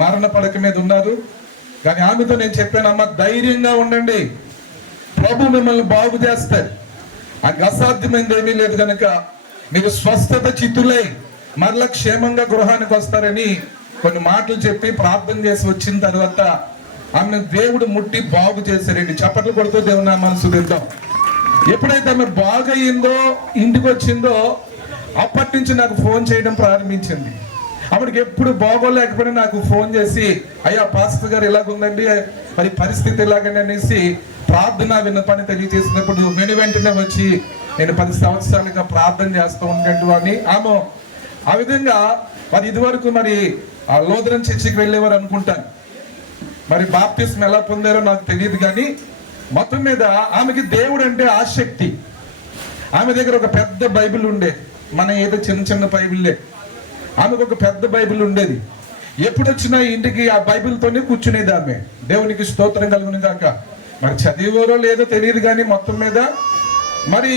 మరణ పడక మీద ఉన్నారు. కానీ ఆమెతో నేను చెప్పాను, అమ్మ ధైర్యంగా ఉండండి, ప్రభు మిమ్మల్ని బాగు చేస్తారు, అది అసాధ్యమైనది ఏమీ లేదు కనుక మీరు స్వస్థత చిత్తులై మరలా క్షేమంగా గృహానికి వస్తారని కొన్ని మాటలు చెప్పి ప్రార్థన చేసి వచ్చిన తర్వాత ఆమె దేవుడు ముట్టి బాగు చేశారండి. చప్పట్లు కొడుతూ దేవుని నామాన్ని స్తుతిద్దాం. ఎప్పుడైతే ఆమె బాగయిందో, ఇంటికి వచ్చిందో, అప్పటి నుంచి నాకు ఫోన్ చేయడం ప్రారంభించింది. అప్పటికి ఎప్పుడు బాగోలేకపోయినా నాకు ఫోన్ చేసి, అయ్యా పాస్టర్ గారు ఇలాగుందండి, మరి పరిస్థితి ఎలాగని అనేసి ప్రార్థన విన్నపాన్ని తెలియజేసినప్పుడు వెంటనే వచ్చి నేను 10 సంవత్సరాలుగా ప్రార్థన చేస్తూ ఉండేట్టు అని ఆమె ఆ విధంగా మరి ఇదివరకు మరి లోదరన్ చర్చికి వెళ్ళేవారు అనుకుంటాను. మరి బాప్తిస్మ ఎలా పొందారో నాకు తెలియదు, కానీ మొత్తం మీద ఆమెకి దేవుడు అంటే ఆసక్తి. ఆమె దగ్గర ఒక పెద్ద బైబిల్ ఉండేది, మన ఏదో చిన్న చిన్న బైబిల్లే. ఆమెకు ఒక పెద్ద బైబిల్ ఉండేది. ఎప్పుడు వచ్చినా ఇంటికి ఆ బైబిల్తోనే కూర్చునేది ఆమె. దేవునికి స్తోత్రం కలుగును గాక. మరి చదివారో లేదో తెలియదు, కానీ మొత్తం మీద మరి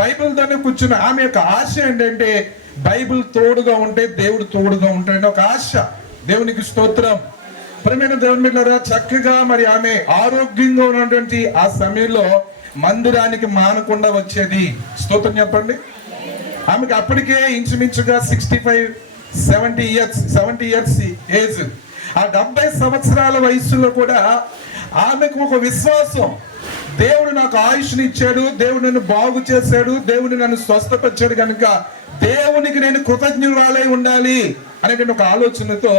బైబిల్తోనే కూర్చుని ఆమె యొక్క ఆశ ఏంటంటే బైబిల్ తోడుగా ఉంటే దేవుడు తోడుగా ఉంటాడని ఒక ఆశ. దేవునికి స్తోత్రం. ప్రియమైన దేవుని బిడ్డలారా, చక్కగా మరి ఆమె ఆరోగ్యంగా ఉన్నటువంటి ఆ సమయంలో మందిరానికి మానకుండా వచ్చేది. స్తోత్రం చెప్పండి. ఆమెకి అప్పటికే ఇంచుమించుగా 65-70 ఇయర్స్ ఏజ్. ఆ 70 సంవత్సరాల వయసులో కూడా ఆమెకు ఒక విశ్వాసం, దేవుడు నాకు ఆయుష్ని ఇచ్చాడు, దేవుడు నన్ను బాగు చేశాడు, దేవుడు నన్ను స్వస్థపరిచాడు కనుక దేవునికి నేను కృతజ్ఞురాలై ఉండాలి అనేటువంటి ఒక ఆలోచనతో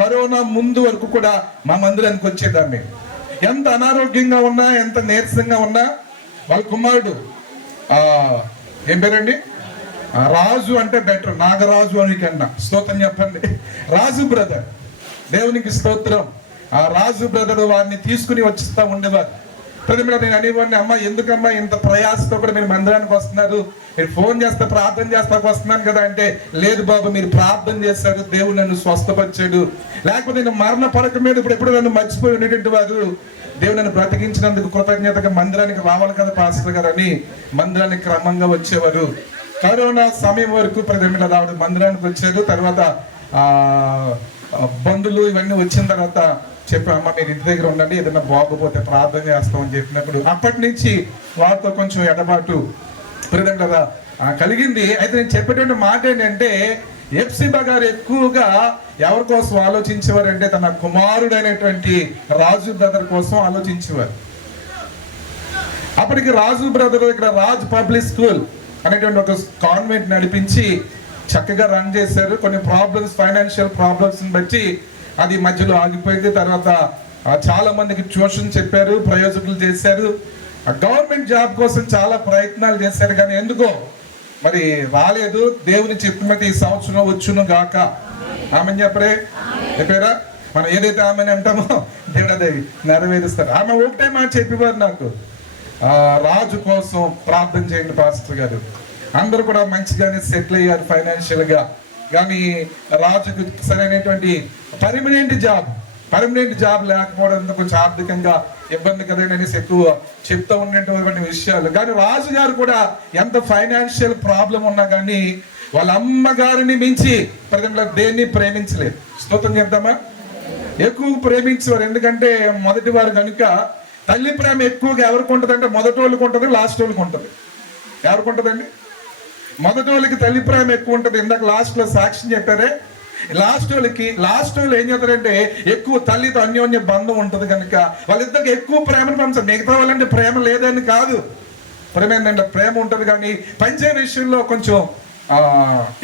కరోనా ముందు వరకు కూడా మా మందిరానికి వచ్చేదాన్ని. ఎంత అనారోగ్యంగా ఉన్నా, ఎంత నీరసంగా ఉన్నా, వాళ్ళ కుమారుడు ఏం పేరండి, రాజు అంటే బెటర్, నాగరాజు అని కన్నా స్తోత్రం చెప్పండి, రాజు బ్రదర్, దేవునికి స్తోత్రం. ఆ రాజు బ్రదర్ వారిని తీసుకుని వచ్చిస్తా ఉండేవారు. నేను అనేవాడిని, అమ్మ ఎందుకమ్మా ఇంత ప్రయాసతో కూడా మీరు మందిరానికి వస్తున్నారు, మీరు ఫోన్ చేస్తే ప్రార్థన చేస్తాకు వస్తున్నాను కదా అంటే, లేదు బాబు మీరు ప్రార్థన చేశారు, దేవుడు నన్ను స్వస్థపరిచాడు, లేకపోతే నేను మరణ పడక మీద ఇప్పుడు ఎప్పుడు నన్ను మర్చిపోయి ఉండేటువంటి వారు దేవుడు నన్ను బ్రతికించినందుకు కృతజ్ఞతగా మందిరానికి రావాలి కదా పాస్టర్ గారు అని మందిరానికి క్రమంగా వచ్చేవారు. కరోనా సమయం వరకు ఆవిడ మందిరానికి వచ్చారు. తర్వాత బంధువులు ఇవన్నీ వచ్చిన తర్వాత చెప్పి, అమ్మ మీరు ఇంటి దగ్గర ఉండండి, ఏదైనా బాగోపోతే ప్రార్థన చేస్తామని చెప్పినప్పుడు అప్పటి నుంచి వారితో కొంచెం ఎడబాటు కదా కలిగింది. అయితే నేను చెప్పేటువంటి మాట ఏంటంటే, ఎప్సిబా గారు ఎక్కువగా ఎవరి కోసం ఆలోచించేవారంటే తన కుమారుడైనటువంటి రాజు బ్రదర్ కోసం ఆలోచించేవారు. అప్పటికి రాజు బ్రదర్ ఇక్కడ రాజ్ పబ్లిక్ స్కూల్ అనేటువంటి ఒక కాన్వెంట్ నడిపించి చక్కగా రన్ చేశారు. కొన్ని ప్రాబ్లమ్స్, ఫైనాన్షియల్ ప్రాబ్లమ్స్ బట్టి అది మధ్యలో ఆగిపోయింది. తర్వాత చాలా మందికి ట్యూషన్ చెప్పారు, ప్రయోజకులు చేశారు. గవర్నమెంట్ జాబ్ కోసం చాలా ప్రయత్నాలు చేశారు, కానీ ఎందుకో మరి రాలేదు. దేవుని చెప్పినట్టు ఈ సంవత్సరం వచ్చును గాక. ఆమె చెప్పారా, మనం ఏదైతే ఆమెను అంటామో దేవుడు అది నెరవేరుస్తారు. ఆమె ఒకటే మాట చెప్పేవారు నాకు, రాజు కోసం ప్రార్థన చేయండి పాస్టర్ గారు. అందరూ కూడా మంచిగానే సెటిల్ అయ్యారు ఫైనాన్షియల్ గా, కానీ రాజుకు సరైనటువంటి పర్మనెంట్ జాబ్ లేకపోవడంతో కొంచెం ఆర్థికంగా ఇబ్బంది కదనేసి ఎక్కువ చెప్తూ ఉండేటువంటి విషయాలు. కానీ రాజు గారు కూడా ఎంత ఫైనాన్షియల్ ప్రాబ్లం ఉన్నా కానీ వాళ్ళ అమ్మగారిని మించి దేన్ని ప్రేమించలేదు. స్తోత్రం చెప్తామా, ఎక్కువ ప్రేమించేవారు. ఎందుకంటే మొదటి వారు కనుక తల్లి ప్రేమ ఎక్కువగా ఎవరికి ఉంటుంది అంటే మొదటి వాళ్ళకి ఉంటుంది, లాస్ట్ వాళ్ళకి ఉంటుంది. ఎవరికి ఉంటుందండి? మొదటి వాళ్ళకి తల్లి ప్రేమ ఎక్కువ ఉంటుంది. ఇందాక లాస్ట్ లో సాక్ష్యం చెప్పారే, లాస్ట్ వాళ్ళు ఏం చేస్తారంటే ఎక్కువ తల్లితో అన్యోన్య బంధం ఉంటుంది కనుక వాళ్ళిద్దరికి ఎక్కువ ప్రేమను పంచారు. మిగతా వాళ్ళంటే ప్రేమ లేదని కాదు, ప్రేమ ఏంటంటే ప్రేమ ఉంటుంది, కానీ పంచే విషయంలో కొంచెం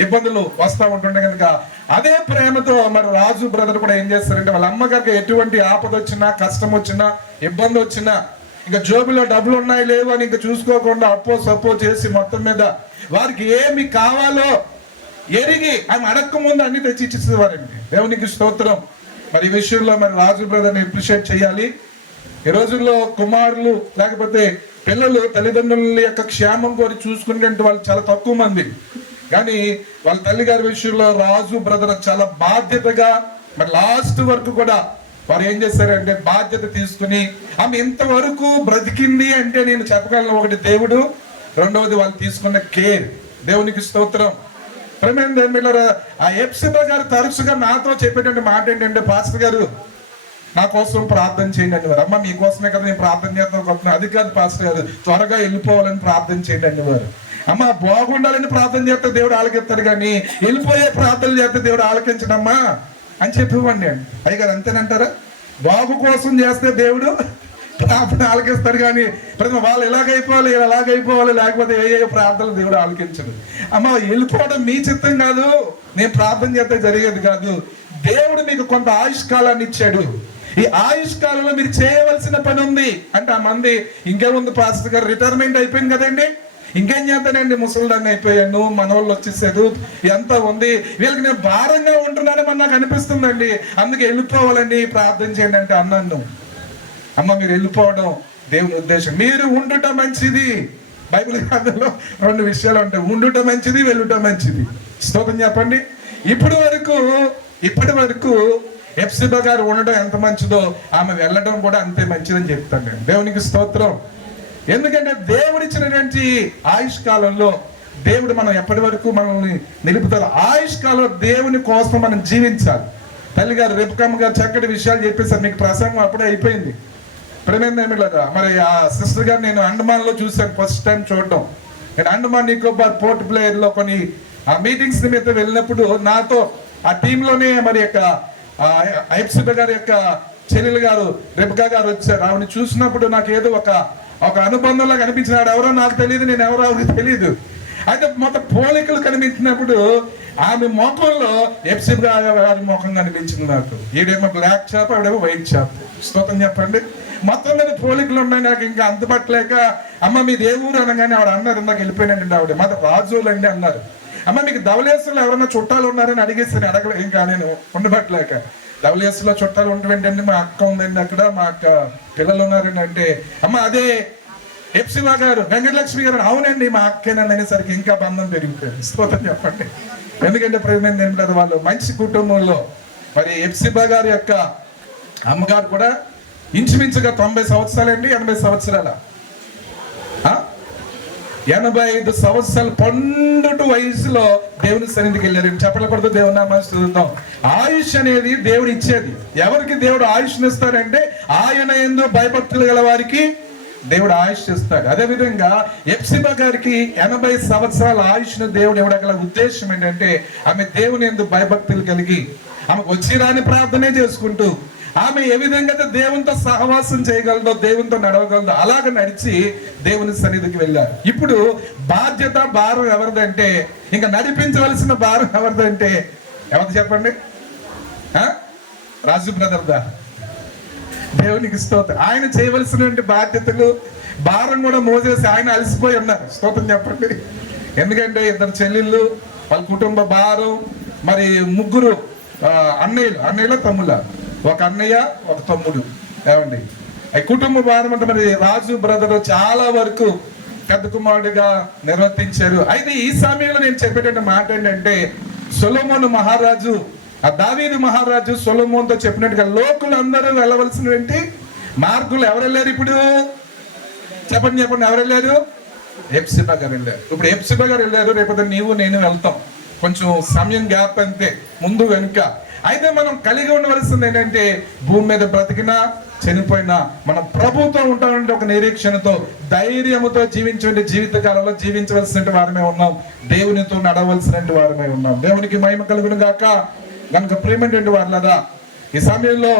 ఇబ్బందులు వస్తూ ఉంటుండే కనుక అదే ప్రేమతో మరి రాజు బ్రదర్ కూడా ఏం చేస్తారంటే వాళ్ళ అమ్మగారికి ఎటువంటి ఆపద వచ్చినా, కష్టం వచ్చినా, ఇబ్బంది వచ్చినా, ఇంకా జోబులో డబ్బులు ఉన్నాయి లేవు అని ఇంకా చూసుకోకుండా సప్పో చేసి మొత్తం మీద వారికి ఏమి కావాలో ఎరిగి ఆమె అడక్క ముందు అన్ని తెచ్చి ఇచ్చేసేవారండి. దేవునికి స్తోత్రం. మరి ఈ విషయంలో మరి రాజు బ్రదర్ని అప్రిషియేట్ చేయాలి. ఈ రోజుల్లో కుమారులు లేకపోతే పిల్లలు తల్లిదండ్రుల యొక్క క్షేమం కోరి చూసుకునే వాళ్ళు చాలా తక్కువ మంది. కానీ వాళ్ళ తల్లిగారి విషయంలో రాజు బ్రదర్ చాలా బాధ్యతగా మరి లాస్ట్ వరకు కూడా వారు ఏం చేశారంటే బాధ్యత తీసుకుని ఆమె ఇంతవరకు బ్రతికింది అంటే నేను చెప్పగలను. ఒకటి దేవుడు, రెండవది వాళ్ళు తీసుకున్న కేర్. దేవునికి స్తోత్రం. ఆ ఎప్సిబా గారు తరచుగా నాతో చెప్పేటువంటి మాట ఏంటంటే, పాస్టర్ గారు నా కోసం ప్రార్థన చేయండి అని వారు. అమ్మ మీకోసమే కదా నేను ప్రార్థన చేస్తాను, అది కాదు పాస్టర్ గారు, త్వరగా వెళ్ళిపోవాలని ప్రార్థన చేయండి అని వారు. అమ్మ బాగుండాలని ప్రార్థన చేస్తే దేవుడు ఆలకిస్తాడు, కానీ వెళ్ళిపోయే ప్రార్థనలు చేస్తే దేవుడు ఆలకించడమ్మా అని చెప్పేవాడిని. అయ్యగారు అంతేనంటారా? బాగు కోసం చేస్తే దేవుడు ప్రార్థన ఆలకిస్తాడు, కానీ ప్రతి వాళ్ళు ఎలాగైపోవాలి ఎలాగైపోవాలి లేకపోతే ఏ ప్రార్థనలు దేవుడు ఆలకించడు. అమ్మ వెళ్ళిపోవడం మీ చిత్తం కాదు, నేను ప్రార్థన చేస్తే జరిగేది కాదు. దేవుడు మీకు కొంత ఆయుష్కాలాన్ని ఇచ్చాడు. ఈ ఆయుష్కాలంలో మీరు చేయవలసిన పని ఉంది. అంటే ఆ మంది ఇంకేముంది పాస్టర్ గారు, రిటైర్మెంట్ అయిపోయింది కదండి, ఇంకేం చేస్తానండి, ముసలిదాన్ని అయిపోయాను, మనవాళ్ళు వచ్చేసారు, ఎంత ఉంది, వీళ్ళకి నేను భారంగా ఉంటున్నానని నాకు అనిపిస్తుందండి, అందుకే వెళ్ళిపోవాలండి, ప్రార్థన చేయండి అంటే అన్నాను. అమ్మ మీరు వెళ్ళిపోవడం దేవుని ఉద్దేశం, మీరు ఉండుట మంచిది. బైబిల్ గ్రంథంలో 2 విషయాలు ఉంటాయి, ఉండుట మంచిది, వెళ్ళుట మంచిది. స్తోత్రం చెప్పండి. ఇప్పటి వరకు ఎప్సిబా గారు ఉండడం ఎంత మంచిదో ఆమె వెళ్ళడం కూడా అంతే మంచిదని చెప్తాను నేను. దేవునికి స్తోత్రం. ఎందుకంటే దేవుడిచ్చినటువంటి ఆయుష్కాలంలో దేవుడు మనం ఎప్పటి వరకు మనల్ని నిలుపుతారు. ఆయుష్కాలంలో దేవుని కోసం మనం జీవించాలి. తల్లిగారు రెబెక్కమ్మ గారు చక్కటి విషయాలు చెప్పేసారు. మీకు ప్రసంగం అప్పుడే అయిపోయింది. మరి ఆ సిస్టర్ గారు నేను అండమాన్లో చూశాను, ఫస్ట్ టైం చూడడం. నేను అండమాన్ నికోబార్ పోర్ట్ బ్లెయిర్ లో కొన్ని ఆ మీటింగ్స్ నిమిత్తం వెళ్ళినప్పుడు నాతో ఆ టీంలోనే మరి యొక్క ఎప్సిబా గారి యొక్క చెల్లెలు గారు రెబెక్కా గారు వచ్చారు. ఆవిడని చూసినప్పుడు నాకు ఏదో ఒక అనుబంధంలా కనిపించినాడు. ఎవరో నాకు తెలియదు, నేను ఎవరో ఆవిడకి తెలియదు. అయితే మొత్తం పోలికలు కనిపించినప్పుడు ఆమె ముఖంలో ఎప్సిబా గారి ముఖం కనిపించింది నాకు. ఈడేమో బ్లాక్ షాప్, ఆవిడేమో వైట్ షాప్. స్తోత్రం చెప్పండి. మొత్తం మీద పోలికలు ఉన్నాయి. నాకు ఇంకా అంతుపట్టలేక, అమ్మ మీది ఏ ఊరు అనగానే ఆవిడ అన్నారు, నాకు వెళ్ళిపోయినండి ఆవిడ మాది రాజులు అండి అన్నారు. అమ్మ మీకు ధవళేశ్వరంలో ఎవరైనా చుట్టాలు ఉన్నారని అడిగేస్తాను, అడగలేదు ఇంకా నేను ఉండబట్టలేక. ధవళేశ్వరంలో చుట్టాలు ఉండవేంటండి, మా అక్క ఉందండి అక్కడ, మా అక్క పిల్లలు ఉన్నారండి అంటే, అమ్మ అదే ఎప్సిబా గారు వెంకటలక్ష్మి గారు, అవునండి మా అక్కేనని అనేసరికి ఇంకా బంధం పెరిగిపోయింది. స్తోత్రం చెప్పండి. ఎందుకంటే ప్రేమ వాళ్ళు మంచి కుటుంబంలో. మరి ఎప్సిబా గారి యొక్క అమ్మగారు కూడా ఇంచుమించుగా 90 సంవత్సరాలండి, 80 సంవత్సరాల 85 సంవత్సరాల పండుటు వయసులో దేవుని సన్నిధికి వెళ్ళారు. చెప్పలకూడదు, దేవుని నామాన్ని స్తుతిద్దాం. ఆయుష్ అనేది దేవుడు ఇచ్చేది. ఎవరికి దేవుడు ఆయుష్ని ఇస్తాడంటే ఆయన యందు భయభక్తులు గల వారికి దేవుడు ఆయుష్ ఇస్తాడు. అదేవిధంగా ఎప్సిబా గారికి 80 సంవత్సరాల ఆయుష్ను దేవుడు ఇవ్వగల ఉద్దేశం ఏంటంటే ఆమె దేవుని యందు భయభక్తులు కలిగి ఆమెకు వచ్చిరాని ప్రార్థనే చేసుకుంటూ ఆమె ఏ విధంగా దేవునితో సహవాసం చేయగలదో, దేవునితో నడవగలదో అలాగ నడిచి దేవుని సన్నిధికి వెళ్ళారు. ఇప్పుడు బాధ్యత భారం ఎవరిదంటే, ఇంకా నడిపించవలసిన భారం ఎవరిదంటే ఎవరు చెప్పండి? రాజు బ్రదర్దా? దేవునికి స్తోత్రం. ఆయన చేయవలసినటువంటి బాధ్యతలు భారం కూడా మోసేసి ఆయన అలసిపోయి ఉన్నారు. స్తోత్రం చెప్పండి. ఎందుకంటే 2 చెల్లెళ్ళు, వాళ్ళ కుటుంబ భారం, మరి 3 అన్నయ్యలు తమ్ముళ్ళ, ఒక అన్నయ్య ఒక తమ్ముడు. ఏమండి ఈ కుటుంబ భారం అంటే మరి రాజు బ్రదర్ చాలా వరకు పెద్ద కుమారుడిగా నిర్వర్తించారు. అయితే ఈ సమయంలో నేను చెప్పేటువంటి మాట ఏంటంటే, సొలొమోను మహారాజు, ఆ దావీదు మహారాజు సొలొమోన్తో చెప్పినట్టుగా లోకులందరూ వెళ్ళవలసినటువంటి మార్గులు ఎవరు వెళ్ళారు? ఇప్పుడు చెప్పండి ఎవరు వెళ్ళారు? ఎప్సిబా గారు వెళ్ళారు. ఇప్పుడు ఎప్సిబా గారు వెళ్ళారు, రేపు నీవు నేను వెళ్తాం. కొంచెం సమయం గ్యాప్ అంతే, ముందు వెనుక. అయితే మనం కలిగి ఉండవలసింది ఏంటంటే, భూమి మీద బ్రతికినా చనిపోయినా మనం ప్రభుతో ఉంటామంటే ఒక నిరీక్షణతో ధైర్యముతో జీవించే జీవిత కాలంలో జీవించవలసిన వారమే ఉన్నాం, దేవునితో నడవలసిన వారమే ఉన్నాం. దేవునికి మహిమ కలుగును గాక. కనుక ప్రేమటువంటి వారులదా, ఈ సమయంలో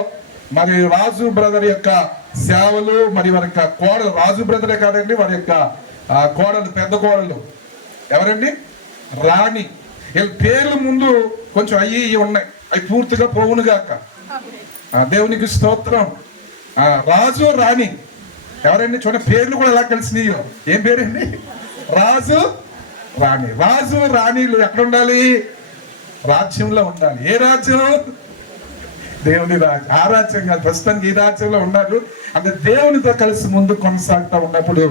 మరి రాజు బ్రదర్ యొక్క సేవలు, మరి వారి యొక్క కోడలు, రాజు బ్రదరే కాదండి, వారి యొక్క కోడలు, పెద్ద కోడలు ఎవరండి? రాణి. వీళ్ళ పేర్లు ముందు కొంచెం అయ్యి ఉన్నాయి, అవి పూర్తిగా పోవును గాక. దేవునికి స్తోత్రం. రాజు రాణి ఎవరండి? చూడండి పేర్లు కూడా ఎలా కలిసినాయో. ఏం పేరండి? రాజు రాణి. రాజు రాణిలు ఎక్కడ ఉండాలి? రాజ్యంలో ఉండాలి. ఏ రాజ్యం? దేవుని ఆ రాజ్యం కాదు, ప్రస్తుతానికి ఈ రాజ్యంలో ఉన్నారు. అంటే దేవునితో కలిసి ముందు కొనసాగుతూ ఉన్నప్పుడు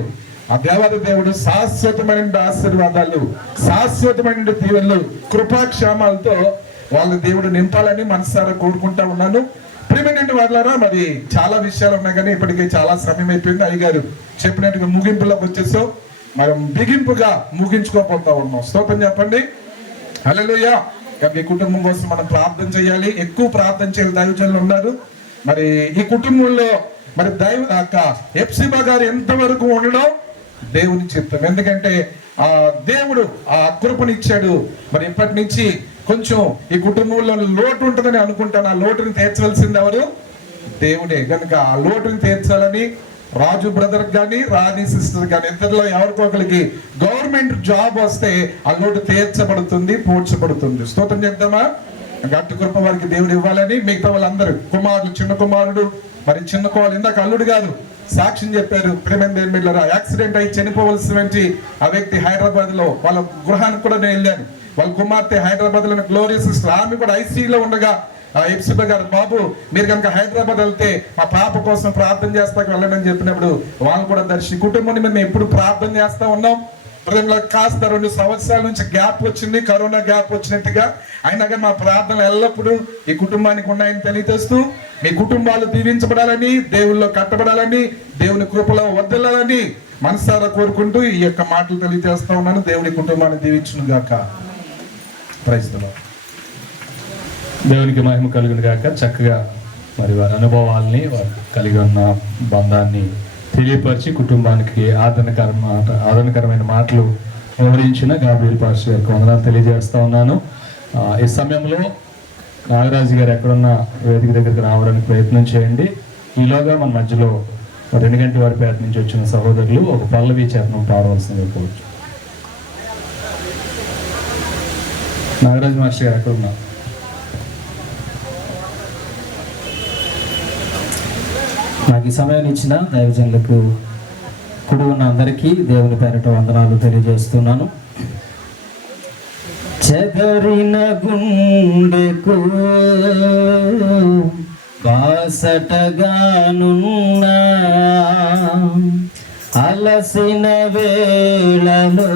ఆ దేవాది దేవుడు శాశ్వతమైన ఆశీర్వాదాలు, శాశ్వతమైన దీవెనలు, కృపాక్షేమాలతో వాళ్ళ దేవుడు నింపాలని మనసారా కోరుకుంటా ఉన్నాను. ప్రియమైనటువంటి వాళ్ళారా, మరి చాలా విషయాలు ఉన్నాయి కానీ ఇప్పటికీ చాలా సమయం అయిపోయింది. అయ్యగారు చెప్పినట్టుగా ముగింపులోకి వచ్చేసాం. మనం బిగింపుగా ముగించుకోపోతా ఉన్నాం. స్తోత్రం చెప్పండి. హల్లెలూయా. ఈ కుటుంబం కోసం మనం ప్రార్థన చేయాలి. ఎక్కువ ప్రార్థన చేయాలి. దైవజనులు ఉన్నారు. మరి ఈ కుటుంబంలో మరి ఎప్సిబా గారు ఎంతవరకు ఉండడం దేవుని చిత్తం. ఎందుకంటే ఆ దేవుడు ఆ కృపనిచ్చాడు. మరి ఇప్పటి నుంచి కొంచెం ఈ కుటుంబంలో లోటు ఉంటుందని అనుకుంటాను. ఆ లోటుని తీర్చవలసింది ఎవరు? దేవుడే. కనుక ఆ లోటుని తీర్చాలని రాజు బ్రదర్ కానీ రాణి సిస్టర్ కానీ ఇద్దరిలో ఎవరికొకరికి గవర్నమెంట్ జాబ్ వస్తే ఆ లోటు తీర్చబడుతుంది, పూడ్చబడుతుంది. స్తోత్రం చేద్దామా? గట్టి కృప వారికి దేవుడు ఇవ్వాలని. మిగతా వాళ్ళందరూ కుమారులు, చిన్న కుమారుడు, మరి చిన్న కోళ్ళు, ఇందాక అల్లుడు గారు సాక్ష్యం చెప్పారు. ప్రేమేంద్ర యాక్సిడెంట్ అయి చనిపోవలసినటువంటి ఆ వ్యక్తి హైదరాబాద్ లో, వాళ్ళ గృహానికి కూడా నేను వెళ్ళాను. వాళ్ళ కుమార్తె హైదరాబాద్ లో గ్లోరియా సిస్టర్, ఆమె కూడా ఐసీయూలో ఉండగా ఎప్సిబా గారు, బాబు మీరు కనుక హైదరాబాద్ వెళ్తే మా పాప కోసం ప్రార్థన చేస్తాక వెళ్ళండి అని చెప్పినప్పుడు వాళ్ళు కూడా దర్శి కుటుంబాన్ని మేము ఎప్పుడు ప్రార్థన చేస్తా ఉన్నాం. కాస్త 2 సంవత్సరాల నుంచి గ్యాప్ వచ్చింది, కరోనా గ్యాప్ వచ్చినట్టుగా. అయినా కానీ మా ప్రార్థనలు ఎల్లప్పుడూ ఈ కుటుంబానికి ఉన్నాయని తెలియజేస్తూ, మీ కుటుంబాలు దీవించబడాలని, దేవుల్లో కట్టబడాలని, దేవుని కృపలో వర్ధిల్లాలని మనసారా కోరుకుంటూ ఈ యొక్క మాటలు తెలియజేస్తా ఉన్నాను. దేవుని కుటుంబాన్ని దీవించును గాక. Praise the Lord. దేవునికి మహిమ కలుగును గాక. చక్కగా మరి వారి అనుభవాల్ని, వారు కలిగి ఉన్న బంధాన్ని తెలియపరిచి కుటుంబానికి ఆదరణకరమైన మాటలు వివరించిన గాబ్రియల్ పాస్టర్ గారికి వందనాలు తెలియజేస్తా ఉన్నాను. ఈ సమయంలో నాగరాజు గారు ఎక్కడున్న వేదిక దగ్గరికి రావడానికి ప్రయత్నం చేయండి. ఈలోగా మన మధ్యలో 2 గంటల వారిపేట నుంచి వచ్చిన సహోదరులు ఒక పల్లవి చరణం పాడవలసిందిగా కోరుచు. నాగరాజు మాస్టర్ గారు ఎక్కడున్నారు? నాకు ఈ సమయాన్ని ఇచ్చిన దైవజనులకు కుడి ఉన్న అందరికీ దేవుని పేరట వందనాలు తెలియజేస్తున్నాను. చెదరిన గుండెకు బాసటగానున్నా, అలసిన వేళలో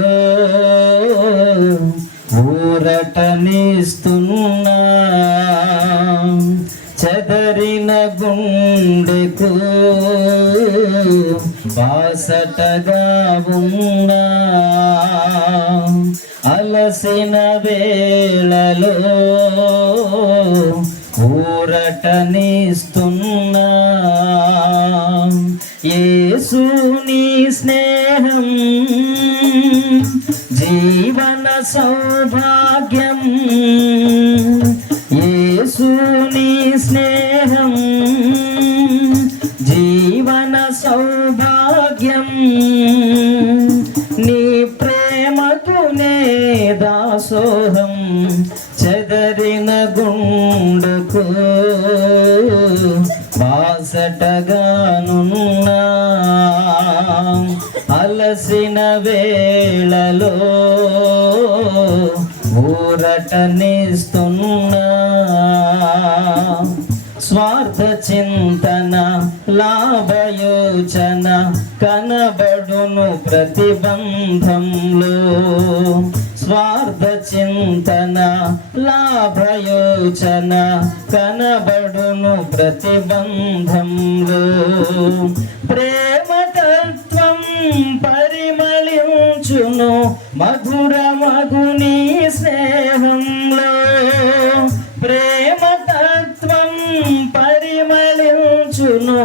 ఊరటనిస్తున్నా, చెదరిన గుండెకు బాసటగా ఉన్నా, అలసిన వేళలో ఊరటనిస్తున్నా, యేసుని స్నేహం జీవన సౌభాగ్యం, యేసుని స్నేహం జీవన సౌభాగ్యం, నీ ప్రేమకు నే దాసోహం, చెదరిన గుండెకు బాసటగానున్నా, అలసిన వేళలో ఊరటనిస్తున్నా, స్వార్థ చింతన లాభయోచన కనబడును ప్రతిబంధంలో, స్వార్థ చింతన లాభయోచన కనబడును ప్రతిబంధంలో, ప్రేమతత్వం పరిమళించును మధుర మగుని స్నేహంలో, ప్రేమతత్వం పరిమళించును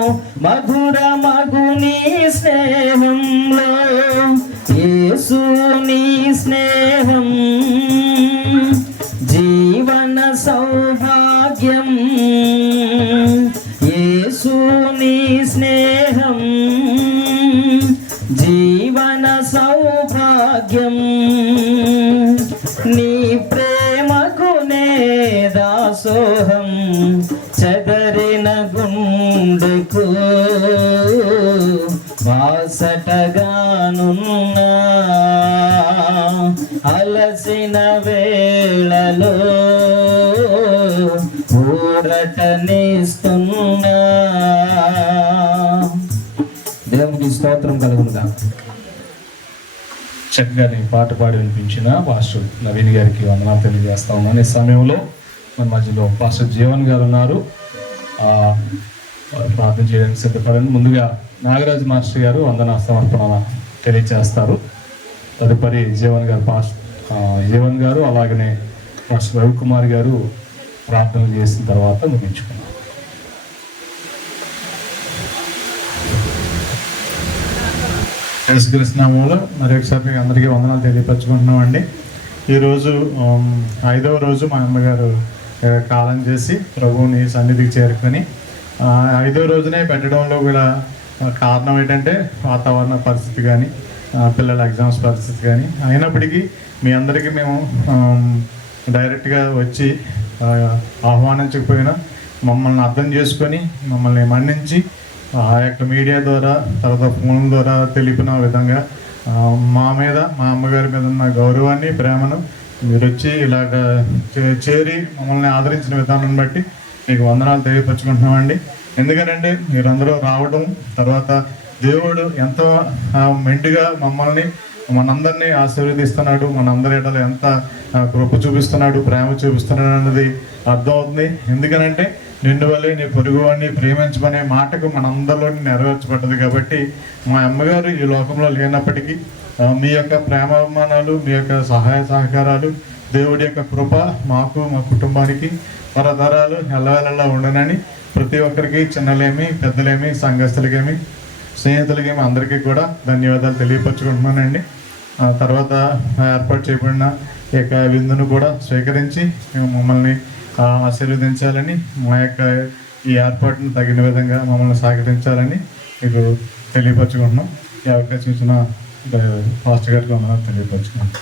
మధుర మగుని స్నేహంలో, యేసుని స్నేహం జీవన సౌభాగ్యం, యేసుని స్నేహం జీవన సౌభాగ్యం, నీ ప్రేమకు నే దాసోహం, చెదరిన గుండెకు బాసటగానున్నా, అలసిన వేళలో ఊర ఊరటనిస్తున్నా. దేవునికి స్తోత్రం కలుగునుగా. చక్కగా నీ పాట పాడి వినిపించిన పాస్టర్ నవీన్ గారికి వందనాలు తెలియజేస్తా ఉన్నాను. ఈ సమయంలో మన మధ్యలో పాస్టర్ జీవన్ గారు ఉన్నారు. ప్రార్థన చేయడానికి సిద్ధపడండి. ముందుగా నాగరాజు మాస్టర్ గారు వందన సమర్పణ తెలియజేస్తారు. తదుపరి జీవన్ గారు అలాగనే మాస్టర్ రవికుమార్ గారు ప్రార్థనలు చేసిన తర్వాత ముగించుకున్నాం. యేసుక్రీస్తునామములో మరొకసారి మీకు అందరికీ వందనాలు తెలియపరచుకుంటున్నామండి. ఈరోజు 5వ రోజు మా అమ్మగారు కాలం చేసి ప్రభువుని సన్నిధికి చేరుకొని 5వ రోజునే పెట్టడంలో కూడా కారణం ఏంటంటే వాతావరణ పరిస్థితి కానీ పిల్లల ఎగ్జామ్స్ పరిస్థితి కానీ అయినప్పటికీ మీ అందరికీ మేము డైరెక్ట్గా వచ్చి ఆహ్వానించకపోయినా మమ్మల్ని అర్థం చేసుకొని మమ్మల్ని మన్నించి ఆ యొక్క మీడియా ద్వారా తర్వాత ఫోన్ ద్వారా తెలిపిన విధంగా మా మీద మా అమ్మగారి మీద ఉన్న గౌరవాన్ని ప్రేమను మీరు వచ్చి ఇలాగ చేరి మమ్మల్ని ఆదరించిన విధానం బట్టి మీకు వందనాలు తెలియపరచుకుంటున్నామండి. ఎందుకంటే మీరందరూ రావడం తర్వాత దేవుడు ఎంతో మెండుగా మనందరినీ ఆశీర్వదిస్తున్నాడు, మనందరి ఎడల ఎంత కృప చూపిస్తున్నాడు, ప్రేమ చూపిస్తున్నాడు అన్నది అర్థమవుతుంది. ఎందుకనంటే నిన్ను వల్లే నీ పొరుగువాడిని ప్రేమించమనే మాటకు మనందరిలోని నెరవేర్చబడ్డది. కాబట్టి మా అమ్మగారు ఈ లోకంలో లేనప్పటికీ మీ యొక్క ప్రేమాభిమానాలు, మీ యొక్క సహాయ సహకారాలు, దేవుడి యొక్క కృప మాకు మా కుటుంబానికి తరతరాలు ఎల్లవేళలా ఉండనని ప్రతి ఒక్కరికి చిన్నలేమి పెద్దలేమి సంఘస్థులకేమి స్నేహితులకేమి అందరికీ కూడా ధన్యవాదాలు తెలియపరచుకుంటున్నానండి. తర్వాత ఏర్పాటు చేయబడిన ఈ యొక్క విందును కూడా స్వీకరించి మమ్మల్ని ఆశీర్వదించాలని మా యొక్క ఈ ఏర్పాటును తగిన విధంగా మమ్మల్ని సహకరించాలని మీకు తెలియపరచుకుంటున్నాం. ఈ అవకాశం ఇచ్చిన పాస్టర్ గారికి మమ్మల్ని తెలియపరచుకుంటున్నాం.